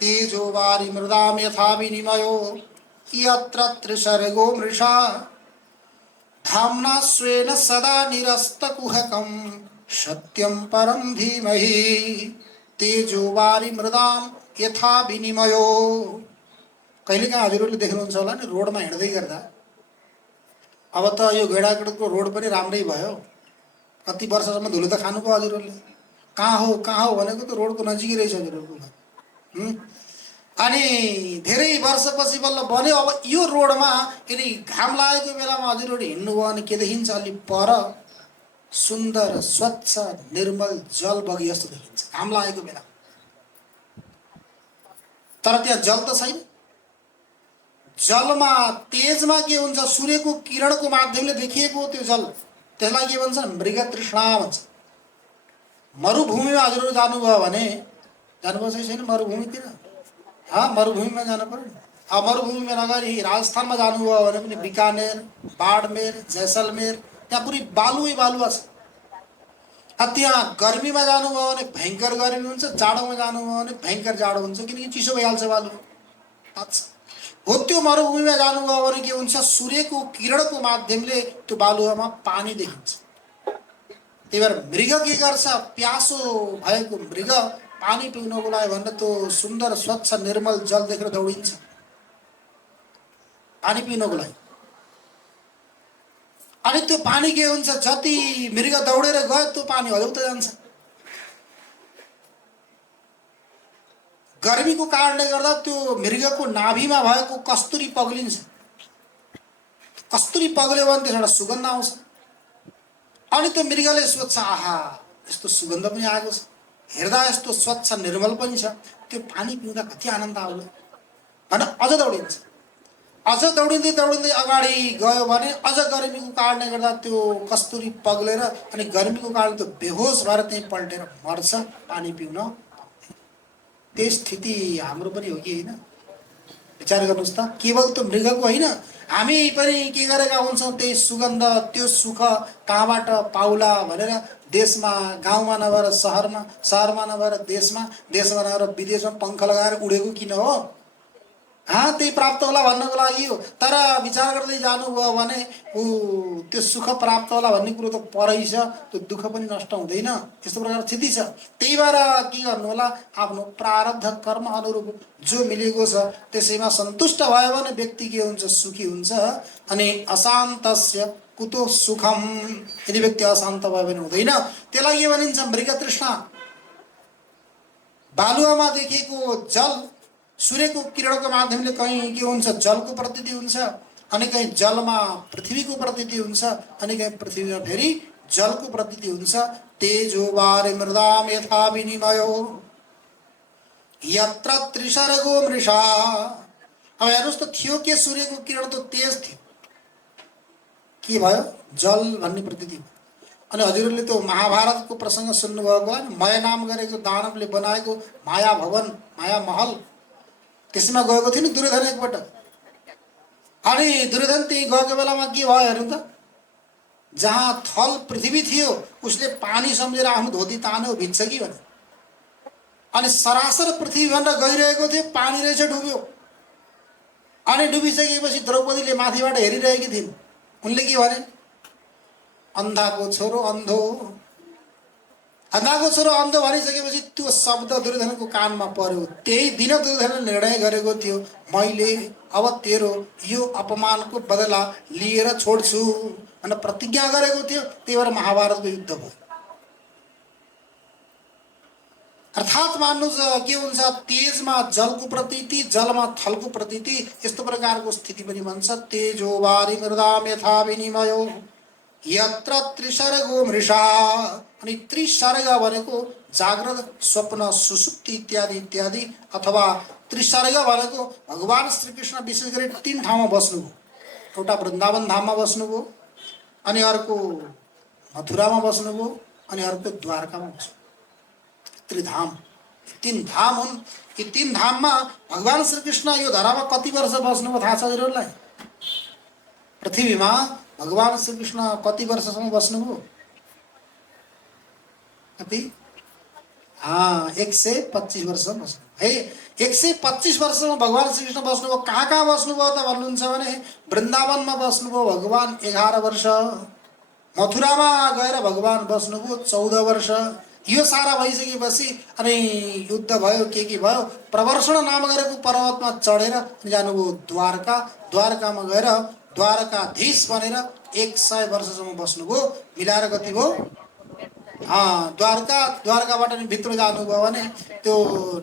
तेजो वारि मृदाम यथा विनिमयो यत्र त्रिसर्गो मृषा धाम्ना स्वेन सदा निरस्तकुहकं सत्यं परं धीमहि तेजो वारि मृदाम यथा विनिमयो। कहिलेकाहीँ हजुरहरूले देख्नुहुन्छ होला नि, रोडमा हिँड्दै गर्दा, अब त यो गेडागुडको रोड पनि राम्रै भयो, कति वर्षसम्म धुलो त खानुभयो हजुरहरूले। कहाँ हो भनेको त रोडको नजिकै रहेछ हजुरहरूको घर। अनि धेरै वर्षपछि बल्ल बन्यो। अब यो रोडमा यदि घाम लागेको बेलामा हजुरहरू हिँड्नुभयो भने के देखिन्छ, अलि पर सुन्दर स्वच्छ निर्मल जल बगी जस्तो देखिन्छ घाम लागेको बेला। तर त्यहाँ जल त छैन। जलमा तेजमा के हुन्छ, सूर्यको किरणको माध्यमले देखिएको त्यो जल, त्यसलाई के भन्छ, मृग तृष्णा भन्छ। मरुभूमिमा हजुरहरू जानुभयो भने, जानुभएको छैन मरुभूमितिर? मरुभूमिमा जानु पर्यो नि। अब मरुभूमिमा नगरी राजस्थानमा जानुभयो भने पनि बिकानेर, बाडमेर, जैसलमेर, त्यहाँ पुरै बालुवै बालुवा छ। त्यहाँ गर्मीमा जानुभयो भने भयङ्कर गर्मी हुन्छ, जाडोमा जानुभयो भने भयङ्कर जाडो हुन्छ, किनकि चिसो भइहाल्छ बालुवा। अच्छा, हो त्यो मरुभूमिमा जानुभयो भने के हुन्छ, सूर्यको किरणको माध्यमले त्यो बालुवामा पानी देखिन्छ। त्यही भएर मृग के गर्छ, प्यासो भएको मृग पानी पिउनको लागि भनेर त्यो सुन्दर स्वच्छ निर्मल जल देखेर दौडिन्छ पानी पिउनको लागि। अनि त्यो पानी के हुन्छ, जति मृग दौडेर गयो त्यो पानी हल्लाउँदै जान्छ। गर्मीको कारणले गर्दा त्यो मृगको नाभिमा भएको कस्तुरी पग्लिन्छ। कस्तुरी पग्ल्यो भने त्यसबाट सुगन्ध आउँछ। अनि त्यो मृगले सोच्छ, आहा यस्तो सुगन्ध पनि आएको छ, हेर्दा यस्तो स्वच्छ निर्मल पनि छ, त्यो पानी पिउँदा कति आनन्द आउला भनेर अझ दौडिन्छ। अझ दौडिँदै दौडिँदै अगाडि गयो भने अझ गर्मीको कारणले गर्दा त्यो कस्तुरी पग्लेर अनि गर्मीको कारण त्यो बेहोस भएर त्यहीँ पल्टेर मर्छ, पानी पिउन। त्यही स्थिति हाम्रो पनि हो कि होइन? विचार गर्नुहोस् त। केवल त्यो मृगको होइन, हामी पनि के गरेका हुन्छौँ, त्यही सुगन्ध त्यो सुख कहाँबाट पाउला भनेर देशमा, गाउँमा नभएर सहरमा, सहरमा नभएर देशमा, देशमा नभएर विदेशमा पङ्ख लगाएर उडेको किन हो? त्यही प्राप्त होला भन्नको लागि हो। तर विचार गर्दै जानुभयो भने त्यो सुख प्राप्त होला भन्ने कुरो त परै छ, त्यो दुःख पनि नष्ट हुँदैन। यस्तो प्रकार स्थिति छ। त्यही भएर के गर्नु होला, आफ्नो प्रारब्ध कर्म अनुरूप जो मिलेको छ त्यसैमा सन्तुष्ट भयो भने व्यक्ति के हुन्छ, सुखी हुन्छ। अनि अशान्तस्य कुतो सुखम, यदि व्यक्ति अशान्त भयो भने हुँदैन। त्यसलाई के भनिन्छ, मृग तृष्णा। बालुवामा देखेको जल सूर्यको किरणको माध्यमले कहीँ के हुन्छ, जलको प्रतीति हुन्छ, अनि कहीँ जलमा पृथ्वीको प्रतीति हुन्छ, अनि कहीँ पृथ्वीमा फेरि जलको प्रतीति हुन्छ। तेजो वारि मृदाम यथा विनिमयो यत्र त्रिसर्गो मृषा। अब हेर्नुहोस् त, थियो के, सूर्यको किरण त तेज थियो, के भयो, जल भन्ने प्रतीति। अनि हजुरहरूले त्यो महाभारतको प्रसङ्ग सुन्नुभएको होइन, मय नाम गरेको दानवले बनाएको माया भवन, माया महल, त्यसमा गएको थियो नि दुर्योधन एकपटक। अनि दुर्योधन त्यही गएको बेलामा के भयो हेर्नु त, जहाँ थल पृथ्वी थियो उसले पानी सम्झेर आफ्नो धोती तान्यो, भिज्छ कि भने। अनि सरासर पृथ्वी भनेर गइरहेको थियो, पानी रहेछ, डुब्यो। अनि डुबिसकेपछि द्रौपदीले माथिबाट हेरिरहेकी थिइन्। उनले के भने, अन्धाको छोरो अन्धो, अन्धाको छोरो अन्धो भनिसकेपछि त्यो शब्द दुर्योधनको कानमा पर्यो। त्यही दिन दुर्योधनले निर्णय गरेको थियो, मैले अब तेरो यो अपमानको बदला लिएर छोड्छु भनेर प्रतिज्ञा गरेको थियो। त्यही भएर महाभारतको युद्ध भयो। अर्थात् मान्नुहोस् के हुन्छ, तेजमा जलको प्रतीति, जलमा थलको प्रतीति, यस्तो प्रकारको स्थिति पनि भन्छ। तेजो वारि मृदाम यथा विनिमयो यत्र त्रिसर्गो मृषा। अनि त्रिसर्ग भनेको जाग्रत, स्वप्न, सुसुप्ति इत्यादि इत्यादि, अथवा त्रिसर्ग भनेको भगवान श्रीकृष्ण विशेष गरी 3 ठाउँमा बस्नुभयो। एउटा वृन्दावन धाममा बस्नुभयो, अनि अर्को मथुरामा बस्नुभयो, अनि अर्को द्वारकामा बस्नुभयो। त्रिधाम, 3 धाम हुन्। यी 3 धाममा भगवान श्रीकृष्ण यो धरामा कति वर्ष बस्नुभयो थाहा छ हजुरहरूलाई? पृथ्वीमा भगवान श्रीकृष्ण कति वर्षसम्म बस्नुभयो? कति? 125 वर्षसम्म बस्नुभयो। 125 वर्षसम्म भगवान श्रीकृष्ण बस्नुभयो। कहाँ कहाँ बस्नुभयो त भन्नुहुन्छ भने, वृन्दावनमा बस्नुभयो भगवान 11 वर्ष, मथुरामा गएर भगवान बस्नुभयो 14 वर्ष। यो सारा भइसकेपछि अनि युद्ध भयो, के भयो, प्रवर्षण नाम गरेको पर्वतमा चढेर जानुभयो द्वारका। द्वारकामा गएर द्वारकाधीश बनेर 100 वर्षसम्म बस्नुभयो। मिलाएर कति भयो? द्वारकाबाट नि भित्र जानुभयो भने त्यो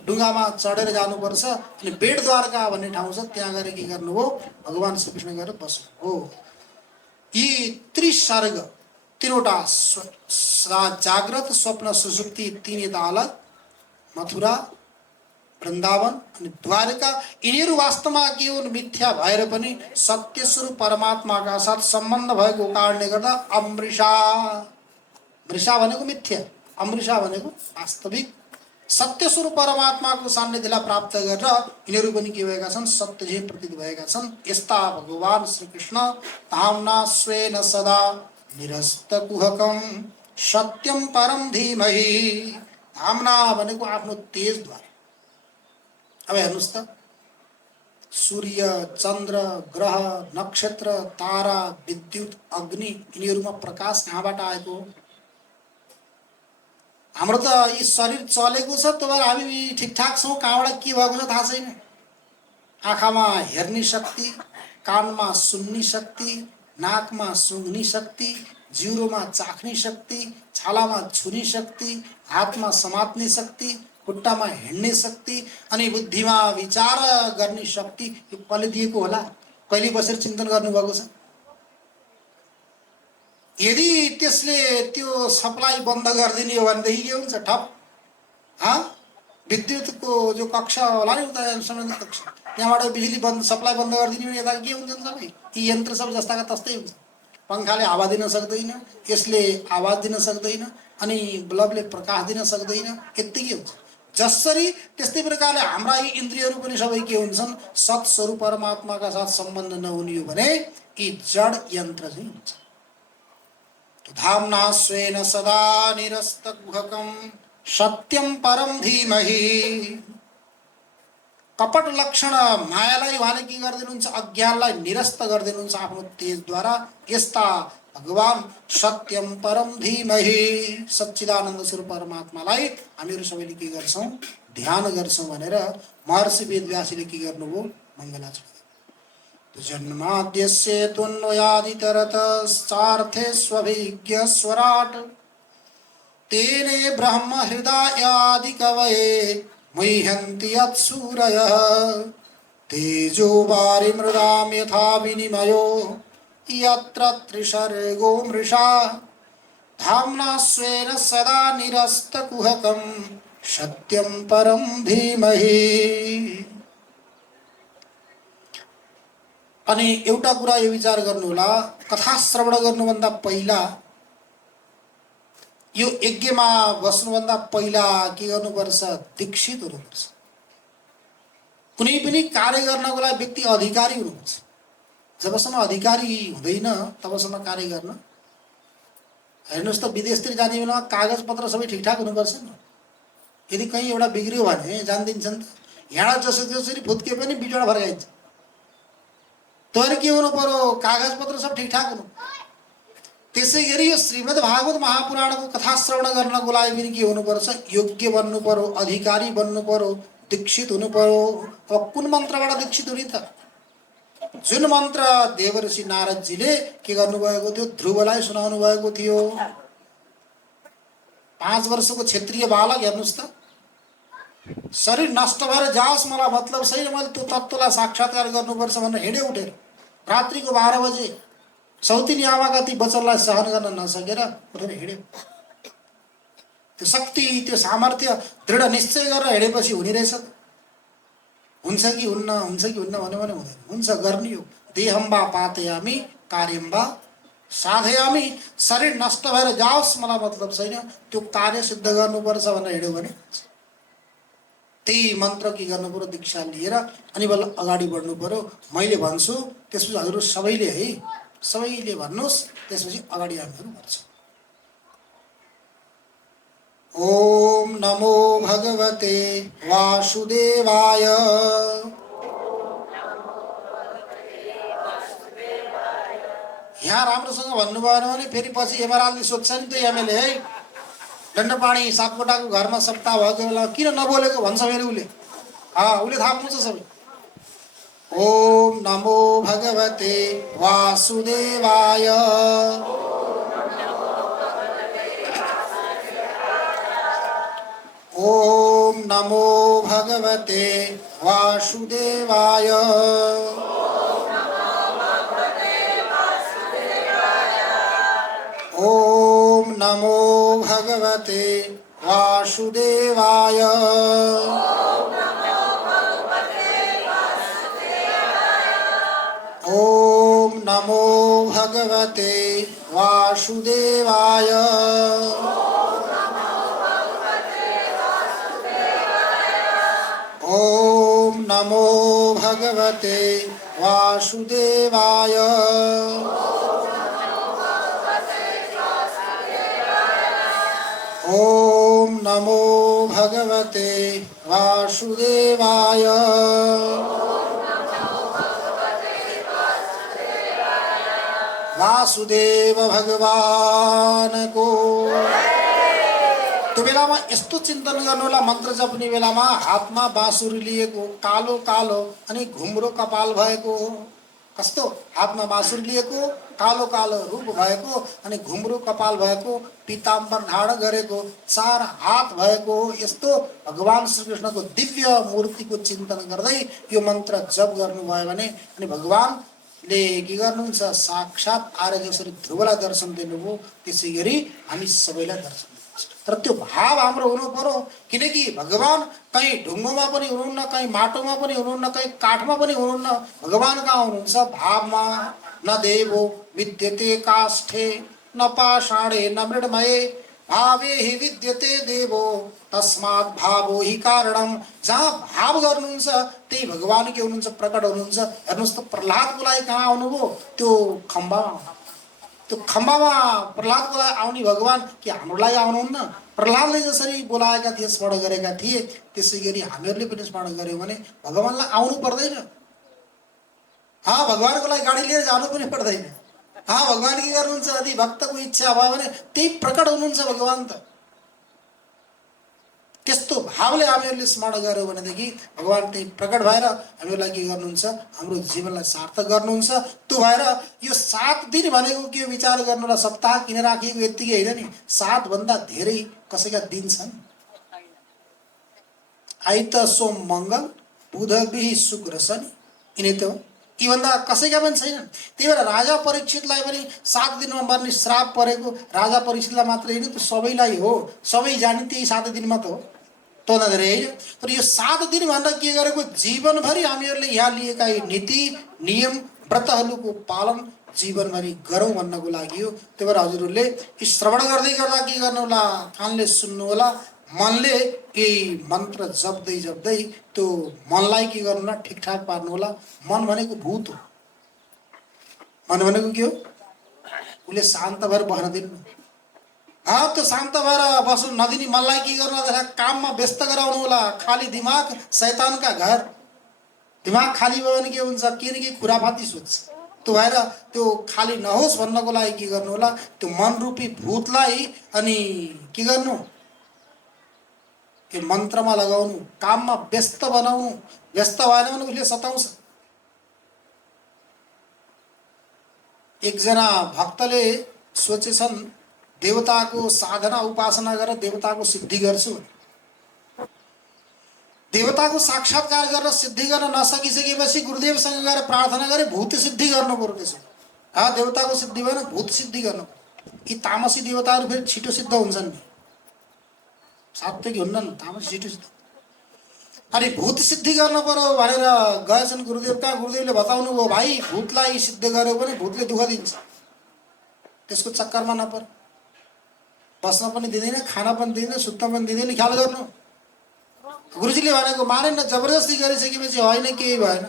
डुङ्गामा चढेर जानुपर्छ। अनि बेट द्वारका भन्ने ठाउँ छ, त्यहाँ गएर के गर्नुभयो, भगवान श्रीकृष्ण गएर बस्नुभयो। यी त्रिसर्ग तीनवटा जाग्रत स्वप्न सुषुप्ति तीन ताल मथुरा वृन्दावन अनि द्वारका यिनीहरू वास्तवमा के हुन् मिथ्या भएर पनि सत्य स्वरूप परमात्माका साथ सम्बन्ध भएको कारणले गर्दा अमृषा मृषा भनेको मिथ्या अमृषा भनेको वास्तविक सत्य स्वरूप परमात्माको सान्निध्यलाई प्राप्त गरेर यिनीहरू पनि के भएका छन् सत्य झै प्रतीत भएका छन्। यस्ता भगवान श्री कृष्ण धामना स्वेन सदा निरस्त कुहकम सत्यम परम धीमहि धामना भनेको आफ्नो तेजद्वारा। अब हेर्नुस् त सूर्य चन्द्र ग्रह नक्षत्र तारा विद्युत अग्नि यिनीहरूमा प्रकाश कहाँबाट आएको? हाम्रो त यी शरीर चलेको छ तर हामी ठिकठाक छौँ, कहाँबाट के भएको छ थाहा छैन। आँखामा हेर्ने शक्ति, कानमा सुन्ने शक्ति, नाकमा सुँघ्ने शक्ति, जिउरोमा चाख्ने शक्ति, छालामा छुने शक्ति, हातमा समात्ने शक्ति, खुट्टामा हिँड्ने शक्ति अनि बुद्धिमा विचार गर्ने शक्ति यो कसले दिएको होला? कहिले बसेर चिन्तन गर्नुभएको छ? यदि त्यसले त्यो सप्लाई बन्द गरिदिने हो भनेदेखि के हुन्छ? ठप विद्युतको जो कक्षा होला नि उता सम्बन्धित कक्षा त्यहाँबाट बिजुली बन्द सप्लाई बन्द गरिदिने भने यता के हुन्छ? सबै यी यन्त्र सब जस्ताका तस्तै हुन्छ। पंखाले हावा दिन सक्दैन, यसले आवाज दिन सक्दैन अनि बल्बले प्रकाश दिन सक्दैन, यत्तिकै हुन्छ। जसरी त्यस्तै प्रकारले हाम्रा यी इन्द्रियहरू पनि सबै के हुन्छन्? सत्स्वरूप परमात्माका साथ सम्बन्ध नहुने हो भने यी जड यन्त्र चाहिँ हुन्छ। धामना स्वेन सदा निरस्त कुहकम सत्यम परम धीमहि कपट लक्षण मायालाई उहाँले के गरिदिनुहुन्छ? अज्ञानलाई निरस्त गरिदिनुहुन्छ आफ्नो तेजद्वारा। यस्ता भगवान सत्यम परम धीमहि सच्चिदानन्द स्वरूप परमात्मालाई हामीहरू सबैले के गर्छौँ? ध्यान गर्छौँ भनेर महर्षि वेदव्यासले के गर्नुभयो? मङ्गलाचरण जन्माद्यस्य त्वन्वयादितरतश्चार्थेष्वभिज्ञ स्वराट् तेने ब्रह्म हृदयादि कवये मुह्यन्ति यत्सूरयः तेजो वारिमृदां यथा विनिमयो यत्र त्रिसर्गो मृषा धाम्ना स्वेन सदा निरस्तकुहकं सत्यं परं धीमहि। अनि एउटा कुरा यो विचार गर्नुहोला, कथा श्रवण गर्नुभन्दा पहिला यो यज्ञमा बस्नुभन्दा पहिला के गर्नुपर्छ? दीक्षित हुनुपर्छ। कुनै पनि कार्य गर्नको लागि व्यक्ति अधिकारी हुनुपर्छ। जबसम्म अधिकारी हुँदैन तबसम्म कार्य गर्न हेर्नुहोस् त विदेशतिर जाने बेलामा कागज पत्र सबै ठिकठाक हुनुपर्छ नि। यदि कहीँ एउटा बिग्रियो भने जानिदिन्छन् त, यहाँ जसरी फुत्के पनि बिजोडा फर्काइन्छ। तर के हुनु पर्यो? कागज पत्र सब ठिकठाक हुनु। त्यसै गरी यो श्रीमद् भागवत महापुराणको कथा श्रवण गर्नको लागि पनि के हुनुपर्छ? योग्य बन्नु पर्यो, अधिकारी बन्नु पर्यो, दीक्षित हुनु पर्यो। अब कुन मन्त्रबाट दीक्षित हुने त? जुन मन्त्र देवर्षि नारदजीले के गर्नुभएको थियो? ध्रुवलाई सुनाउनु भएको थियो। 5 वर्षको क्षेत्रीय बालक हेर्नुहोस् त, शरीर नष्ट भएर जाओस् मलाई मतलब छैन, मैले त्यो तत्त्वलाई साक्षात्कार गर्नुपर्छ भनेर हिँड्यो उठेर। रात्रिको 12 बजे सौतिनी आमाका ती वचनलाई सहन गर्न नसकेर उठेर हिँड्यो। त्यो शक्ति, त्यो सामर्थ्य, दृढ निश्चय गरेर हिँडेपछि हुने रहेछ। हुन्छ कि हुन्न, हुन्छ कि हुन्न भन्यो भने हुँदैन। हुन्छ, गर्ने हो। देहं वा पातयामि कार्यं वा साधयामि। शरीर नष्ट भएर जाओस् मलाई मतलब छैन, त्यो कार्य सिद्ध गर्नुपर्छ भनेर हिँड्यो भने त्यही मन्त्र के गर्नु पर्यो? दीक्षा लिएर अनि बल्ल अगाडि बढ्नु पर्यो। मैले भन्छु, त्यसपछि हजुर सबैले है सबैले भन्नुहोस्, त्यसपछि अगाडि हामीहरू बढ्छौँ। ओम नमो भगवते वासुदेवाय। यहाँ राम्रोसँग भन्नु भएन भने फेरि पछि एमआरआरले सोध्छ नि त एमएलए है, दण्डपाणी सापकोटाको घरमा सप्ताह भएको बेला किन नबोलेको भन्छ फेरि उसले। उसले थाहा पाउँछ सबै। ओम नमो भगवते वासुदेवाय। ओम नमो भगवते वासुदेवाय। ओम भगवते वासुदेवाय। ओम नमो भगवते वासुदेवाय। ओम नमो भगवते वासुदेवाय। ओम नमो भगवते वासुदेवाय। वासुदेव भगवान को। त्यो बेलामा यस्तो चिन्तन गर्नु होला, मन्त्र जप्ने बेलामा हातमा बाँसुरी लिएको, कालो कालो अनि घुम्रो कपाल भएको। कस्तो? हातमा बाँसुरी लिएको, कालो कालो रूप भएको अनि घुम्रो कपाल भएको, पीताम्बर धारण गरेको, 4 हात भएको, यस्तो भगवान श्रीकृष्णको दिव्य मूर्तिको चिन्तन गर्दै यो मन्त्र जप गर्नुभयो भने अनि भगवानले के गर्नुहुन्छ? साक्षात आएर जसरी ध्रुवलाई दर्शन दिनुभयो त्यसै गरी हामी सबैलाई दर्शन। तर त्यो भाव हाम्रो हुनु पर्यो, किनकि भगवान कहीँ ढुङ्गोमा पनि हुनुहुन्न, कहीँ माटोमा पनि हुनुहुन्न, कहीँ काठमा पनि हुनुहुन्न। भगवान कहाँ हुनुहुन्छ? भावमा। न देवो विद्यते काष्ठे न पाषाणे न मृण्मये भावे हि विद्यते देवो तस्मात् भावो हि कारणम। जहाँ भाव गर्नुहुन्छ त्यही भगवान के हुनुहुन्छ? प्रकट हुनुहुन्छ। हेर्नुहोस् त, प्रहलादको लागि कहाँ आउनुभयो? त्यो खम्बामा। त्यो खम्बामा प्रहलादको लागि आउने भगवान के हाम्रो लागि आउनुहुन्न? प्रहलादले जसरी बोलाएका थिए, स्मरण गरेका थिए, त्यसै गरी हामीहरूले पनि स्मरण गर्यौँ भने भगवानलाई आउनु पर्दैन। भगवानको लागि गाडी लिएर जानु पनि पर्दैन। भगवान के गर्नुहुन्छ? यदि भक्तको इच्छा भयो भने त्यही प्रकट हुनुहुन्छ भगवान त। त्यस्तो भावले हामीहरूले स्मरण गर्यौँ भनेदेखि भगवान त्यही प्रकट भएर हामीलाई के गर्नुहुन्छ? हाम्रो जीवनलाई सार्थक गर्नुहुन्छ। त्यो भएर यो 7 दिन भनेको के विचार गर्नु र सप्ताह किन राखिएको यतिकै होइन नि, 7 भन्दा धेरै कसैका दिन छन्। आइत सोम मङ्गल बुध बिही शुक्र शनि, यिनै त हो। यीभन्दा कसैका पनि छैनन्। त्यही भएर राजा परीक्षितलाई पनि 7 दिनमा मर्ने श्राप परेको राजा परीक्षितलाई मात्रै होइन, त्यो सबैलाई हो। सबै जाने त्यही 7 दिनमा त हो, त्योभन्दा धेरै होइन। तर यो 7 दिन भनेर के गरेको? जीवनभरि हामीहरूले यहाँ लिएका यो नीति नियम व्रतहरूको पालन जीवनभरि गरौँ भन्नको लागि हो। त्यही भएर हजुरहरूले श्रवण गर्दै गर्दा के गर्नु होला? कानले सुन्नु होला, मनले यही मन्त्र जप्दै जप्दै त्यो मनलाई के गर्नु होला? ठिकठाक पार्नु होला। मन भनेको भूत हो। मन भनेको के हो? उसले शान्त भएर बस्न दिनु। त्यो शान्त भएर बस्नु नदिने मनलाई के गर्नु होला? काममा व्यस्त गराउनु होला। खाली दिमाग शैतानका घर। दिमाग खाली भयो भने के हुन्छ? के न के खुराफाती सोच्छ। त्यो भएर त्यो खाली नहोस् भन्नको लागि के गर्नु होला? त्यो मनरूपी भूतलाई अनि के गर्नु? यो मन्त्रमा लगाउनु, काममा व्यस्त बनाउनु। व्यस्त भएन भने उसले सताउँछ। एकजना भक्तले सोचेछन् देवताको साधना उपासना गरेर देवताको सिद्धि गर्छु। देवताको साक्षात्कार गरेर सिद्धि गर्न नसकिसकेपछि गुरुदेवसँग गएर प्रार्थना गरे भूत सिद्धि गर्नु पर्यो। त्यसो देवताको सिद्धि भएन, भूत सिद्धि गर्नु। यी तामसी देवताहरू फेरि छिटो सिद्ध हुन्छन् नि, सात्विक हुन्नन्, तामसी छिटो सिद्ध। अनि भूत सिद्धि गर्नु पर्यो भनेर गएछन् गुरुदेव कहाँ। गुरुदेवले बताउनु भयो, भाइ भूतलाई सिद्ध गर्यो भने भूतले दुःख दिन्छ, त्यसको चक्करमा नपर। बस्न पनि दिँदैन, खाना पनि दिँदैन, सुत्न पनि दिँदैन, ख्याल गर्नु। गुरुजीले भनेको मानेन, जबरजस्ती गरिसकेपछि होइन, केही भएन,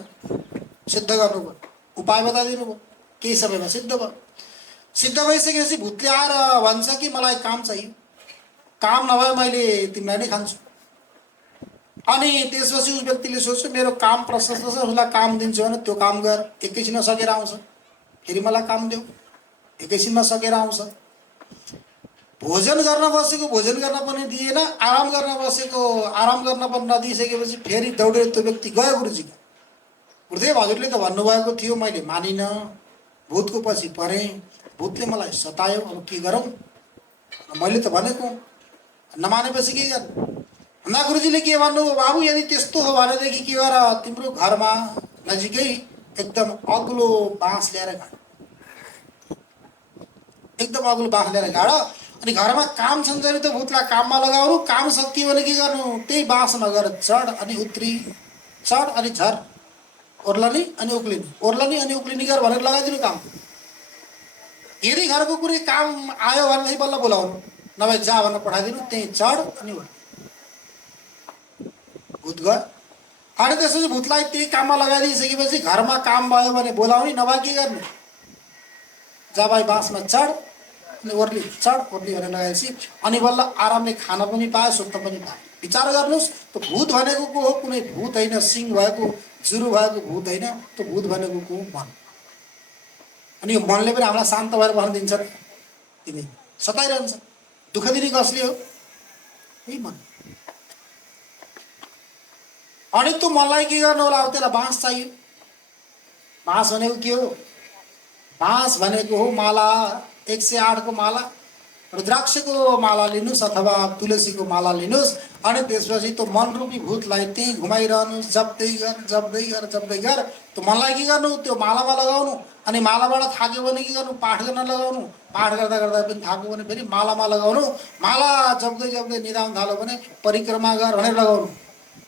सिद्ध गर्नुभयो। उपाय बताइदिनु भयो, केही समयमा सिद्ध भयो। सिद्ध भइसकेपछि भूतले आएर भन्छ कि मलाई काम चाहियो, काम नभए मैले तिमीलाई नै खान्छु। अनि त्यसपछि उस व्यक्तिले सोच्छ मेरो काम प्रशस्त छ, उसलाई काम दिन्छु भने त्यो काम गर। एकैछिनमा सकेर आउँछ, फेरि मलाई काम देऊ, एकैछिनमा सकेर आउँछ। भोजन गर्न बसेको भोजन गर्न पनि दिएन, आराम गर्न बसेको आराम गर्न पनि नदिइसकेपछि फेरि दौडेर त्यो व्यक्ति गयो गुरुजीको। गुरुदेव हजुरले त भन्नुभएको थियो, मैले मानिनँ, भूतको पछि परेँ, भूतले मलाई सतायो, अब के गरौँ? मैले त भनेको, नमानेपछि के गर्नु? भन्दा गुरुजीले के भन्नुभयो, बाबु यदि त्यस्तो हो भनेदेखि के गर, तिम्रो घरमा नजिकै एकदम अग्लो बाँस ल्याएर गाड, एकदम अग्लो बाँस ल्याएर गाड। अनि घरमा काम छन् जहिले त भूतलाई काममा लगाउनु, काम सकियो भने के गर्नु, त्यही बाँसमा गएर चढ अनि उत्री, चढ अनि झर, ओर्लनी अनि उक्लिने, ओर्लनी अनि उक्लिने गर भनेर लगाइदिनु काम। यदि घरको कुनै काम आयो भनेदेखि बल्ल बोलाउनु, नभए जा भनेर पठाइदिनु, त्यही चढ अनि उठ, भूत गयो। अनि त्यसपछि भूतलाई त्यही काममा लगाइदिइसकेपछि घरमा काम भयो भने बोलाउने, नभए के गर्ने, जा भाइ बाँसमा चढ अनि ओर्ली, चढ ओर्ली भनेर लगाएपछि अनि बल्ल आरामले खान पनि पायो, सुत्न पनि पायो। विचार गर्नुहोस्, त्यो भूत भनेको को हो? कुनै भूत होइन, सिङ भएको जुरु भएको भूत होइन, त्यो भूत भनेको को हो? मन। अनि यो मनले पनि हामीलाई शान्त भएर बस्न दिन्छ र दिँदैन, सताइरहन्छ। दुःख दिने कसले हो? यही मन। अनि त्यो मनलाई के गर्नु होला? अब त्यसलाई बाँस चाहियो। बाँस भनेको के हो? बाँस भनेको हो माला, 108 को माला, रुद्राक्षको माला लिनुहोस् अथवा तुलसीको माला लिनुहोस्। अनि त्यसपछि त्यो मनरूपी भूतलाई त्यही घुमाइरहनुहोस्, जप्दै गर जप्दै गर जप्दै गर। त्यो मनलाई के गर्नु? त्यो मालामा लगाउनु। अनि मालाबाट थाक्यो भने के गर्नु? पाठ गर्न लगाउनु। पाठ गर्दा गर्दा पनि थाक्यो भने फेरि मालामा लगाउनु। माला जप्दै जप्दै निदाउन थाल्यो भने परिक्रमा गर भनेर लगाउनु,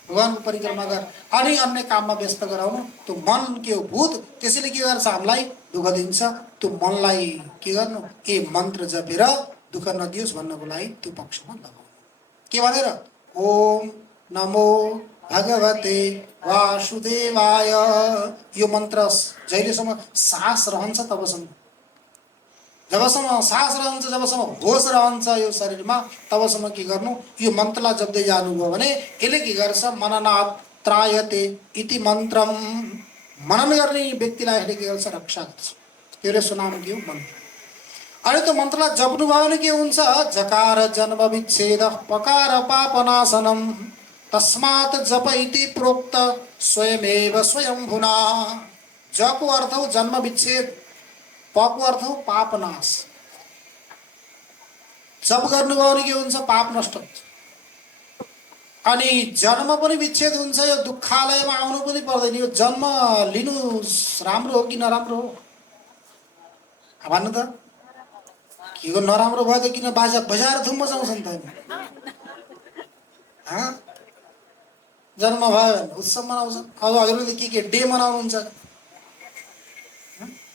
भगवानको परिक्रमा गर। अनि अन्य काममा व्यस्त गराउनु। त्यो मन के हो? भूत। त्यसैले के गर्छ? हामीलाई दुःख दिन्छ। त्यो मनलाई के गर्नु? ए मन्त्र जपेर दुःख नदियोस् भन्नको लागि त्यो पक्षमा लगाउनु। के भनेर? ओम नमो भगवते वासुदेवाय। यो मन्त्र जहिलेसम्म सास रहन्छ तबसम्म, जबसम्म सास रहन्छ, जबसम्म होस रहन्छ यो शरीरमा, तबसम्म के गर्नु? यो मन्त्रलाई जप्दै जानुभयो भने यसले के गर्छ? मननात् त्रायते इति मन्त्रम। मनन गर्ने व्यक्तिलाई यसले के गर्छ? रक्षा गर्छ। त्यसले सुनाउनु के हो? मन्त्र। अनि त्यो मन्त्रलाई जप्नु भयो भने के हुन्छ? जकार जन्म विच्छेद पकार पापनाशनम तस्मात् जप इति प्रोक्त स्वयमेव स्वयंभुना। जको अर्थ हो जन्म विच्छेद, पको अर्थ हो पापनाश। जप गर्नुभयो भने के हुन्छ? पाप नष्ट हुन्छ। अनि जन्म पनि विच्छेद हुन्छ। यो दुःखालयमा आउनु पनि पर्दैन। यो जन्म लिनु राम्रो हो कि नराम्रो हो? भन्नु त के हो? नराम्रो भयो त किन बाजा बजाएर धुम मचाउँछ नि त? जन्म भयो भने उत्सव मनाउँछ। अब हजुरले के डे मनाउनुहुन्छ?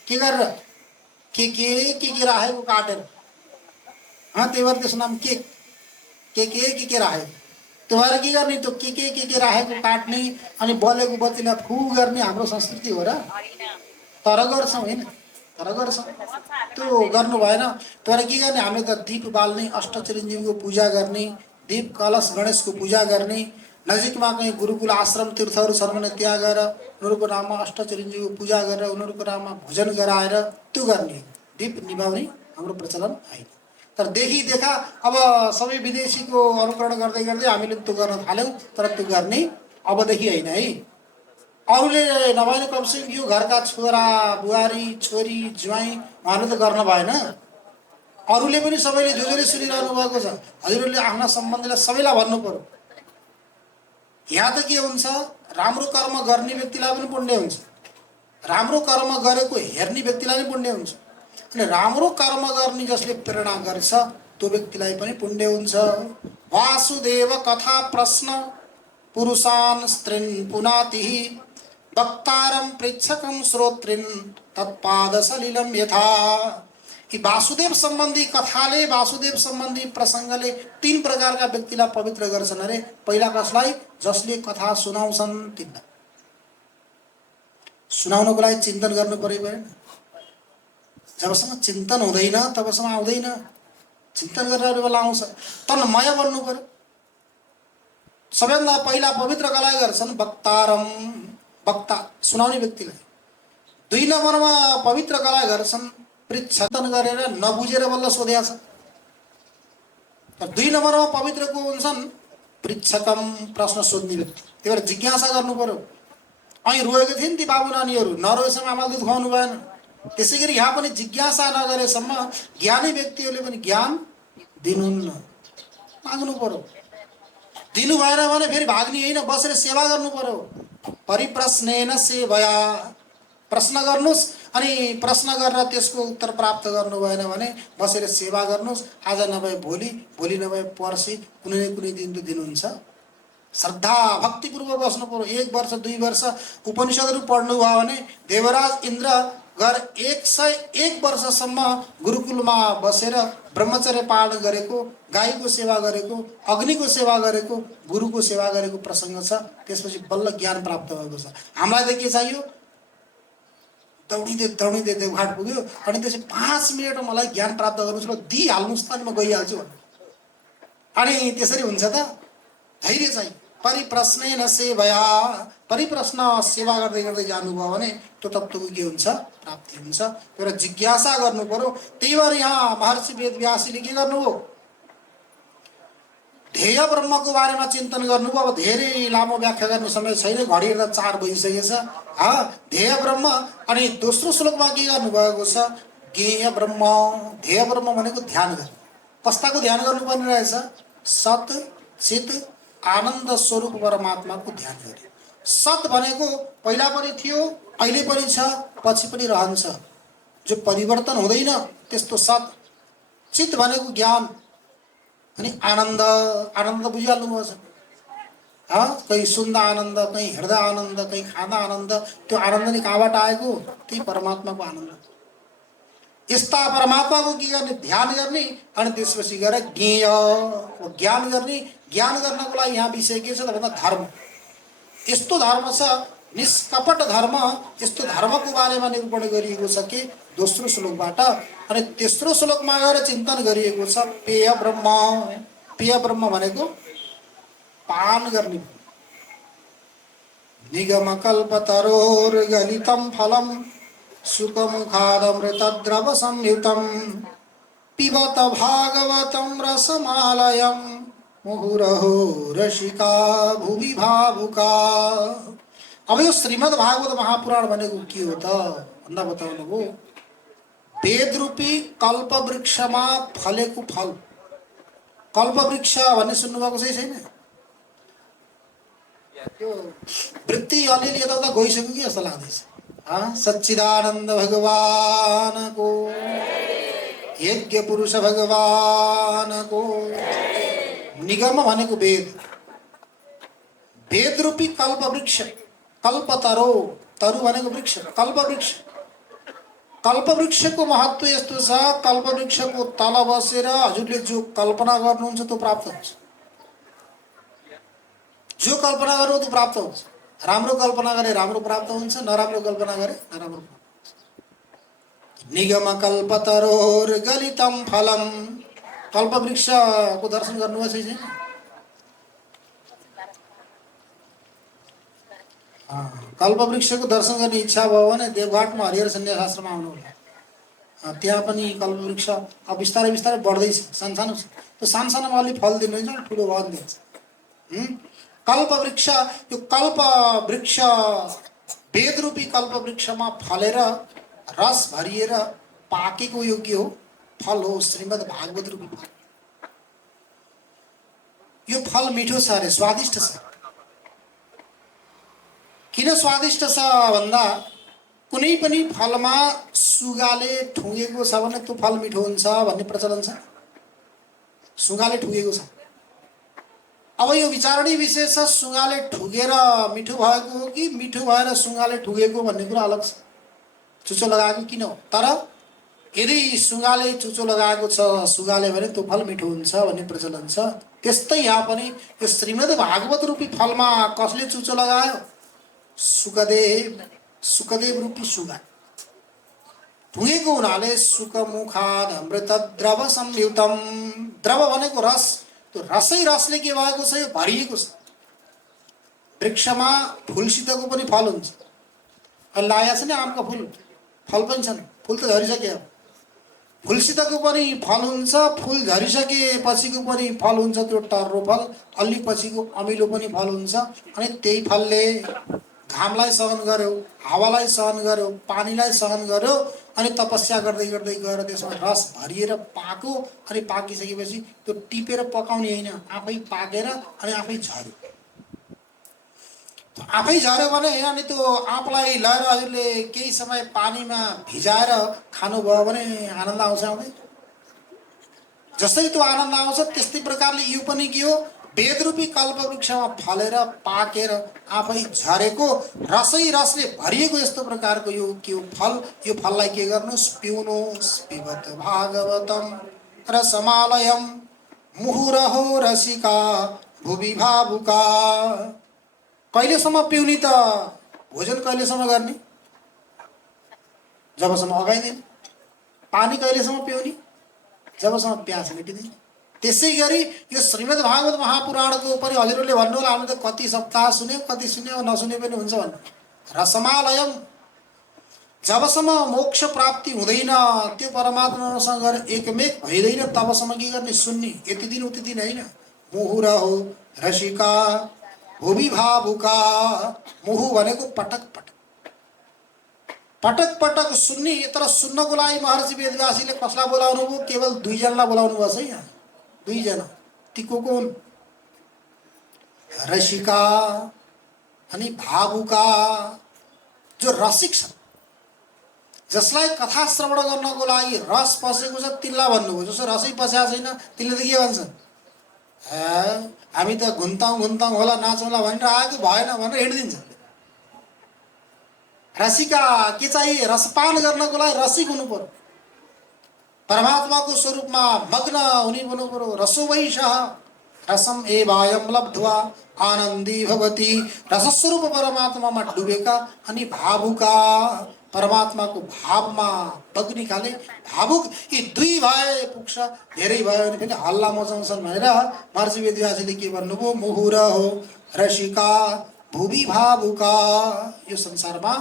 के गरेर? के राखेको काटेर, त्यही भएर त्यसको नाम केक। के राखेको, त्यो भएर के गर्ने? त्यो के राखेको काट्ने अनि बलेको बत्तीलाई फु गर्ने हाम्रो संस्कृति हो र? तर गर्छौँ होइन? तर गर्छौँ, त्यो गर्नु भएन। तर के गर्ने? हामीले त दीप बाल्ने, अष्टचिरञ्जीवीको पूजा गर्ने, दीप कलश गणेशको पूजा गर्ने, नजिकमा कहीँ गुरुकुल आश्रम तीर्थहरू छन् भने त्यहाँ गएर उनीहरूको नाममा अष्टचिरञ्जीवीको पूजा गरेर उनीहरूको नाममा भोजन गराएर त्यो गर्ने, दीप निभाउने हाम्रो प्रचलन होइन। तर देखि देखा अब सबै विदेशीको अनुकरण गर्दै गर्दै हामीले त्यो गर्न थाल्यौँ। तर त्यो गर्ने अबदेखि होइन है। अरूले नभए कमसेकम यो घरका छोरा बुहारी छोरी ज्वाइँ उहाँहरूले त गर्न भएन। अरूले पनि सबैले जो जसले सुनिरहनु भएको छ, हजुरहरूले आफ्ना सम्बन्धीलाई सबैलाई भन्नु पर्यो। यहाँ त के हुन्छ? राम्रो कर्म गर्ने व्यक्तिलाई पनि पुण्य हुन्छ, राम्रो कर्म गरेको हेर्ने व्यक्तिलाई पनि पुण्य हुन्छ, अनि राम्रो कर्म गर्ने जसले प्रेरणा गर्छ त्यो व्यक्तिलाई पनि पुण्य हुन्छ। वासुदेव कथा प्रश्न पुरुषान् स्त्रीन् पुनाति वक्तारं पृच्छकं श्रोत्रिन् तत्पाद सलिलं यथा। कि वासुदेव सम्बन्धी कथाले, वासुदेव सम्बन्धी प्रसङ्गले 3 प्रकारका व्यक्तिलाई पवित्र गर्छन् अरे। पहिला कसलाई? जसले कथा सुनाउँछन् तिनलाई। सुनाउनको लागि चिन्तन गर्नु पर्यो भएन? जबसम्म चिन्तन हुँदैन तबसम्म आउँदैन। चिन्तन गरेर बेला आउँछ। तन्मय बन्नु पर्यो। सबैभन्दा पहिला पवित्र कसलाई गर्छन्? वक्तारम, वक्ता सुनाउने व्यक्तिलाई। 2 नम्बरमा पवित्र कसलाई गर्छन्? पृच्छन गरेर नबुझेर बल्ल सोध्या छ। 2 नम्बरमा पवित्र को हुन्छन्? पृच्छकम, प्रश्न सोध्ने व्यक्ति। त्यही भएर जिज्ञासा गर्नु पर्यो। અહીં रोएका थिए नि ती बाबु नानीहरू, नरोएसम्म आमाले दुध खुवाउनु भएन। त्यसै गरी यहाँ पनि जिज्ञासा नगरेसम्म ज्ञानी व्यक्तिहरूले पनि ज्ञान दिनुहुन्न। माग्नु पर्यो। दिनु भएन भने फेरि भाग्ने होइन, बसेर सेवा गर्नु पर्यो। परिप्रश्नेन सेवया, प्रश्न गर्नुहोस् अनि प्रश्न गरेर त्यसको उत्तर प्राप्त गर्नु भएन भने बसेर सेवा गर्नुहोस्। आज नभए भोलि, भोलि नभए पर्सि, कुनै न कुनै दिन त दिनुहुन्छ। श्रद्धा भक्तिपूर्वक बस्नु पर्यो। 1 वर्ष 2 वर्ष उपनिषदहरू पढ्नु भयो भने देवराज इन्द्र घर 101 वर्षसम्म गुरुकुलमा बसेर ब्रह्मचर्य पालन गरेको, गाईको सेवा गरेको, अग्निको सेवा गरेको, गुरुको सेवा गरेको प्रसङ्ग छ। त्यसपछि बल्ल ज्ञान प्राप्त भएको छ। हामीलाई त के चाहियो? दौडिँदै दौडिँदै देवघाट पुग्यो अनि त्यसपछि 5 मिनटमा मलाई ज्ञान प्राप्त गर्नु छ, दिइहाल्नुहोस् त, अनि म गइहाल्छु भन्नु। अनि त्यसरी हुन्छ त? धैर्य चाहियो। परिप्रश्नेन सेवया, परिप्रश्न सेवा गर्दै गर्दै जानुभयो भने त्यो तत्त्वको के हुन्छ? प्राप्ति हुन्छ। एउटा जिज्ञासा गर्नु पर्यो। त्यही भएर यहाँ महर्षि वेदव्यासले के गर्नुभयो? ध्येय ब्रह्मको बारेमा चिन्तन गर्नुभयो। अब धेरै लामो व्याख्या गर्ने समय छैन, घडी हेर्दा 4 बजिसकेछ। ध्येय ब्रह्म। अनि दोस्रो श्लोकमा के गर्नुभएको छ? ज्ञेय ब्रह्म। ध्येय ब्रह्म भनेको ध्यान गर्ने। कस्ताको ध्यान गर्नुपर्ने रहेछ? सत चित आनन्द स्वरूप परमात्माको ध्यान गरे। सत भनेको पहिला पनि थियो, अहिले पनि छ, पछि पनि रहन्छ, जो परिवर्तन हुँदैन, त्यस्तो सत। चित भनेको ज्ञान। अनि आनन्द, आनन्द बुझिहाल्नुभएको छ। कहीँ सुन्दा आनन्द, कहीँ हेर्दा आनन्द, कहीँ खाँदा आनन्द। त्यो आनन्द नि कहाँबाट आएको? त्यही परमात्माको आनन्द। यस्ता परमात्माको के गर्ने? ध्यान गर्ने। अनि त्यसपछि गएर ज्ञेय, ज्ञान गर्ने। ज्ञान गर्नको लागि यहाँ विषय के छ त भन्दा धर्म। यस्तो धर्म छ, निष्कपट धर्म। यस्तो धर्मको बारेमा निरूपण गरिएको छ कि दोस्रो श्लोकबाट। अनि तेस्रो श्लोकमा गएर चिन्तन गरिएको छ पेय ब्रह्म। पेय ब्रह्म भनेको पान गर्ने। निगम कल्पतरोर्गलितं फलम सुखमुखादमृतद्रव संयुतं पिबत भागवतं रसमालयं मुहुरहो रसिका भुवि भावुका। अब यो श्रीमद् भागवत महापुराण भनेको के हो त भन्दा बताउनुभयो। वेद रूपी कल्प वृक्षमा फलेको फल। कल्प वृक्ष भन्ने सुन्नुभएको छैन? त्यो वृत्ति अलिअलि यताउता गइसक्यो कि जस्तो लाग्दैछ। सच्चिदानन्द भगवानको, यज्ञ पुरुष भगवानको। निगम भनेको वेद। वेद रूपी कल्प वृक्ष। कल्पतरो, तरु भनेको वृक्ष, कल्प वृक्ष। कल्प वृक्षको महत्त्व यस्तो छ, कल्प वृक्षको तल बसेर हजुरले जो कल्पना गर्नुहुन्छ त्यो प्राप्त हुन्छ। जो कल्पना गर्नु त्यो प्राप्त हुन्छ। राम्रो कल्पना गरे राम्रो प्राप्त हुन्छ, नराम्रो कल्पना गरे नराम्रो प्राप्त हुन्छ। निगम कल्पतरोर्गलितं फलम। कल्प वृक्षको दर्शन गर्नुभएको छैन? कल्प वृक्षको दर्शन गर्ने इच्छा भयो भने देवघाटमा हरिहर सन्यास आश्रममा आउनु होला। त्यहाँ पनि कल्प वृक्ष अब बिस्तारै बिस्तारै बढ्दैछ, सानसानो छ। त्यो सानसानोमा अलि फल दिनुहुन्छ, ठुलो भयो भने दिन्छ। कल्प वृक्ष, यो कल्प वृक्ष वेद रूपी कल्प वृक्षमा फलेर रस भरिएर पाकेको यो के हो? फल हो, श्रीमद् भागवत रूपी फल। यो फल मिठो छ अरे, स्वादिष्ट छ। किन स्वादिष्ट छ भन्दा कुनै पनि फलमा सुगाले ठुँगेको छ भने त्यो फल मिठो हुन्छ भन्ने प्रचलन छ। सुगाले ठुँगेको छ। अब यो विचारणीय विषय छ, सुगाले ठुगेर मिठो भएको हो कि मिठो भएर सुगाले ठुगेको भन्ने कुरा अलग छ। चुचो लगाएको किन हो? तर यदि सुगाले चुचो लगाएको छ सुगाले भने त्यो फल मिठो हुन्छ भन्ने प्रचलन छ। त्यस्तै यहाँ पनि यो श्रीमद् भागवत रूपी फलमा कसले चुचो लगायो? सुकदेव। सुकदेव रूपी सुगा ठुगेको हुनाले सुकमुखाद अमृतद्रव संयुतम। द्रव भनेको रस। त्यो रसै रसले के भएको छ? यो भरिएको छ। वृक्षमा फुलसितको पनि फल हुन्छ। अहिले लागेको छ नि आमको फुल, फल पनि छन्, फुल त झरिसक्यो। फुलसितको पनि फल हुन्छ, फुल झरिसकेपछिको पनि फल हुन्छ, त्यो टर्रो फल। अलि पछिको अमिलो पनि फल हुन्छ। अनि त्यही फलले घामलाई सहन गर्यो, हावालाई सहन गर्यो, पानीलाई सहन गर्यो, अनि तपस्या गर्दै गर्दै गएर त्यसमा रस भरिएर पाक्यो। अनि पाकिसकेपछि त्यो टिपेर पकाउने होइन, आफै पाकेर अनि आफै झर्यो। आफै झऱ्यो भने अनि त्यो आँपलाई लगेर हजुरले केही समय पानीमा भिजाएर खानुभयो भने आनन्द आउँछ आउँदैन? जसरी त्यो आनन्द आउँछ त्यस्तै प्रकारले यो पनि के हो, वेदरूपी कल्पवृक्षमा फलेर पाकेर आफै झरेको रसै रसले भरिएको यस्तो प्रकारको यो के हो फल। यो फललाई के गर्नुहोस्, पिउनुहोस्। पिबत भागवतम रसमालयम मुहुरहो रसिका भुवि भावुका। कहिलेसम्म पिउनी त? भोजन कहिलेसम्म गर्ने? जबसम्म अगाइँदैन। पानी कहिलेसम्म पिउनी? जबसम्म प्यास मेटिँदैन। त्यसै गरी यो श्रीमद् भागवत महापुराणको उपरि हजुरहरूले भन्नु होला हामी त कति सप्ताह सुन्यो, कति सुन्यो, नसुने पनि हुन्छ भन्नु। रसमालयम, जबसम्म मोक्ष प्राप्ति हुँदैन, त्यो परमात्मासँग एकमेक भइँदैन तबसम्म के गर्ने? सुन्ने। यति दिन उति दिन होइन। मुहुरहो रसिका भुवि भावुका। मुहु भनेको पटक पटक पटक पटक सुन्ने। तर सुन्नको लागि महर्षि वेदव्यासले कसलाई बोलाउनु भयो? केवल 2 जनालाई बोलाउनु भएको छ यहाँ। 2 जना। ती को हुन्? रसिका अनि भावुका, जो रसिक छन्, जसलाई कथा श्रवण गर्नको लागि रस पसेको छ तिनलाई भन्नुभयो। जसो रसै पसेको छैन तिनले त के भन्छन्? हामी त घुन्ताउँ होला, नाचौँला भनेर आएको, भएन भनेर हिँडिदिन्छ। रसिका के चाहिए? रसपान गर्नको लागि रसिक हुनु पर्यो, परमात्माको स्वरूपमा मग्न हुने हुनु पर्यो। रसो वैशः रसम एवायम लब्ध्वा आनन्दी भवति। रसस्वरूप परमात्मामा डुबेका अनि भावुका, परमात्माको भावमा बग्ने खाले भावुक। यी 2 भए पुग्छ। धेरै भयो भने फेरि हल्ला मचाउँछन् भनेर महर्षि वेदव्यासले के भन्नुभयो? मुहुरहो रसिका भुवि भावुका। यो संसारमा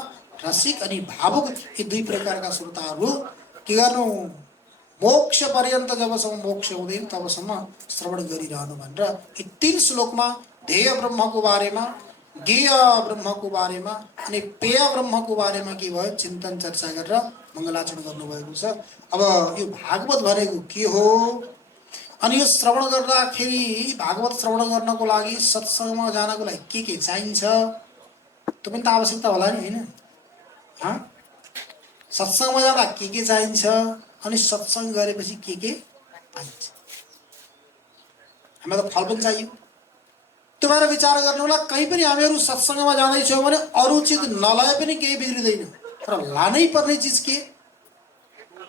रसिक अनि भावुक यी 2 प्रकारका श्रोताहरू के गर्नु? मोक्ष पर्यन्त, जबसम्म मोक्ष हुँदैन तबसम्म श्रवण गरिरहनु भनेर यी 3 श्लोकमा ध्येय ब्रह्मको बारेमा, ज्ञेय ब्रह्मको बारेमा अनि पेय ब्रह्मको बारेमा के भयो? चिन्तन चर्चा गरेर मङ्गलाचरण गर्नुभएको छ। अब यो भागवत भनेको के हो? अनि यो श्रवण गर्दाखेरि भागवत श्रवण गर्नको लागि सत्सङ्गमा जानको लागि के चाहिन्छ? त्यो पनि त आवश्यकता होला नि, होइन? सत्सङ्गमा जाँदा के चाहिन्छ? अनि सत्सङ्ग गरेपछि के पाइन्छ? हामीलाई त फल पनि चाहियो। त्यो भएर विचार गर्नु होला, कहीँ पनि हामीहरू सत्सङ्गमा जाँदैछौँ भने अरुचित नलए पनि केही बिग्रिँदैन। तर लानै पर्ने चिज के?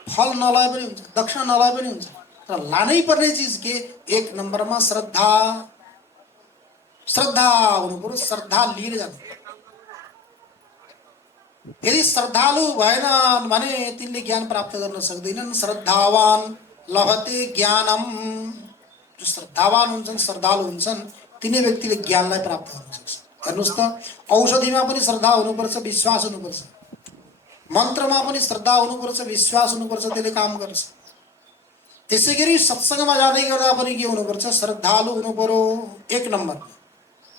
फल नलए पनि हुन्छ, दक्षिणा नलए पनि हुन्छ, तर लानै पर्ने चिज के? 1 नम्बरमा श्रद्धा। श्रद्धा हुनु पर्यो। श्रद्धा लिएर जानु। यदि श्रद्धालु भएन भने तिनले ज्ञान प्राप्त गर्न सक्दैनन्। श्रद्धावान लभते ज्ञानम। जो श्रद्धावान हुन्छन्, श्रद्धालु हुन्छन्, तिनै व्यक्तिले ज्ञानलाई प्राप्त गर्न सक्छ। हेर्नुहोस् त, औषधिमा पनि श्रद्धा हुनुपर्छ, विश्वास हुनुपर्छ। मन्त्रमा पनि श्रद्धा हुनुपर्छ, विश्वास हुनुपर्छ, त्यसले काम गर्छ। त्यसै गरी सत्सङ्गमा जाँदै गर्दा पनि के हुनुपर्छ? श्रद्धालु हुनु पर्यो 1 नम्बरमा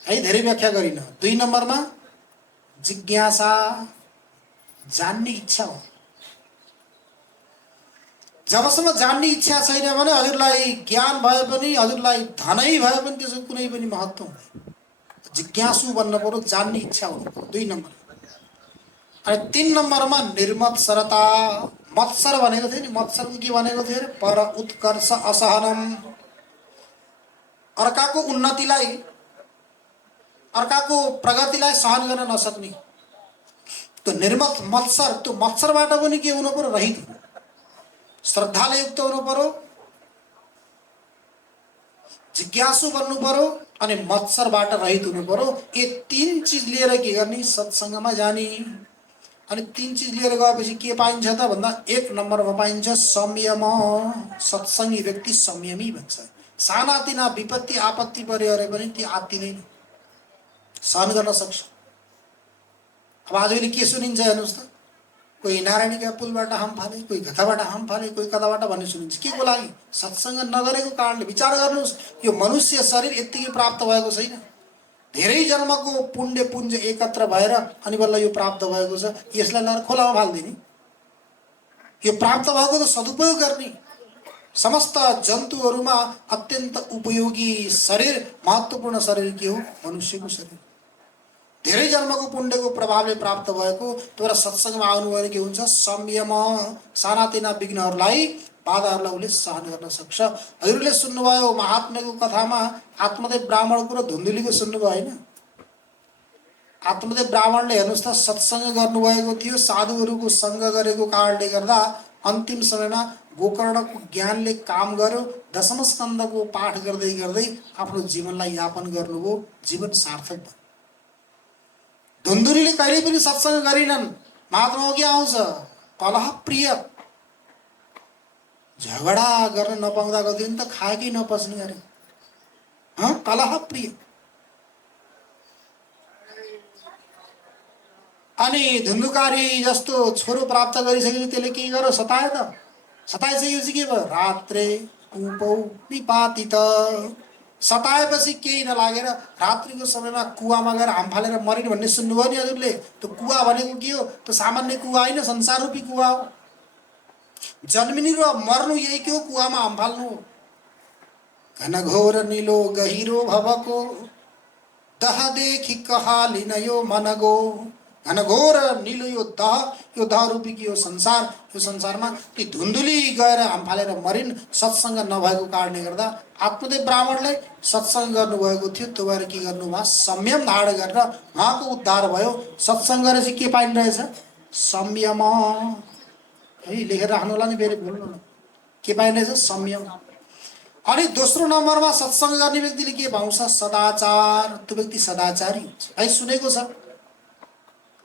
है। धेरै व्याख्या गरिन। 2 नम्बरमा जिज्ञासा, जान्ने इच्छा हो। जबसम्म जान्ने इच्छा छैन भने हजुरलाई ज्ञान भए पनि, हजुरलाई धनै भए पनि त्यसको कुनै पनि महत्त्व हुँदैन। जिज्ञासु बन्न पर्यो, जान्ने इच्छा हुनु पर्यो 2 नम्बर। अनि 3 नम्बरमा निर्मत्सरता। मत्सर भनेको थियो नि, मत्सरको के भनेको थियो? पर उत्कर्ष असहनम। अर्काको उन्नतिलाई, अर्काको प्रगतिलाई सहन गर्न नसक्ने। त्यो मत्सर, त्यो मत्सरबाट पनि के हुनु पर्यो? रहित। श्रद्धाले युक्त हुनु पर्यो, जिज्ञासु बन्नु पर्यो अनि मत्सरबाट रहित हुनु पर्यो। ये 3 चिज लिएर के गर्ने? सत्सङ्गमा जाने। अनि 3 चिज लिएर गएपछि के पाइन्छ त भन्दा 1 नम्बरमा पाइन्छ संयम। सत्सङ्गी व्यक्ति संयमी भन्छ। सानातिना विपत्ति आपत्ति पर्यो अरे पनि ती आत्तिदैन, सहन गर्न सक्छ। अब आजकल के सुनिन्छ हेर्नुहोस् त, कोही नारायणीका पुलबाट हाम फाले, कोही घटाबाट हाम फाले, कोही कताबाट भन्ने सुनिन्छ। के को लागि? सत्सङ्ग नगरेको कारणले। विचार गर्नुहोस्, यो मनुष्य शरीर यत्तिकै प्राप्त भएको छैन। धेरै जन्मको पुण्य पुञ्ज एकत्र भएर अनि बल्ल यो प्राप्त भएको छ। यसलाई लर खोलामा फाल्दिने। यो प्राप्त भएको त सदुपयोग गर्ने। समस्त जन्तुहरूमा अत्यन्त उपयोगी शरीर, महत्त्वपूर्ण शरीर के हो? मनुष्यको शरीर। धेरै जन्मको पुण्यको प्रभावले प्राप्त भएको तर सत्सङ्गमा आउनुभयो भने के हुन्छ संयम सानातिना विघ्नहरूलाई बाधाहरूलाई उसले सहन गर्न सक्छ। हजुरले सुन्नुभयो महात्म्यको कथामा आत्मदेव ब्राह्मणको र धुन्धुलीको सुन्नुभयो होइन? आत्मदेव ब्राह्मणले हेर्नुहोस् त सत्सङ्ग गर्नुभएको थियो, साधुहरूको सङ्ग गरेको कारणले गर्दा अन्तिम समयमा गोकर्णको ज्ञानले काम गर्यो, दशम स्कन्धको पाठ गर्दै गर्दै आफ्नो जीवनलाई यापन गर्नुभयो, जीवन सार्थक भयो। धुन्धुलीले कहिले पनि सत्सङ्ग गरिनन्। महात्मामा के आउँछ कलह प्रिय, झगडा गर्न नपाउँदा कति त खाएकै नपच्ने अरे, कलह प्रिय। अनि धुन्धुकारी जस्तो छोरो प्राप्त गरिसकेपछि त्यसले के गर्यो सतायो त, सताइसकेपछि के भयो रात्रे कुपौ निपातित, सताएपछि केही नलागेर रात्रिको समयमा कुवामा गएर हाम फालेर मरिनु भन्ने सुन्नुभयो नि हजुरले? त्यो कुवा भनेको के हो? त्यो सामान्य कुवा होइन, संसार रूपी कुवा हो। जन्मिनु र मर्नु यही के हो? कुवामा हाम फाल्नु। घनघोर निलो गहिरो भवको दह देखि कहालिन यो मनगो, घनघोर निलो यो दह रूपी कि यो संसारमा ती धुन्धुली गएर हाम फालेर मरिन् सत्सङ्ग नभएको कारणले गर्दा। आत्मदेव ब्राह्मणले सत्सङ्ग गर्नुभएको थियो, त्यो भएर के गर्नुभयो संयम धारण गरेर उहाँको उद्धार भयो। सत्सङ्ग गरेर चाहिँ के पाइने रहेछ? संयम है, लेखेर राख्नु होला नि, फेरि भुल्नु न, के पाइने रहेछ? संयम। अनि दोस्रो नम्बरमा सत्सङ्ग गर्ने व्यक्तिले के पाउँछ? सदाचार। त्यो व्यक्ति सदाचारी हुन्छ है, सुनेको छ।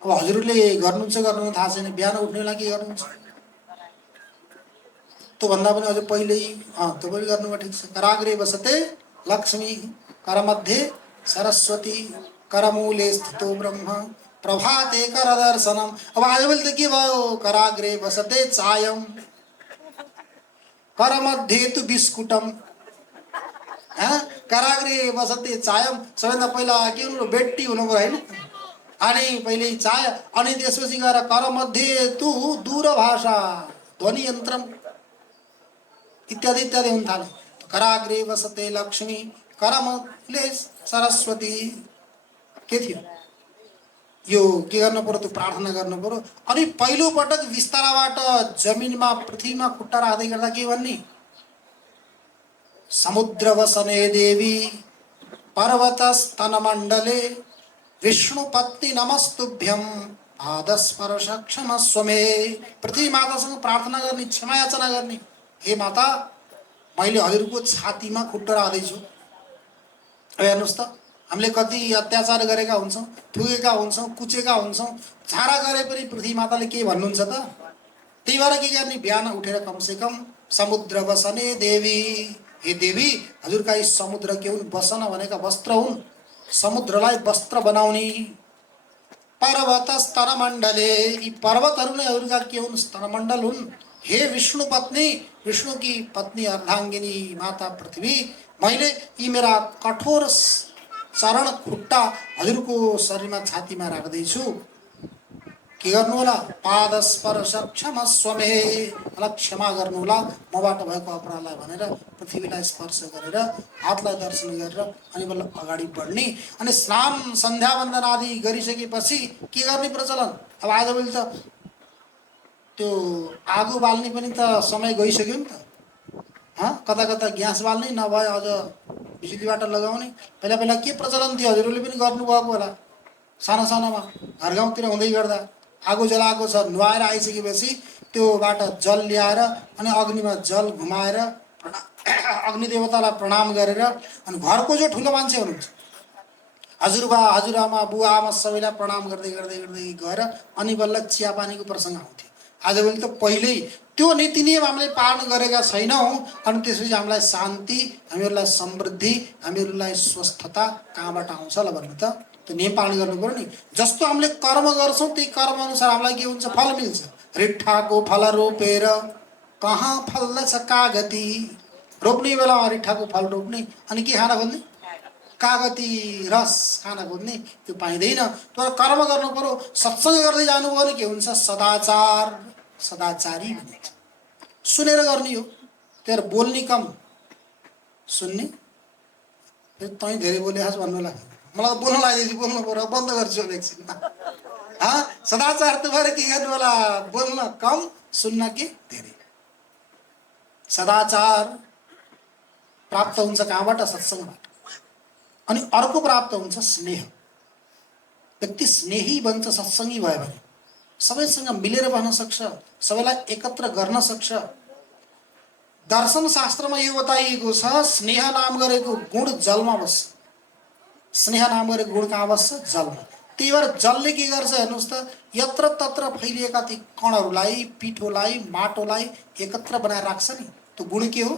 अब हजुरले गर्नुहुन्छ गर्नु थाहा छैन, बिहान उठ्ने बेला के गर्नुहुन्छ? त्यो भन्दा पनि अझ पहिल्यै त्यो पनि गर्नुभयो, ठिक छ। कराग्रे वसते लक्ष्मी करमध्ये सरस्वती करमूले स्थितो ब्रह्म प्रभाते कर दर्शनम। अब आजभोलि त के भयो? कराग्रे वसते चायम करमध्ये तु बिस्कुटम, कराग्रे वसते चायम। सबैभन्दा पहिला के हुनु? बेट्टी हुनुभयो होइन? अनि पहिले चाय, अनि त्यसपछि गएर करमध्ये तु दूरभाषा ध्वनि यन्त्रम इत्यादि इत्यादि हुन थाल्यो। कराग्रे वसते लक्ष्मी करमूले सरस्वती। के थियो यो? के गर्नु पर्यो? त्यो प्रार्थना गर्नु पर्यो। अनि पहिलो पटक विस्ताराबाट जमिनमा पृथ्वीमा खुट्टा राख्दै गर्दा के भन्ने? समुद्र वसने देवी पर्वतस्तनमण्डले विष्णु पत्नी नमस्तुभ्यम पादस्पर्श क्षमस्व मे। पृथ्वी मातासँग प्रार्थना गर्ने, क्षमा याचना गर्ने, हे माता मैले हजुरको छातीमा खुट्टा राख्दैछु। हेर्नुहोस् त हामीले कति अत्याचार गरेका हुन्छौँ, ठुकेका हुन्छौँ, कुचेका हुन्छौँ, झाडा गरे पनि पृथ्वी माताले के भन्नुहुन्छ त? त्यही भएर के गर्ने? बिहान उठेर कमसेकम समुद्र वसने देवी, हे देवी हजुरका यी समुद्र के हुन्? वसन भनेका वस्त्र हुन्, समुद्रलाई वस्त्र बनाउने। पर्वत स्तनमण्डले, यी पर्वतहरू नै हजुरका के हुन्? स्तनमण्डल हुन्। हे विष्णु पत्नी, विष्णु की पत्नी अर्धांगिनी माता पृथ्वी, मैले यी मेरा कठोर चरण खुट्टा हजुरको शरीरमा छातीमा राख्दैछु। के गर्नु होला? पादस्पर्श क्षमस्व मे, मलाई क्षमा गर्नु होला मबाट भएको अपराधलाई भनेर पृथ्वीलाई स्पर्श गरेर हातलाई दर्शन गरेर अनि बल्ल अगाडि बढ्ने। अनि स्नान सन्ध्या वन्दन आदि गरिसकेपछि के गर्ने प्रचलन? अब आजभोलि त त्यो आगो बाल्ने पनि त समय गइसक्यो नि त। कता कता ग्यास बाल्ने नभए अझ बिजुलीबाट लगाउने। पहिला पहिला के प्रचलन थियो? हजुरले पनि गर्नुभएको होला, सानो सानोमा घर गाउँतिर हुँदै गर्दा आगो जलाएको छ, नुहाएर आइसकेपछि त्योबाट जल ल्याएर अनि अग्निमा जल घुमाएर अग्नि देवतालाई प्रणाम गरेर अनि घरको जो ठुलो मान्छे हुनुहुन्छ हजुरबा हजुरआमा बुवा आमा सबैलाई प्रणाम गर्दै गर्दै गर्दै गएर अनि बल्ल चियापानीको प्रसङ्ग आउँथ्यो। आजभोलि त पहिल्यै त्यो नीति नियम हामीले पालन गरेका छैनौँ। अनि त्यसपछि हामीलाई शान्ति, हामीहरूलाई समृद्धि, हामीहरूलाई स्वस्थता कहाँबाट आउँछ ल भन्नु त? त्यो नियम पालन गर्नु पर्यो नि। जस्तो हामीले कर्म गर्छौँ त्यही कर्म अनुसार हामीलाई के हुन्छ? फल मिल्छ। रिट्ठाको फल रोपेर कहाँ फल्दछ कागती, रोप्ने बेलामा रिट्ठाको फल रोप्ने अनि के खान खोज्ने? कागती रस खान खोज्ने, त्यो पाइँदैन। तर कर्म गर्नु पर्यो। सत्सङ्ग गर्दै जानुभयो भने के हुन्छ? सदाचार, सदाचारी भनिन्छ। सुनेर गर्ने हो, त्यही बोल्ने कम, सुन्ने। फेरि तँ धेरै बोलेछस् भन्नु लाग्यो मलाई त बोल्न लाग्दैछ, बोल्नु पर्यो, बन्द गर्छु अब एकछिन। सदाचार त भएर के गर्नु होला, बोल्न कम सुन्न के धेरै। सदाचार प्राप्त हुन्छ कहाँबाट? सत्सङ्गबाट। अनि अर्को प्राप्त हुन्छ स्नेह। व्यक्ति स्नेही बन्छ सत्सङ्गी भयो भने, सबैसँग मिलेर बस्न सक्छ, सबैलाई एकत्र गर्न सक्छ। दर्शन शास्त्रमा यो बताइएको छ, स्नेह नाम गरेको गुण जलमा बस्छ। स्नेह नाम गरेको गुण कहाँ बस्छ? जलमा। त्यही भएर जलले के गर्छ हेर्नुहोस् त, यत्र तत्र फैलिएका ती कणहरूलाई, पिठोलाई, माटोलाई एकत्र बनाएर राख्छ नि। त्यो गुण के हो?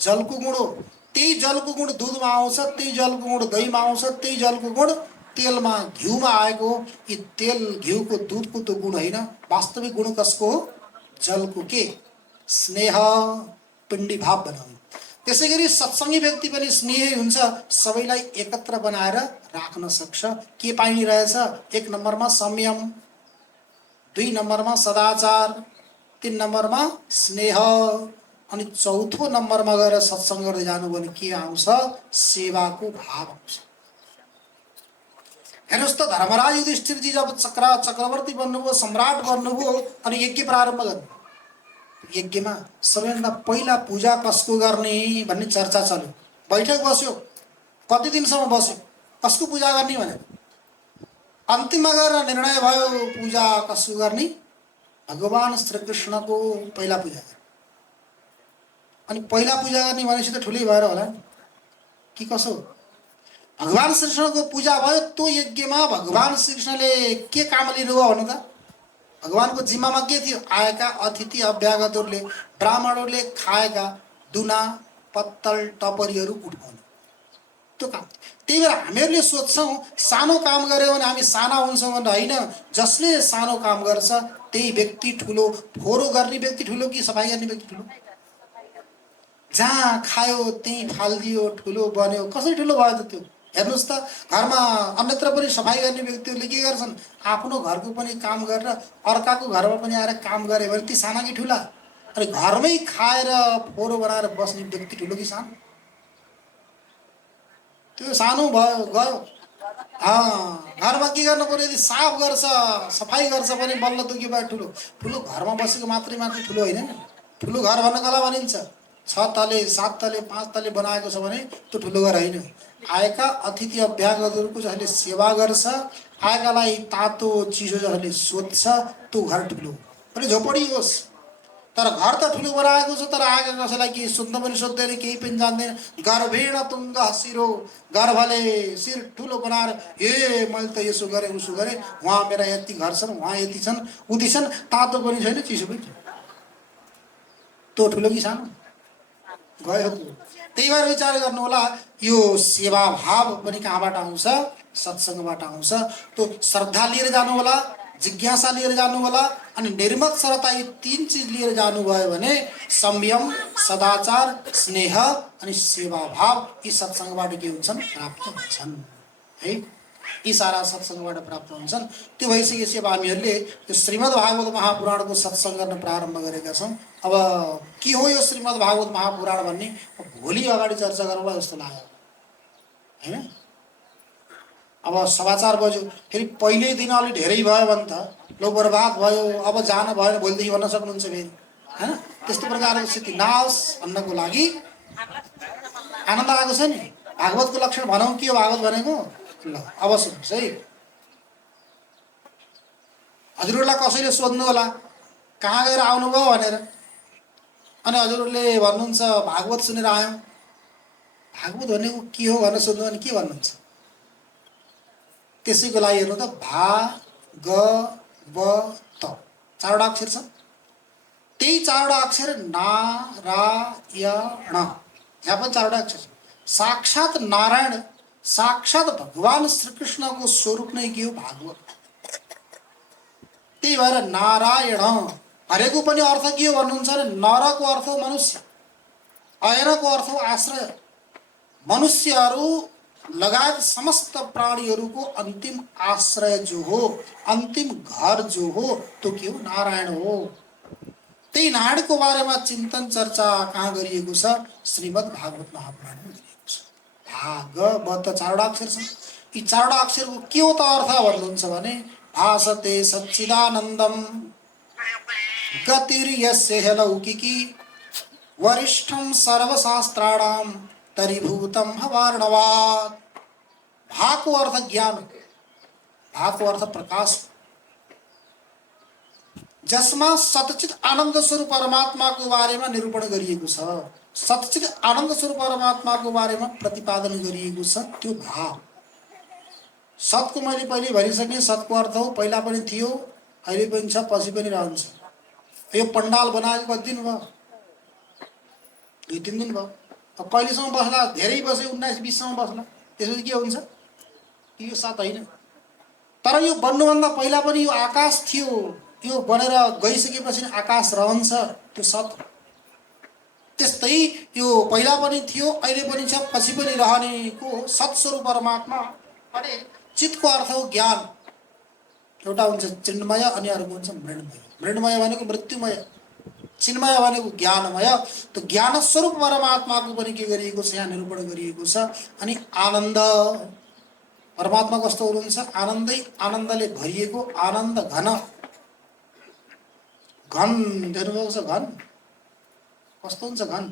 जलको गुण हो। त्यही जलको गुण दुधमा आउँछ, त्यही जलको गुण दहीमा आउँछ, त्यही जलको गुण तेलमा, घिउमा आएको हो। यी तेल, घिउको, दुधको त्यो गुण होइन, वास्तविक गुण कसको हो? जलको। के? स्नेह, पिण्डी भाव बनाउने। त्यसै गरी सत्सङ्गी व्यक्ति पनि स्नेही हुन्छ, सबैलाई एकत्र बनाएर राख्न सक्छ। के पाइरहेछ? 1 नम्बरमा संयम, 2 नम्बरमा सदाचार, 3 नम्बरमा स्नेह, अनि 4थो नम्बरमा गएर सत्सङ्ग गर्दै जानु भने के आउँछ? सेवाको भाव आउँछ। हेर्नुहोस् त, धर्मराज युधिष्ठिरजी जब चक्रवर्ती बन्नुभयो, सम्राट बन्नुभयो, अनि यज्ञ प्रारम्भ गर्नु। यज्ञमा सबैभन्दा पहिला पूजा कसको गर्ने भन्ने चर्चा चल्यो। बैठक बस्यो, कति दिनसम्म बस्यो, कसको पूजा गर्ने भनेर। अन्तिममा गएर निर्णय भयो, पूजा कसको गर्ने? भगवान श्रीकृष्णको पहिला पूजा गर्ने। अनि पहिला पूजा गर्ने भनेपछि त ठुलै भएर होला कि कसो? भगवान श्रीकृष्णको पूजा भयो। त्यो यज्ञमा भगवान श्रीकृष्णले के काम लिनुभयो भन्नु त? भगवानको जिम्मामा के थियो? आएका अतिथि अभ्यागतहरूले, ब्राह्मणहरूले खाएका दुना, पत्तल, टपरीहरू उठाउने, त्यो काम। त्यही भएर हामीहरूले सोच्छौँ सानो काम गऱ्यो भने हामी साना हुन्छौँ भनेर। होइन, जसले सानो काम गर्छ त्यही व्यक्ति ठुलो। फोहोरो गर्ने व्यक्ति ठुलो कि सफाइ गर्ने व्यक्ति ठुलो? जहाँ खायो त्यहीँ फालिदियो, ठुलो बन्यो, कसरी ठुलो भयो त त्यो? हेर्नुहोस् त, घरमा अन्यत्र पनि सफाइ गर्ने व्यक्तिहरूले के गर्छन्? आफ्नो घरको पनि काम गरेर अर्काको घरमा पनि आएर काम गरे भने ती साना कि ठुला? अनि घरमै खाएर फोहोरो बनाएर बस्ने व्यक्ति ठुलो कि सानो? त्यो सानो भयो, गयो। घरमा के गर्नु पर्यो? यदि साफ गर्छ, सफाइ गर्छ भने बल्ल त के भयो? ठुलो। ठुलो घरमा बसेको मात्रै ठुलो होइन। ठुलो घर भन्न कसलाई भनिन्छ? 6 तले, 7 तले, 5 तले बनाएको छ भने त्यो ठुलो घर होइन। आएका अतिथि अभ्यागतहरूको जसले सेवा गर्छ, आएकालाई तातो चिसो जसले सोध्छ, त्यो घर ठुलो। अनि झोपडी होस् तर घर त ठुलो बनाएको छ, तर आएका कसैलाई केही सोध्न पनि सोध्दैन, केही पनि जान्दैन। गर्भेण तुङ्ग शिरो, गर्भले शिर ठुलो बनाएर, ए मैले त यसो गरेँ, उसो गरेँ, उहाँ मेरा यति घर छन्, उहाँ यति छन्, उति छन्, तातो पनि छैन, चिसो पनि छैन। त्यो ठुलो कि सानो? गयो त्यो। त्यही भएर विचार गर्नु होला, यो सेवा भाव पनि कहाँबाट आउँछ? सत्सङ्गबाट आउँछ। त्यो श्रद्धा लिएर जानु होला, जिज्ञासा लिएर जानु होला, अनि निर्मत्सरता, यी 3 चिज लिएर जानुभयो भने संयम, सदाचार, स्नेह अनि सेवा भाव यी सत्सङ्गबाट के हुन्छन्? प्राप्त हुन्छन् है। यी सारा सत्सङ्गबाट प्राप्त हुन्छन्। त्यो भइसकेपछि अब हामीहरूले यो श्रीमद् भागवत महापुराणको सत्सङ्ग गर्न प्रारम्भ गरेका छौँ। अब के हो यो श्रीमद् भागवत महापुराण भन्ने भोलि अगाडि चर्चा गरौँला जस्तो लाग्यो होइन। अब समाचार बज्यो, फेरि पहिल्यै दिन अलि धेरै भयो भने त लो बर्बाद भयो, अब जान भएन भोलिदेखि भन्न सक्नुहुन्छ फेरि होइन। त्यस्तो प्रकारको स्थिति नआओस् भन्नको लागि आनन्द आएको छ नि। भागवतको लक्षण भनौँ के हो भागवत भनेको? ल अब सुन्नुहोस् है, हजुरहरूलाई कसैले सोध्नु होला कहाँ गएर आउनुभयो भनेर, अनि हजुरहरूले भन्नुहुन्छ भागवत सुनेर आयौँ। भागवत भनेको के हो भनेर सोध्नु भने के भन्नुहुन्छ? त्यसैको लागि हेर्नु त, भागवत 4वटा अक्षर छ। त्यही 4वटा अक्षर नारायण, यहाँ पनि 4वटा अक्षर छ। साक्षात नारायण, साक्षात भगवान श्रीकृष्णको स्वरूप नै के हो? भागवत। त्यही भएर नारायण हरेको पनि अर्थ के हो भन्नुहुन्छ भने, नरको अर्थ हो मनुष्य, अयनको अर्थ हो आश्रय। मनुष्यहरू लगायत समस्त प्राणीहरूको अन्तिम आश्रय जो हो, अन्तिम घर जो हो, त्यो के हो? नारायण हो। त्यही नारायणको बारेमा चिन्तन चर्चा कहाँ गरिएको छ? श्रीमद् भागवत महापुराणमा गरिएको छ। भागवत 4वटा अक्षर छ। यी चारवटा अक्षरको के हो त अर्थ भन्नुहुन्छ भने भासते सच्चिदानन्दम गतिर्यस्य ह्यलौकिकी वरिष्ठम सर्वशास्त्राणाम तरीभूतम हवार्णवात्। भा को अर्थ ज्ञान, भा को अर्थ प्रकाश, जसमा सतचित आनन्द स्वरूप परमात्माको बारेमा निरूपण गरिएको छ, सतचित आनन्द स्वरूप परमात्माको बारेमा प्रतिपादन गरिएको छ त्यो भा। सतको मैले पहिले भनिसकेँ, सतको अर्थ हो पहिला पनि थियो, अहिले पनि छ, पछि पनि रहन्छ। यो पण्डाल बनाएको कति दिन भयो? 2-3 दिन भयो। अब कहिलेसम्म बस्ला? धेरै बसे, 19-20सम्म बस्ला, त्यसपछि के हुन्छ? यो साथ होइन। तर यो बन्नुभन्दा पहिला पनि यो आकाश थियो, यो बनेर गइसकेपछि आकाश रहन्छ, त्यो सत। त्यस्तै यो पहिला पनि थियो, अहिले पनि छ, पछि पनि रहनेको सत्स्वरूप परमात्मा। अनि चितको अर्थ हो ज्ञान। एउटा हुन्छ चिन्मय अनि अर्को हुन्छ मृण्मय। मृण्मय भनेको मृत्युमय, चिन्मय भनेको ज्ञानमय। त्यो ज्ञान स्वरूप परमात्माको पनि के गरिएको छ? यहाँ निरूपण गरिएको छ। अनि आनन्द, परमात्मा कस्तो हुनुहुन्छ? आनन्दै आनन्दले भरिएको, आनन्द घन। घन देख्नुभएको छ? घन कस्तो हुन्छ? घन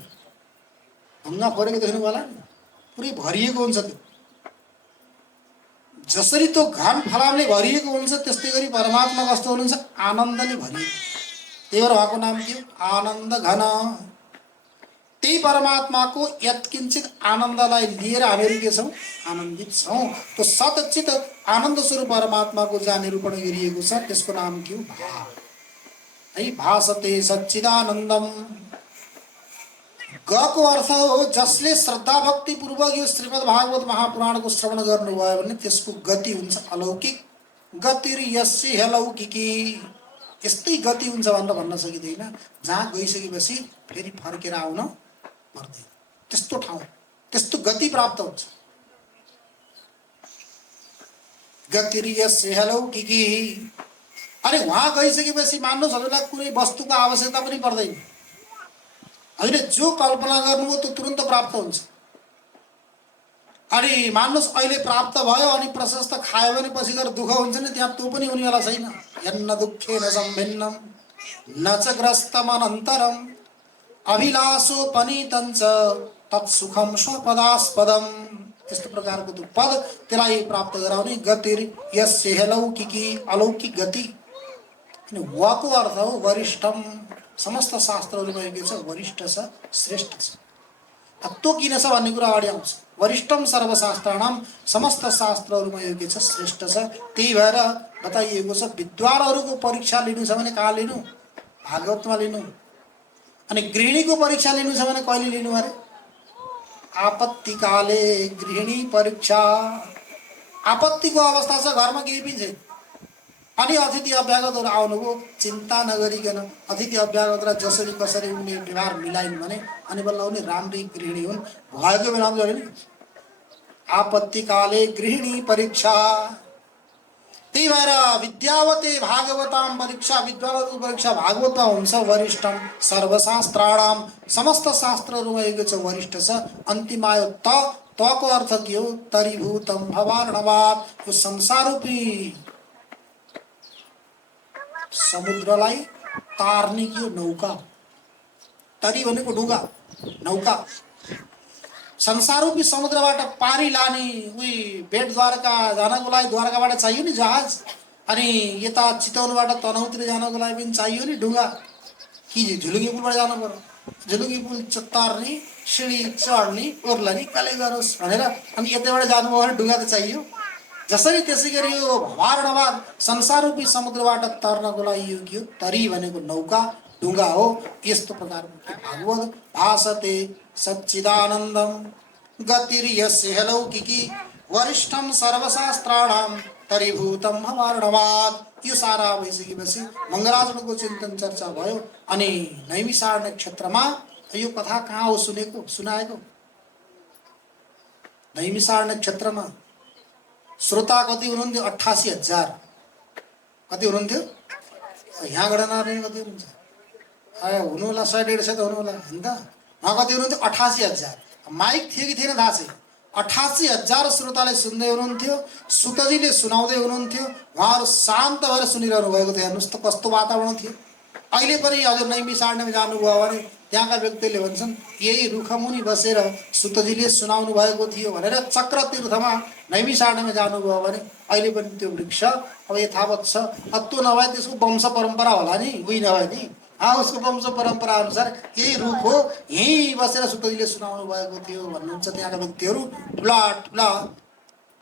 ढुङ्गा फोरेको देख्नु होला नि, पुरै भरिएको हुन्छ त्यो। जसरी त्यो घन फलामले भरिएको हुन्छ, त्यस्तै गरी परमात्मा कस्तो हुनुहुन्छ? आनन्दले भरिएको। त्यही भएर उहाँको नाम के हो? आनन्द घन। त्यही परमात्माको यत्किञ्चित आनन्दलाई लिएर हामीहरू के छौँ? आनन्दित छौँ। त्यो सतचित आनन्द स्वरूप परमात्माको जहाँ निरूपण गरिएको छ त्यसको नाम के हो? भा। है भासते सच्चिदानन्दम। ग को अर्थ हो जसले श्रद्धा भक्ति पूर्वक यो श्रीमद् भागवत महापुराणको श्रवण गर्नुभयो भने त्यसको गति हुन्छ अलौकिक। गतिर्यस्य ह्यलौकिकी। यस्तै गति हुन्छ भनेर भन्न सकिँदैन। जहाँ गइसकेपछि फेरि फर्केर आउन पर्दैन, त्यस्तो ठाउँ, त्यस्तो गति प्राप्त हुन्छ। गतिर्यस्य ह्यलौकिकी। अरे वहाँ गइसकेपछि मान्नुहोस् हजुरलाई कुनै वस्तुको आवश्यकता पनि पर्दैन। अहिले जो कल्पना गर्नुभयो त्यो तुरन्त प्राप्त हुन्छ। अनि मान्नुहोस् अहिले प्राप्त भयो अनि प्रशस्त खायो भने पछि गएर दुःख हुन्छ नि, त्यहाँ त्यो पनि हुनेवाला छैन। यन्न दुःखेन सम्भिन्नम न च ग्रस्तमनन्तरम अभिलाषोपनीतं च तत्सुखम स्वपदास्पदम। यस्तो प्रकारको त्यो पद त्यसलाई प्राप्त गराउने गतिर्यस्य ह्यलौकिकी, अलौकिक गति। अनि वको अर्थ हो वरिष्ठम। समस्त शास्त्रहरूमा के छ? वरिष्ठ छ, श्रेष्ठ छ। त्यो किन छ भन्ने कुरा अगाडि आउँछ। वरिष्ठम सर्वशास्त्राणाम, समस्त शास्त्रहरूमा यो के छ? श्रेष्ठ छ। त्यही भएर बताइएको छ विद्वानहरूको परीक्षा लिनु छ भने कहाँ लिनु? भागवतमा लिनु। अनि गृहिणीको परीक्षा लिनु छ भने कहिले लिनु अरे? आपत्तिकाले गृहिणी परीक्षा। आपत्तिको अवस्था छ, घरमा केही पनि छैन, अनि अतिथि अभ्यागतहरू आउनुभयो, चिन्ता नगरिकन अतिथि अभ्यागतलाई जसरी कसरी उनले व्यवहार मिलाइन् भने अनि बल्ल उनी राम्री गृहिणी हुन्। भएको बेलामा गरे नि आपत्तिकाले गृहिणी परीक्षा। त्यही भएर विद्यावते भागवताम परीक्षा, विद्वानहरूको परीक्षा भागवतमा हुन्छ। वरिष्ठम सर्वशास्त्राणाम, समस्त शास्त्रहरूमा एक छ वरिष्ठ छ। अन्तिम आयो तको अर्थ के हो? तरीभूतम भवार्णवात्। यो संसारूपी समुद्रलाई तार्ने के हो? नौका। तरी भनेको ढुङ्गा, नौका। संसारूपी समुद्रबाट पारी लाने उही बेटद्वारका जानको लागि द्वारकाबाट चाहियो नि जहाज, अनि यता चितवनबाट तनहुँतिर जानको लागि पनि चाहियो नि ढुङ्गा। कि झुलुङ्गे पुलबाट जानु पर्यो, झुलुङ्गे पुल तार्ने, सिँढी चढ्ने, ओर्लने काले गरोस् भनेर, अनि यतैबाट जानुभयो भने ढुङ्गा त चाहियो। जसरी त्यसै गरी यो भवार्णवाद संसारूपी समुद्रबाट तर्नको लागि यो के हो? तरी भनेको नौका, ढुङ्गा हो। यस्तो प्रकारको भागवत भासते सच्चिदानन्दम गतिर्यस्य ह्यलौकिकी वरिष्ठम सर्वशास्त्राणाम तरीभूतम भवार्णवात्। यो सारा भइसकेपछि मङ्गलाचरणको चिन्तन चर्चा भयो। अनि नैमिषारण्य क्षेत्रमा यो कथा कहाँ हो सुनेको, सुनाएको? नैमिषारण्य क्षेत्रमा श्रोता कति हुनुहुन्थ्यो? 88,000। कति हुनुहुन्थ्यो? यहाँ गणना कति हुनुहुन्छ? हुनु होला 100-150 त हुनु होला हैन त। कति हुनुहुन्थ्यो? 88,000। माइक थियो कि थिएन थाहा छैन, 88,000 श्रोताले सुन्दै हुनुहुन्थ्यो, सुतजीले सुनाउँदै हुनुहुन्थ्यो, उहाँहरू शान्त भएर सुनिरहनु भएको थियो। हेर्नुहोस् त कस्तो वातावरण थियो। अहिले पनि हजुर नैमी सार्नेमा जानुभयो भने त्यहाँका व्यक्तिले भन्छन् यही रुखमुनि बसेर सुतजीले सुनाउनु भएको थियो भनेर। चक्र तीर्थमा नैमी सार्नेमा जानुभयो भने अहिले पनि त्यो वृक्ष अब यथावत छ। त्यो नभए त्यसको वंश परम्परा होला नि, उही नभए नि उसको वंश परम्परा अनुसार यही रुख हो, यहीँ बसेर सुतजीले सुनाउनु भएको थियो भन्नुहुन्छ त्यहाँका व्यक्तिहरू। ठुला ठुला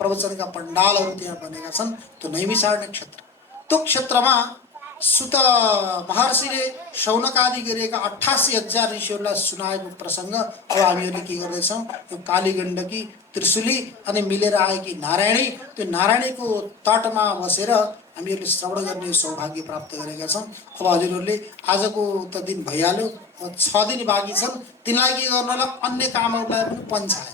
प्रवचनका पण्डालहरू त्यहाँ बनेका छन्। त्यो नैमिषारण्य क्षेत्र, त्यो क्षेत्रमा सुत महर्षिले शौनकादि गरिएका 88,000 ऋषिहरूलाई सुनाएको प्रसङ्ग अब हामीहरूले के गर्दैछौँ, यो कालीगण्डकी त्रिशुली अनि मिलेर आएकी नारायणी, त्यो नारायणीको तटमा बसेर हामीहरूले श्रवण गर्ने सौभाग्य प्राप्त गरेका छौँ। अब हजुरहरूले आजको त दिन भइहाल्यो, अब 6 दिन बाँकी छन्। तिनलाई के गर्नु होला, अन्य कामहरूलाई पनि पन्छाए।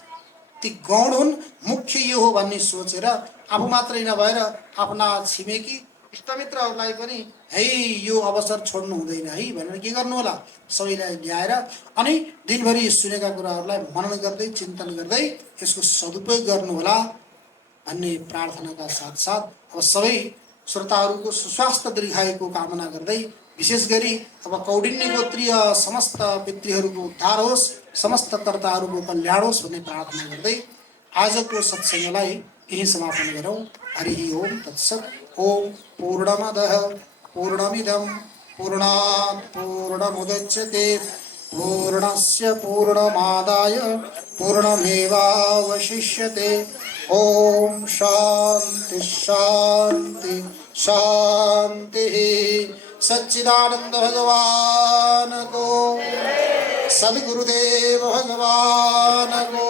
ती गौण हुन्, मुख्य यो हो भन्ने सोचेर आफू मात्रै नभएर आफ्ना छिमेकी इष्टमित्रहरूलाई पनि है यो अवसर छोड्नु हुँदैन है भनेर के गर्नु होला, सबैलाई ल्याएर अनि दिनभरि सुनेका कुराहरूलाई मनन गर्दै चिन्तन गर्दै यसको सदुपयोग गर्नु होला भन्ने प्रार्थनाका साथसाथ अब सबै श्रोताहरूको सुस्वास्थ्य दीर्घायुको कामना गर्दै विशेष गरी अब कौडिन्य गोत्रीय समस्त पितृहरूको उद्धार होस्, समस्त कर्ताहरूको कल्याण होस् भन्ने प्रार्थना गर्दै आजको सत्सङ्गलाई यही समापन गरौँ। हरि ओम तत्सत्। ओम पूर्णमदः पूर्णमिदं पूर्णात् पूर्णमुदच्यते पूर्णस्य पूर्णमादाय पूर्णमेवावशिष्यते। ओम शांति शांति शांति। सच्चिदानंद भगवान को, सद्गुरुदेव भगवान को।